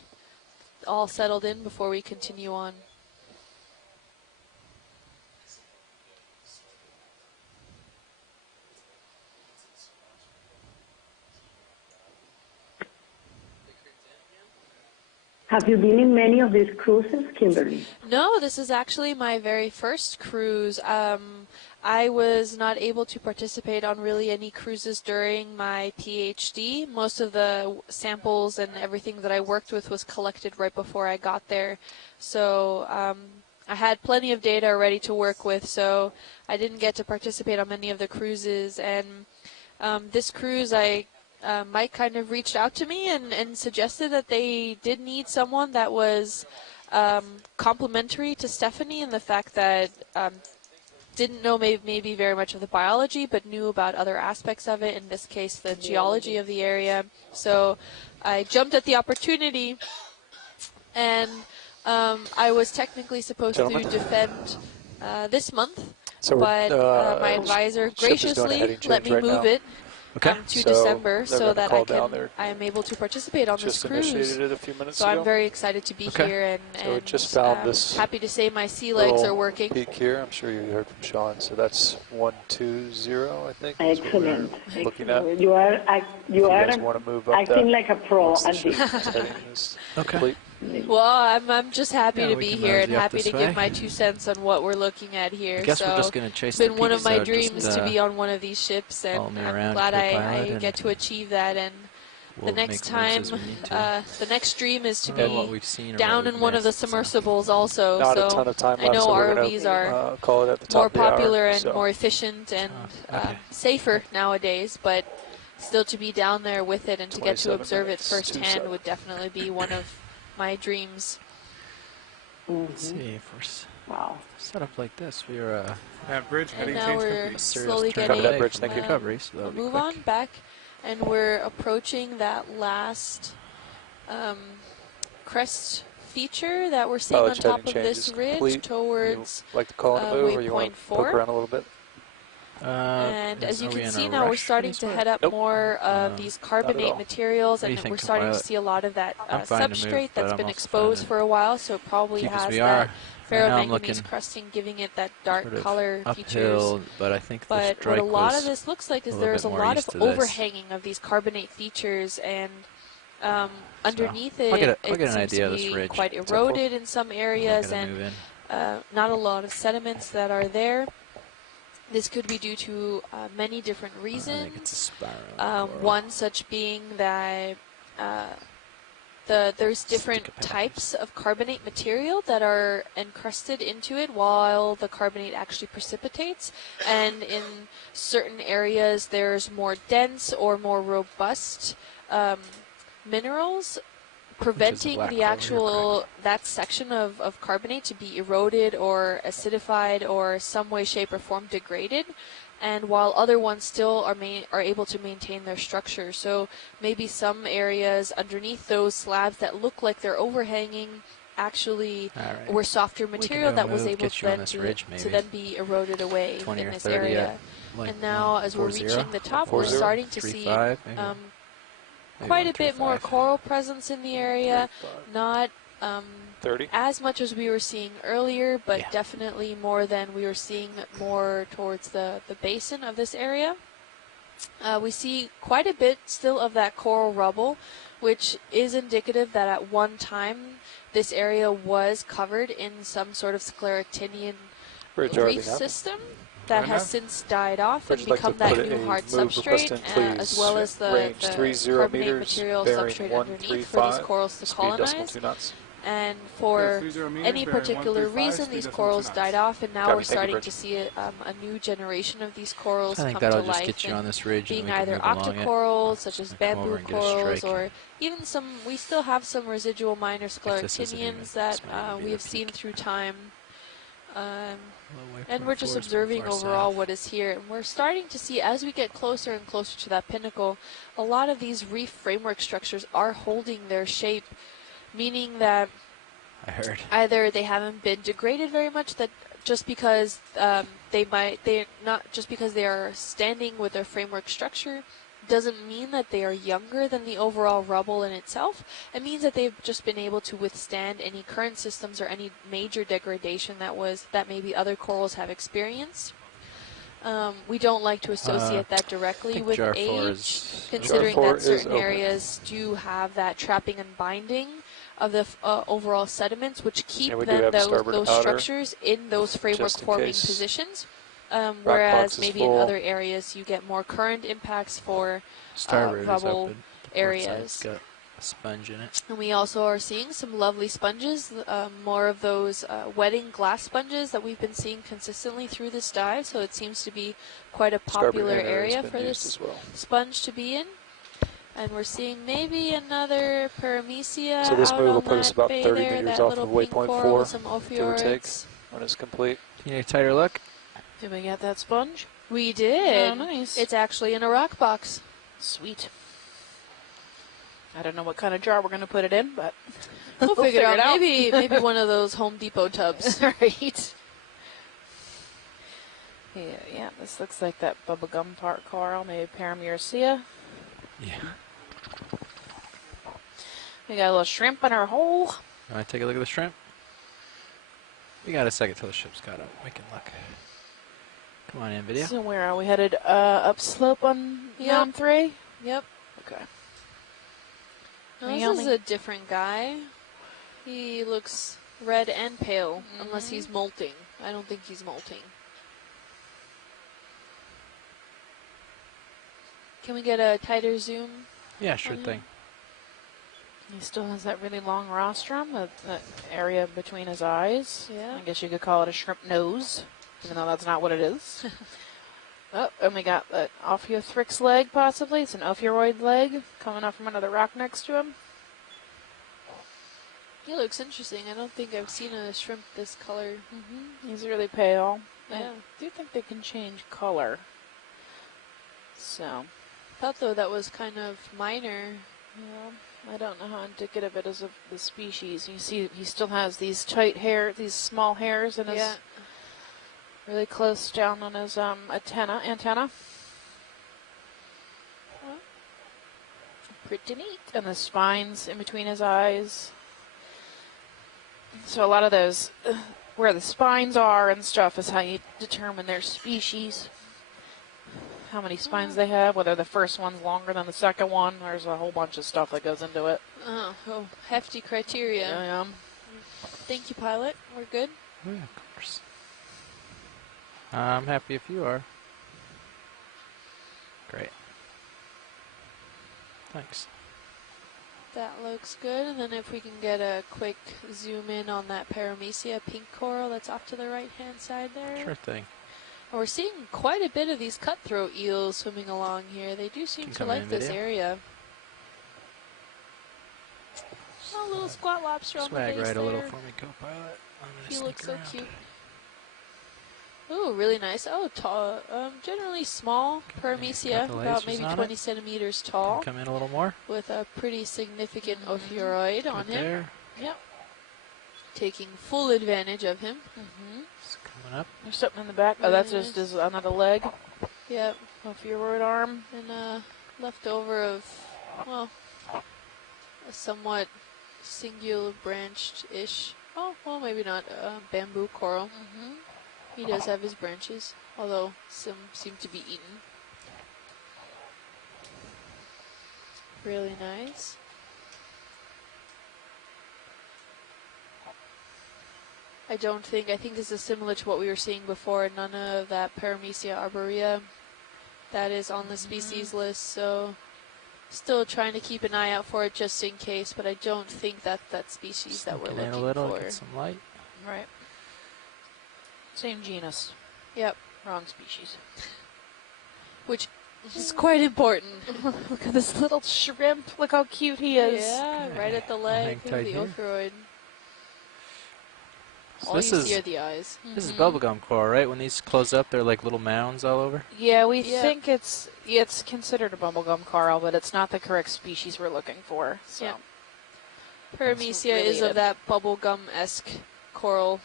all settled in before we continue on. Have you been in many of these cruises, Kimberly? No, this is actually my very first cruise. I was not able to participate on really any cruises during my PhD. Most of the samples and everything that I worked with was collected right before I got there. So I had plenty of data already to work with, so I didn't get to participate on many of the cruises. And this cruise, Mike kind of reached out to me and suggested that they did need someone that was complementary to Stephanie in the fact that didn't know maybe very much of the biology, but knew about other aspects of it, in this case the geology of the area. So I jumped at the opportunity, and I was technically supposed to defend this month, So but my advisor graciously let me move it to So December they're so gonna that call down there. I am able to participate on this Just cruise. initiated it a few minutes So ago. I'm very excited to be here, So we and just found this happy to say my sea legs are little working. peak here. I'm sure you heard from Sean. So that's 120, I think. Excellent. Looking at. You are You guys want to move up acting that like a pro once the at this. ship's heading is complete. Well, I'm just happy Yeah, to we be can here and mosey up happy this to way. give my 2 cents on what we're looking at here. I guess so we're just going to chase it's been the one peaks, of my so dreams just, to be on one of these ships, and follow me I'm around, glad I co-pilot, get to achieve that. And we'll the next make moves time, as we need to. the next dream is to What be we've seen or down what in we've one of the missed, so. submersibles also. Not so a ton of time I left, know so we're ROVs gonna, are call it at the top more of the hour, popular and so. more efficient and okay. safer nowadays, but still to be down there with it and to get to 27 observe it minutes, firsthand 2-7. would definitely be one of my dreams. Let's see, if we're Wow. set up like this, we're Bridge And heading now change we're complete. slowly turn getting that bridge, thank you. recovery, so that'll be move quick. on back, and we're approaching that last crest feature that we're seeing on Knowledge top heading of change this is ridge complete. towards You like to call it a move, or you want waypoint to poke 4. around a little bit? And as you are we can in see a now, we're rush starting for to this head up Nope. more of No, these not at carbonate all. materials, What do and you think, we're starting to co-pilot? see a lot of that I'm fine to substrate move, but that's I'm been also exposed fine for a while, so it probably keep as has we that are. Right now I'm ferromanganese looking crusting, giving it that dark sort of color features. uphill, but I think the But what strike a lot was of this looks like is a little there's bit a more lot east of to this. overhanging of these carbonate features, and underneath I'll get it an seems idea to of this be ridge. quite eroded in some areas, gonna and move in. not a lot of sediments that are there. This could be due to many different I think it's a reasons. spiral. One such being that there's different types of carbonate material that are encrusted into it while the carbonate actually precipitates, and in certain areas there's more dense or more robust minerals preventing the actual that section of carbonate to be eroded or acidified or some way, shape, or form degraded, and while other ones still are able to maintain their structure. So maybe some areas underneath those slabs that look like they're overhanging actually were softer material that was able to then be eroded away in this area. And now as we're reaching the top, we're starting to see quite a bit more coral presence in the area. Not 30. as much as we were seeing earlier, but definitely more than we were seeing more towards the basin of this area. We see quite a bit still of that coral rubble, which is indicative that at one time this area was covered in some sort of scleractinian reef system that has since died off and become that new hard substrate, as well as the carbonate material substrate underneath for these corals to colonize. And for any particular reason, these corals died off, and now we're starting to see a new generation of these corals come to life, and being either octocorals, such as bamboo corals, or even some, we still have some residual minor scleractinians that we have seen through time. And we're just observing overall what is here. And we're starting to see, as we get closer and closer to that pinnacle, a lot of these reef framework structures are holding their shape, meaning that either they haven't been degraded very much, that just because they are standing with their framework structure doesn't mean that they are younger than the overall rubble in itself. It means that they've just been able to withstand any current systems or any major degradation that maybe other corals have experienced. We don't like to associate that directly with age, considering that certain areas do have that trapping and binding of the overall sediments, which keep then those structures in those framework forming positions. Whereas maybe in other areas you get more current impacts for rubble areas. sponge in it. And we also are seeing some lovely sponges, more of those wetting glass sponges that we've been seeing consistently through this dive. So it seems to be quite a popular area for this sponge to be in. And we're seeing maybe another paramecia. So this out move will on put us that about bay 30 there, meters that off little of pink waypoint coral 4, with some give or take, ophioids. when it's complete. Can you get a tighter look? Did we get that sponge? We did. Oh, nice. It's actually in a rock box. Sweet. I don't know what kind of jar we're going to put it in, but We'll figure it out. Maybe one of those Home Depot tubs. Right. Yeah, this looks like that bubblegum part coral, maybe Paramuricea. Yeah. We got a little shrimp in our hole. Want to take a look at the shrimp? We got a second till the ship's got up. We can look. Come on in, video. So where are we headed? Upslope on Mound 3? Yep. Okay. No, this is a different guy. He looks red and pale, unless he's molting. I don't think he's molting. Can we get a tighter zoom? Yeah, sure thing. He still has that really long rostrum, that area between his eyes. Yeah. I guess you could call it a shrimp nose, even though that's not what it is. Oh, and we got that Ophiothrix leg, possibly. It's an Ophioid leg coming up from under the rock next to him. He looks interesting. I don't think I've seen a shrimp this color. He's really pale. Yeah. I do think they can change color. So, Thought though that was kind of minor. yeah, I don't know how indicative it is of the species. You see, he still has these tight hair, these small hairs in his, really close down on his antenna. Well, pretty neat. And the spines in between his eyes. So a lot of those, where the spines are and stuff, is how you determine their species. How many spines they have, whether the first one's longer than the second one. There's a whole bunch of stuff that goes into it. Oh, hefty criteria. Yeah. Thank you, pilot. We're good. Oh, yeah, of course. I'm happy if you are. Great. Thanks. That looks good. And then if we can get a quick zoom in on that Paramecia pink coral that's off to the right-hand side there. Sure thing. And we're seeing quite a bit of these cutthroat eels swimming along here. They do seem to like this area. Oh, little squat lobster on the base Swag right there. a little for me, co-pilot. He looks so cute. Ooh, really nice. Oh, tall. Generally small Paramecia, about maybe 20 centimeters tall. Come in a little more. With a pretty significant ophioid on him. There. Yep. Taking full advantage of him. It's coming up. There's something in the back. Oh, that's just his another leg. Yep. Ophioid arm. And leftover of, well, a somewhat singular branched-ish. Oh, well, maybe not. Bamboo coral. He does have his branches, although some seem to be eaten. Really nice. I think this is similar to what we were seeing before. None of that Paramecia arborea that is on the species list, so still trying to keep an eye out for it just in case, but I don't think that's that species that we're looking a little, for. get some light. Right. Same genus. Yep. Wrong species. Which is quite important. Look at this little shrimp. Look how cute he is. Yeah, right at the leg, the ophioid. So all you see are the eyes. This is bubblegum coral, right? When these close up, they're like little mounds all over? Yeah, we think it's considered a bubblegum coral, but it's not the correct species we're looking for. So. Yeah. Paramecia is of that bubblegum-esque coral.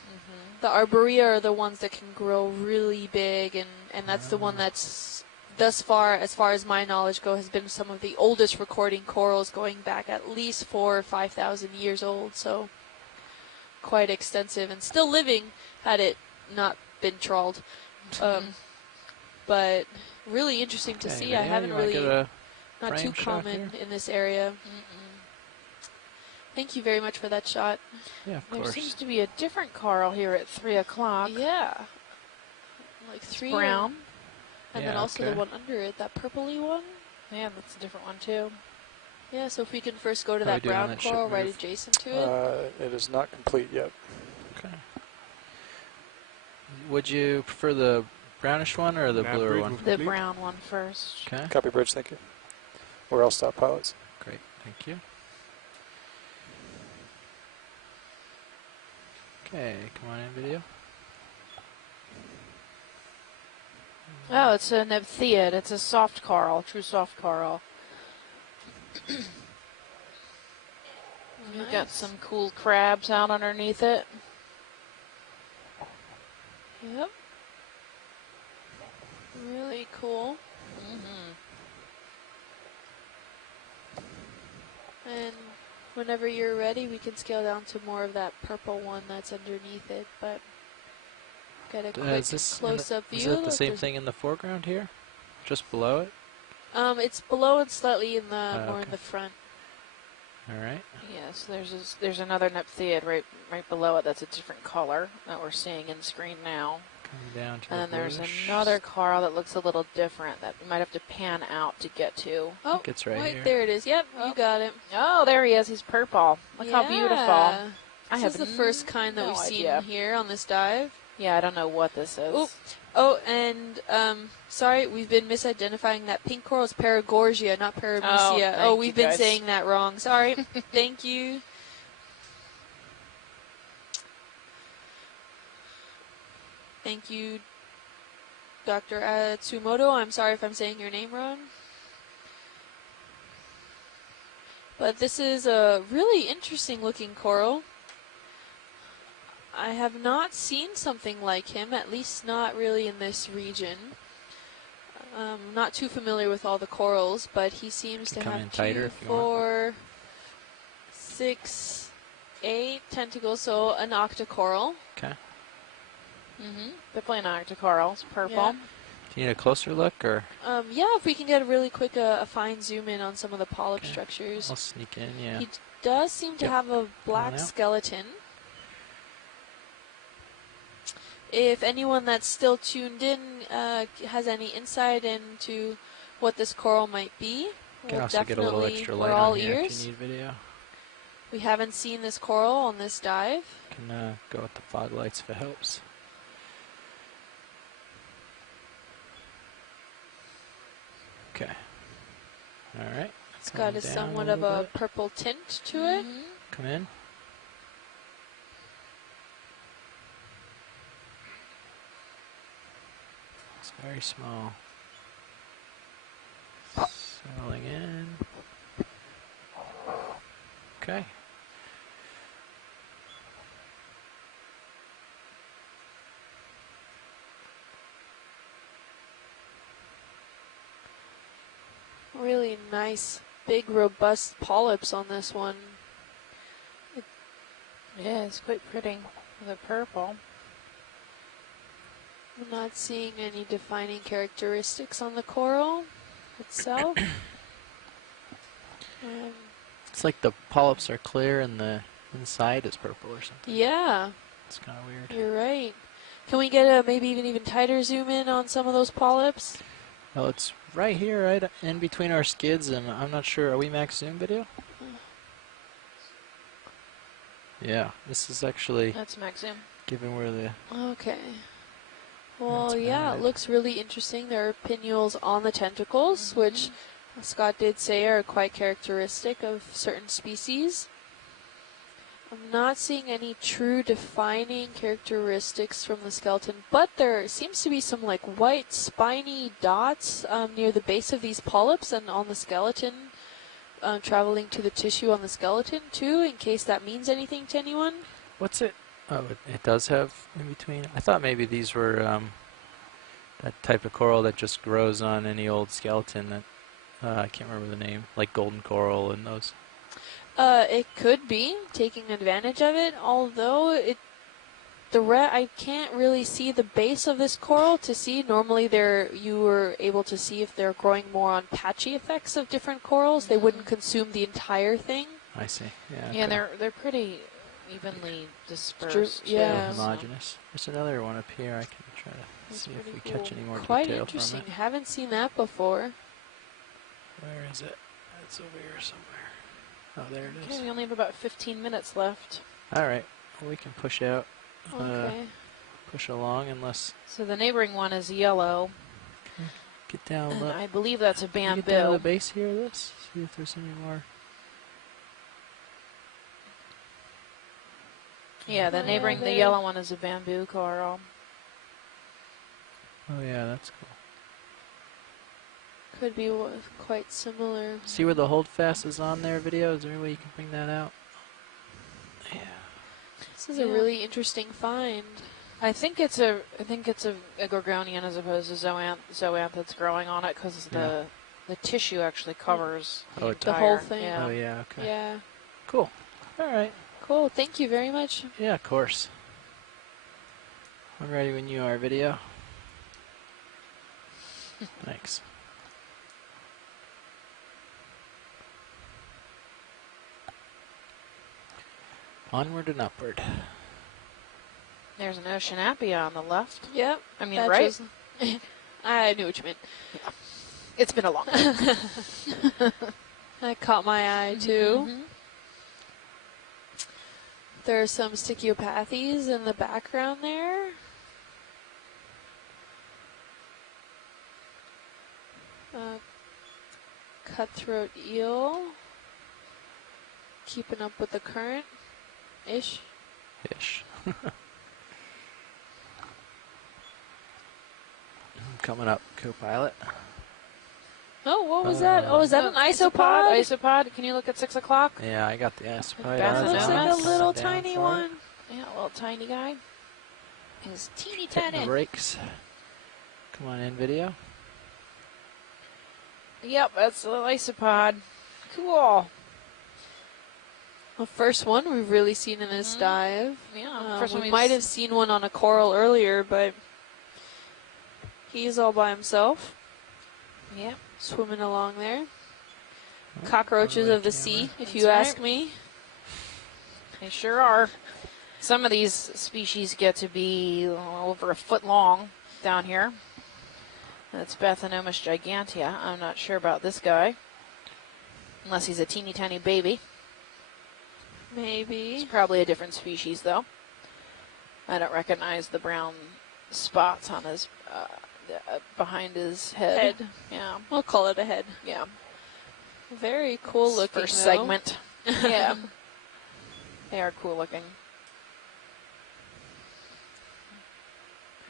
The arborea are the ones that can grow really big, and that's the one that's, thus far, as my knowledge go, has been some of the oldest recording corals, going back at least 4,000 or 5,000 years old, so quite extensive, and still living had it not been trawled. But really interesting to see. I haven't really, not too common in this area. Thank you very much for that shot. Yeah, of course. There seems to be a different coral here at 3 o'clock. Yeah. Like 3. Brown. And then also the one under it, that purpley one. Yeah, that's a different one too. Yeah, so if we can first go to How we that doing on brown that ship coral right move? adjacent to it. It is not complete yet. Okay. Would you prefer the brownish one or the Nav bluer bridge one? move The complete. brown one first. Okay. Copy bridge, thank you. We're all stop pilots. Great. Thank you. Okay, come on in, video. Oh, it's a Nephtheid. It's a soft coral, true soft coral. We've got Nice. some cool crabs out underneath it. Yep. Really cool. And whenever you're ready, we can scale down to more of that purple one that's underneath it, but get a quick Is this close-up view. Is that the Look, same there's- thing in the foreground here? Just below it? It's below and slightly in the more okay. in the front. All right. Yes, there's another Nephtheid right below it. That's a different color that we're seeing in screen now. Coming down to And then the there's bluish. another coral that looks a little different that we might have to pan out to get to. Oh, think it's right here. there it is. Yep, you got it. Oh, there he is. He's purple. Look how beautiful. Yeah. I This have is the first kind that no we've seen idea. here on this dive. Yeah, I don't know what this is. Oop. Oh, and sorry, we've been misidentifying that pink coral is Paragorgia, not Paramecia. thank We've you, been guys. saying that wrong. Sorry. Thank you. Thank you, Dr. Atsumoto. I'm sorry if I'm saying your name wrong. But this is a really interesting looking coral. I have not seen something like him, at least not really in this region. Not too familiar with all the corals, but he seems to Come have in tighter 2, if you want. 4, 6, 8 tentacles, so an octocoral. Okay. Definitely an octocoral. It's purple. Yeah. Do you need a closer look, or Yeah, if we can get a really quick, a fine zoom in on some of the polyp structures. I'll sneak in? Yeah. He does seem to Yep. have a black out. skeleton. If anyone that's still tuned in has any insight into what this coral might be, You can we'll also get a little definitely, extra we're light all on here if ears. you need video. We haven't seen this coral on this dive. Can go with the fog lights if it helps. Okay. All right. It's Coming got a down somewhat of little a bit. purple tint to it. Come in. It's very small. Settling in. Okay. Really nice, big, robust polyps on this one. Yeah, it's quite pretty. The purple. I'm not seeing any defining characteristics on the coral itself. It's like the polyps are clear and the inside is purple or something. Yeah, It's kind of weird. you're right. Can we get a maybe even tighter zoom in on some of those polyps? Well, it's right here, right in between our skids, and I'm not sure. Are we max zoom video? Yeah, this is actually That's Maxim. given where the Okay. Well, That's yeah, about it it. looks really interesting. There are pinnules on the tentacles, which Scott did say are quite characteristic of certain species. I'm not seeing any true defining characteristics from the skeleton, but there seems to be some like white spiny dots near the base of these polyps and on the skeleton, traveling to the tissue on the skeleton too, in case that means anything to anyone. what's it? Oh, it does have in between. I thought maybe these were that type of coral that just grows on any old skeleton. That I can't remember the name, like golden coral and those. It could be taking advantage of it, although I can't really see the base of this coral to see. Normally, you were able to see if they're growing more on patchy effects of different corals. They wouldn't consume the entire thing. I see. Yeah. Yeah, okay. they're pretty evenly dispersed. yeah. too, so. Homogeneous. There's another one up here. I can try to That's see if pretty we catch cool. any more Quite detail interesting. from it. Haven't seen that before. Where is it? It's over here somewhere. Oh, there it is. Okay, we only have about 15 minutes left. All right, well, we can push out. Okay. Push along unless. So the neighboring one is yellow. Okay. Get down. And Look. I believe that's a Can you get down to bamboo. the base here of this. See if there's any more. Yeah, the Oh, neighboring, yeah, the there. yellow one is a bamboo coral. Oh yeah, that's cool. Could be quite similar. See where the holdfast is on there video? Is there any way you can bring that out? Yeah. This is a really interesting find. I think it's a gorgonian as opposed to zoanth that's growing on it because the tissue actually covers Oh, it The entire- whole thing. Yeah. Oh yeah, okay. Yeah. Cool. All right. Cool. Thank you very much. Yeah, of course. I'm ready when you are, video. Thanks. Onward and upward. There's an oceanapia on the left. Yep. I mean, that right? just- I knew what you meant. It's been a long time. That caught my eye too. Mhm. There are some stichiopathes in the background there. Cutthroat eel. Keeping up with the current. Ish. Ish. Coming up, co-pilot. Oh, what was that? Oh, is that an isopod? isopod? Isopod. Can you look at 6 o'clock? Yeah, I got the isopod. That Looks like a Nomads. little Down tiny for it. one. Yeah, a little tiny guy. He's teeny Hitting the tiny. brakes. Come on in, video. Yep, that's a little isopod. Cool. The first one we've really seen in this dive. Yeah, first one we we've might have seen one on a coral earlier, but he's all by himself, Yeah. swimming along there. Oh, Cockroaches away of the camera. sea, if That's you ask right. me. They sure are. Some of these species get to be over a foot long down here. That's Bathanomus gigantea. I'm not sure about this guy. Unless he's a teeny tiny baby. Maybe. It's probably a different species, though. I don't recognize the brown spots on his behind his head. Yeah, We'll call it a head. yeah. Very cool looking. First though. segment. Yeah, they are cool looking.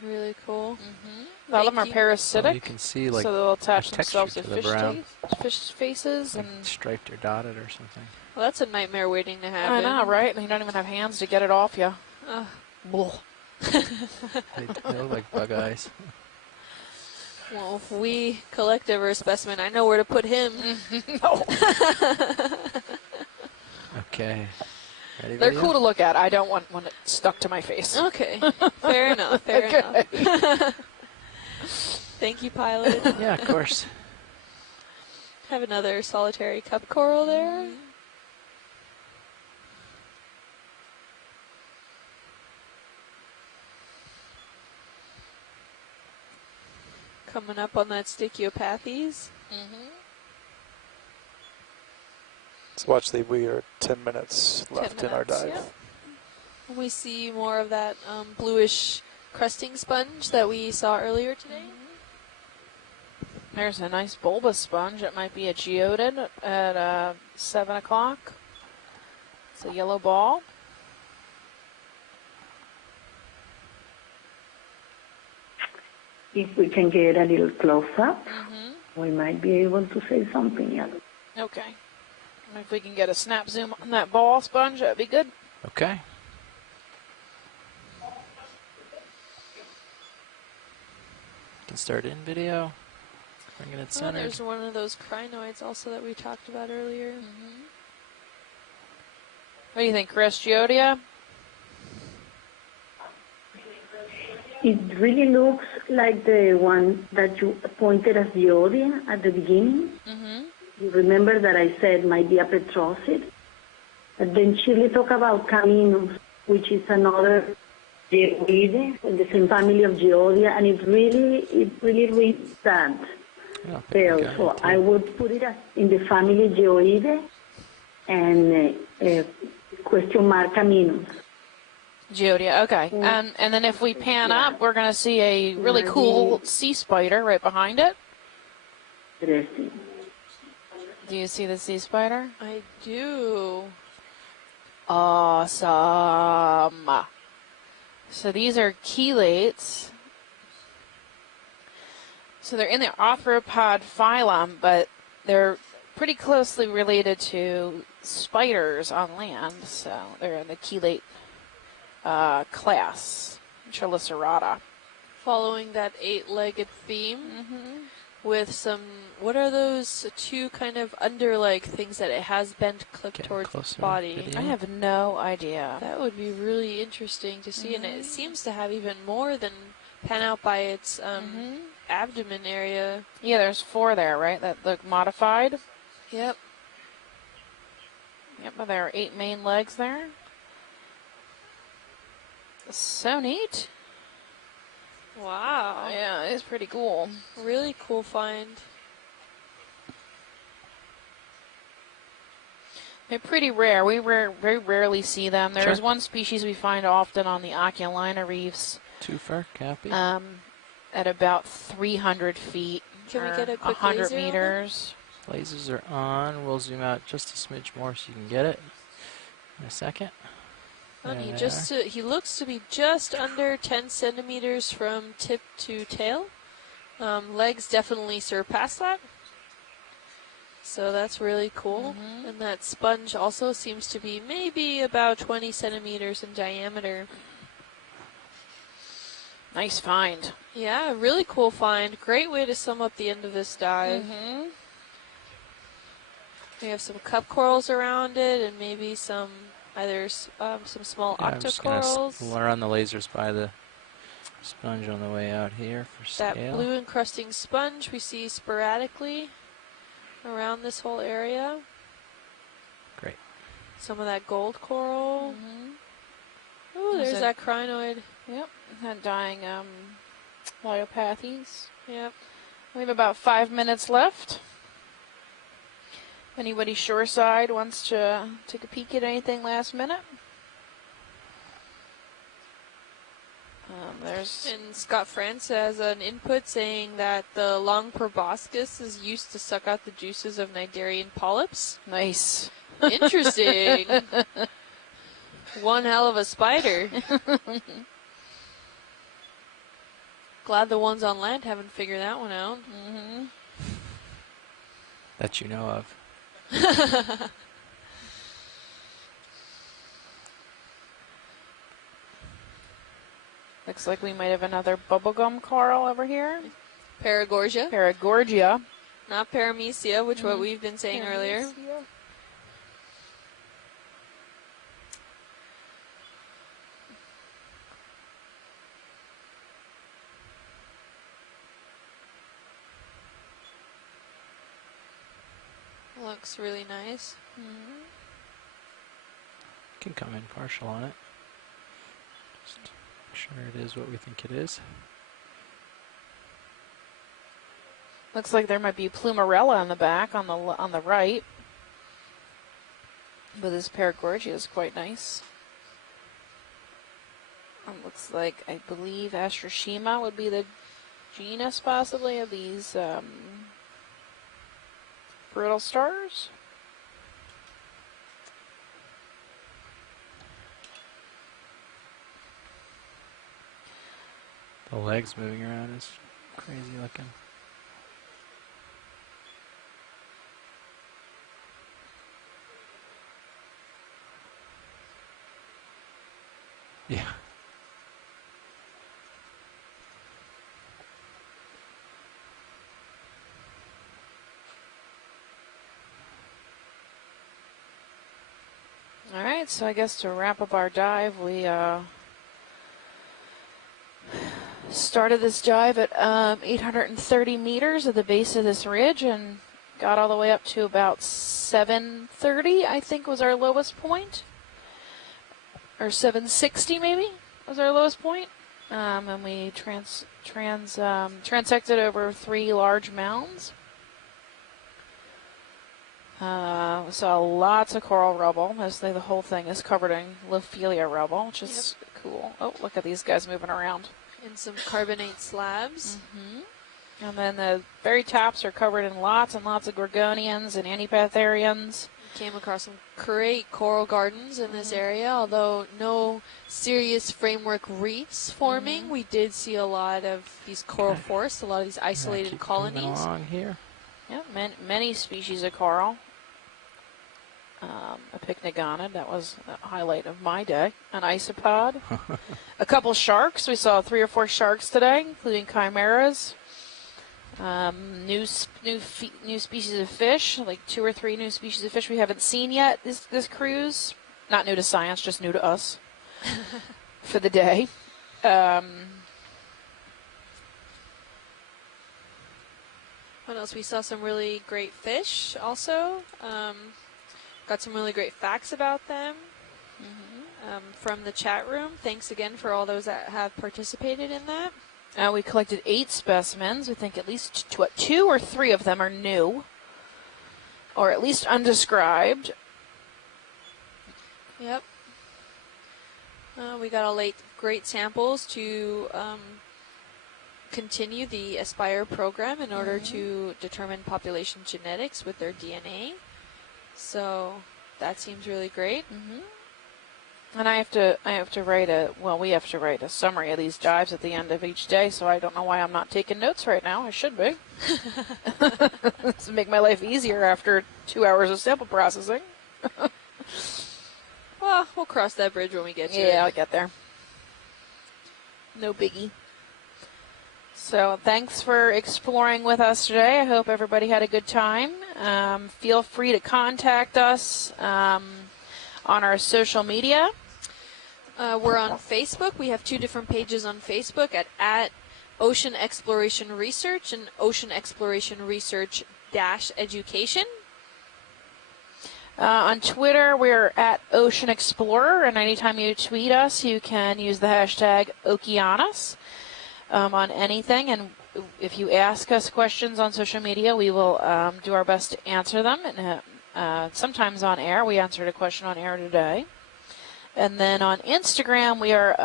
Really cool. A lot of them are Thank you. parasitic, Well, you can see like so they'll attach a texture themselves to to the fish, brown. fish faces, like and striped or dotted or something. Well, that's a nightmare waiting to happen. I know, right? And you don't even have hands to get it off you. Ugh. They look like bug eyes. Well, if we collect ever a specimen, I know where to put him. No. Okay. Ready, They're video? cool to look at. I don't want one stuck to my face. Okay, fair enough. Fair enough. Thank you, pilot. Yeah, of course. Have another solitary cup coral there. Coming up on that stichiopathes. Let's watch we are 10 minutes left 10 in our minutes, dive. yeah. We see more of that bluish crusting sponge that we saw earlier today. There's a nice bulbous sponge. It might be a geodid at 7 o'clock. It's a yellow ball. If we can get a little close up, we might be able to say something else. Okay. If we can get a snap zoom on that ball sponge, that'd be good. Okay. Can start in video. Bringing it Oh, centered. there's one of those crinoids also that we talked about earlier. What do you think, Chris? Geodia? It really looks like the one that you pointed as Diodia at the beginning. You remember that I said might be a petrosid? But then Shirley talked about Caminus, which is another geoide in the same family of Geodia, and it really reads that. I don't think we got So it, I too. would put it in the family Geoide and question mark caminos. Geodia, okay. And then if we pan up, we're going to see a really cool sea spider right behind it. Interesting. Do you see the sea spider? I do. Awesome. So these are chelates. So they're in the arthropod phylum, but they're pretty closely related to spiders on land. So they're in the chelate class, Chelicerata. Following that 8-legged theme with some, what are those two kind of under-leg things that it has bent clipped Getting towards closer, its body? video. I have no idea. That would be really interesting to see, and it seems to have even more than pan out by its abdomen area. Yeah, there's 4 there, right? That look modified. Yep. Yep, but there are 8 main legs there. So neat. Wow. Yeah, it's pretty cool. Really cool find. They're pretty rare. We very rarely see them. There's Sure. one species we find often on the Okealina reefs Too far, Cappy? at about 300 feet. Can we or get a quick 100 laser on them? meters. Lasers are on. We'll zoom out just a smidge more so you can get it in a second. And There he they are. he looks to be just under 10 centimeters from tip to tail. Legs definitely surpass that. So that's really cool. And that sponge also seems to be maybe about 20 centimeters in diameter. Nice find. Yeah, really cool find. Great way to sum up the end of this dive. We have some cup corals around it and maybe some either some small Yeah, I'm just going octocorals. to run the lasers by the sponge on the way out here for That scale. blue encrusting sponge we see sporadically around this whole area. Great. Some of that gold coral. Oh, there's that crinoid. Yep, that dying Lyopathes. Yep. We have about 5 minutes left. Anybody shoreside wants to take a peek at anything last minute? There's And Scott France has an input saying that the long proboscis is used to suck out the juices of Cnidarian polyps. nice. Interesting. One hell of a spider. Glad the ones on land haven't figured that one out. That you know of. Looks like we might have another bubblegum coral over here. Paragorgia, Paragorgia. not Paramecia, which what we've been saying earlier. Looks really nice. Can come in partial on it. Just make sure it is what we think it is. Looks like there might be Plumarella on the back on the right. But this Paragorgia is quite nice. Looks like, I believe, Astroshima would be the genus possibly of these brittle stars. The legs moving around is crazy looking. Yeah. All right, so I guess to wrap up our dive, we started this dive at 830 meters at the base of this ridge and got all the way up to about 730, I think was our lowest point. Or 760 maybe was our lowest point. and we transected over 3 large mounds. We saw lots of coral rubble. Mostly the whole thing is covered in Lophelia rubble, which is cool. Oh, look at these guys moving around. And some carbonate slabs. And then the very tops are covered in lots and lots of gorgonians and antipathyrians. Came across some great coral gardens in this area, although no serious framework reefs forming. We did see a lot of these coral forests, a lot of these isolated colonies. Along here. Yeah, many species of coral. A pycnogonid, that was the highlight of my day. An isopod. A couple sharks. We saw 3 or 4 sharks today, including chimeras. New species of fish, like 2 or 3 new species of fish we haven't seen yet this cruise. Not new to science, just new to us for the day. What else? We saw some really great fish also. Got some really great facts about them from the chat room. Thanks again for all those that have participated in that. We collected 8 specimens. We think at least 2 or 3 of them are new, or at least undescribed. Yep. We got all great samples to continue the Aspire program in order to determine population genetics with their DNA. So that seems really great. And I have to write we have to write a summary of these dives at the end of each day, so I don't know why I'm not taking notes right now. I should be. To make my life easier after 2 hours of sample processing. Well, we'll cross that bridge when we get to it. Yeah, I'll get there. No biggie. So thanks for exploring with us today. I hope everybody had a good time. Feel free to contact us on our social media. We're on Facebook. We have 2 different pages on Facebook at Ocean Exploration Research and Ocean Exploration Research -education. On Twitter, we're at Ocean Explorer, and anytime you tweet us, you can use the hashtag Okeanos on anything. And if you ask us questions on social media, we will do our best to answer them. And sometimes on air. We answered a question on air today. And then on Instagram, we are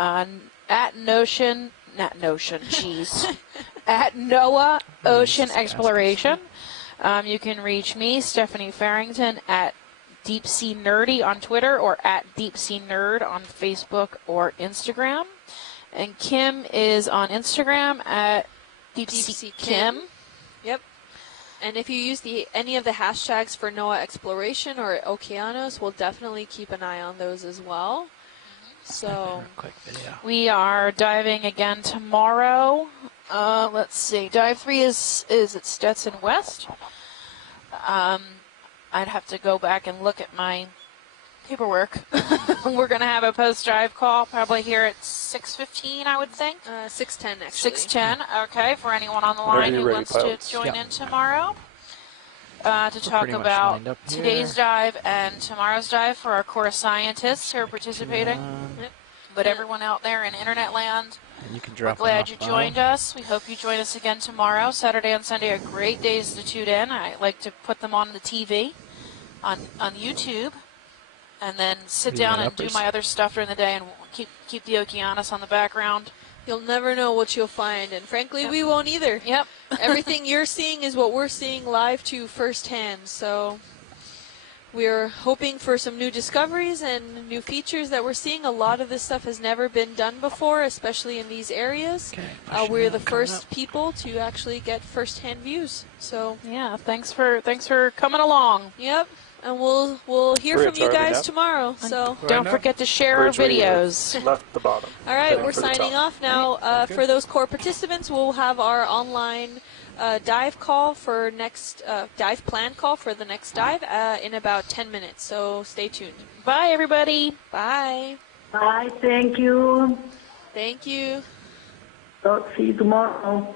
at NOAA Ocean Exploration. You can reach me, Stephanie Farrington, at Deep Sea Nerdy on Twitter or at Deep Sea Nerd on Facebook or Instagram. And Kim is on Instagram at Deep Sea Kim. Yep. And if you use any of the hashtags for NOAA Exploration or Okeanos, we'll definitely keep an eye on those as well. So quick video. We are diving again tomorrow. Let's see. Dive 3 is at Stetson West. I'd have to go back and look at my paperwork. We're going to have a post-dive call probably here at 6:15, I would think. 6:10, actually. 6:10, okay, for anyone on the line who wants to join in tomorrow to talk about today's dive and tomorrow's dive for our core scientists who are participating. But everyone out there in internet land, we're glad you joined us. We hope you join us again tomorrow. Saturday and Sunday are great days to tune in. I like to put them on the TV, on YouTube, and then sit down and do my other stuff during the day and keep the Okeanos on the background. You'll never know what you'll find, and frankly, we won't either. Yep. Everything you're seeing is what we're seeing live to firsthand, so we're hoping for some new discoveries and new features that we're seeing. A lot of this stuff has never been done before, especially in these areas. We're the first people to actually get firsthand views. So yeah, thanks for coming along. Yep. And we'll hear from you guys tomorrow. So don't forget to share our videos. Left the bottom. All right, we're signing off now. For those core participants, we'll have our online dive call for next dive plan call for the next dive in about 10 minutes. So stay tuned. Bye, everybody. Bye. Bye. Thank you. Thank you. See you tomorrow.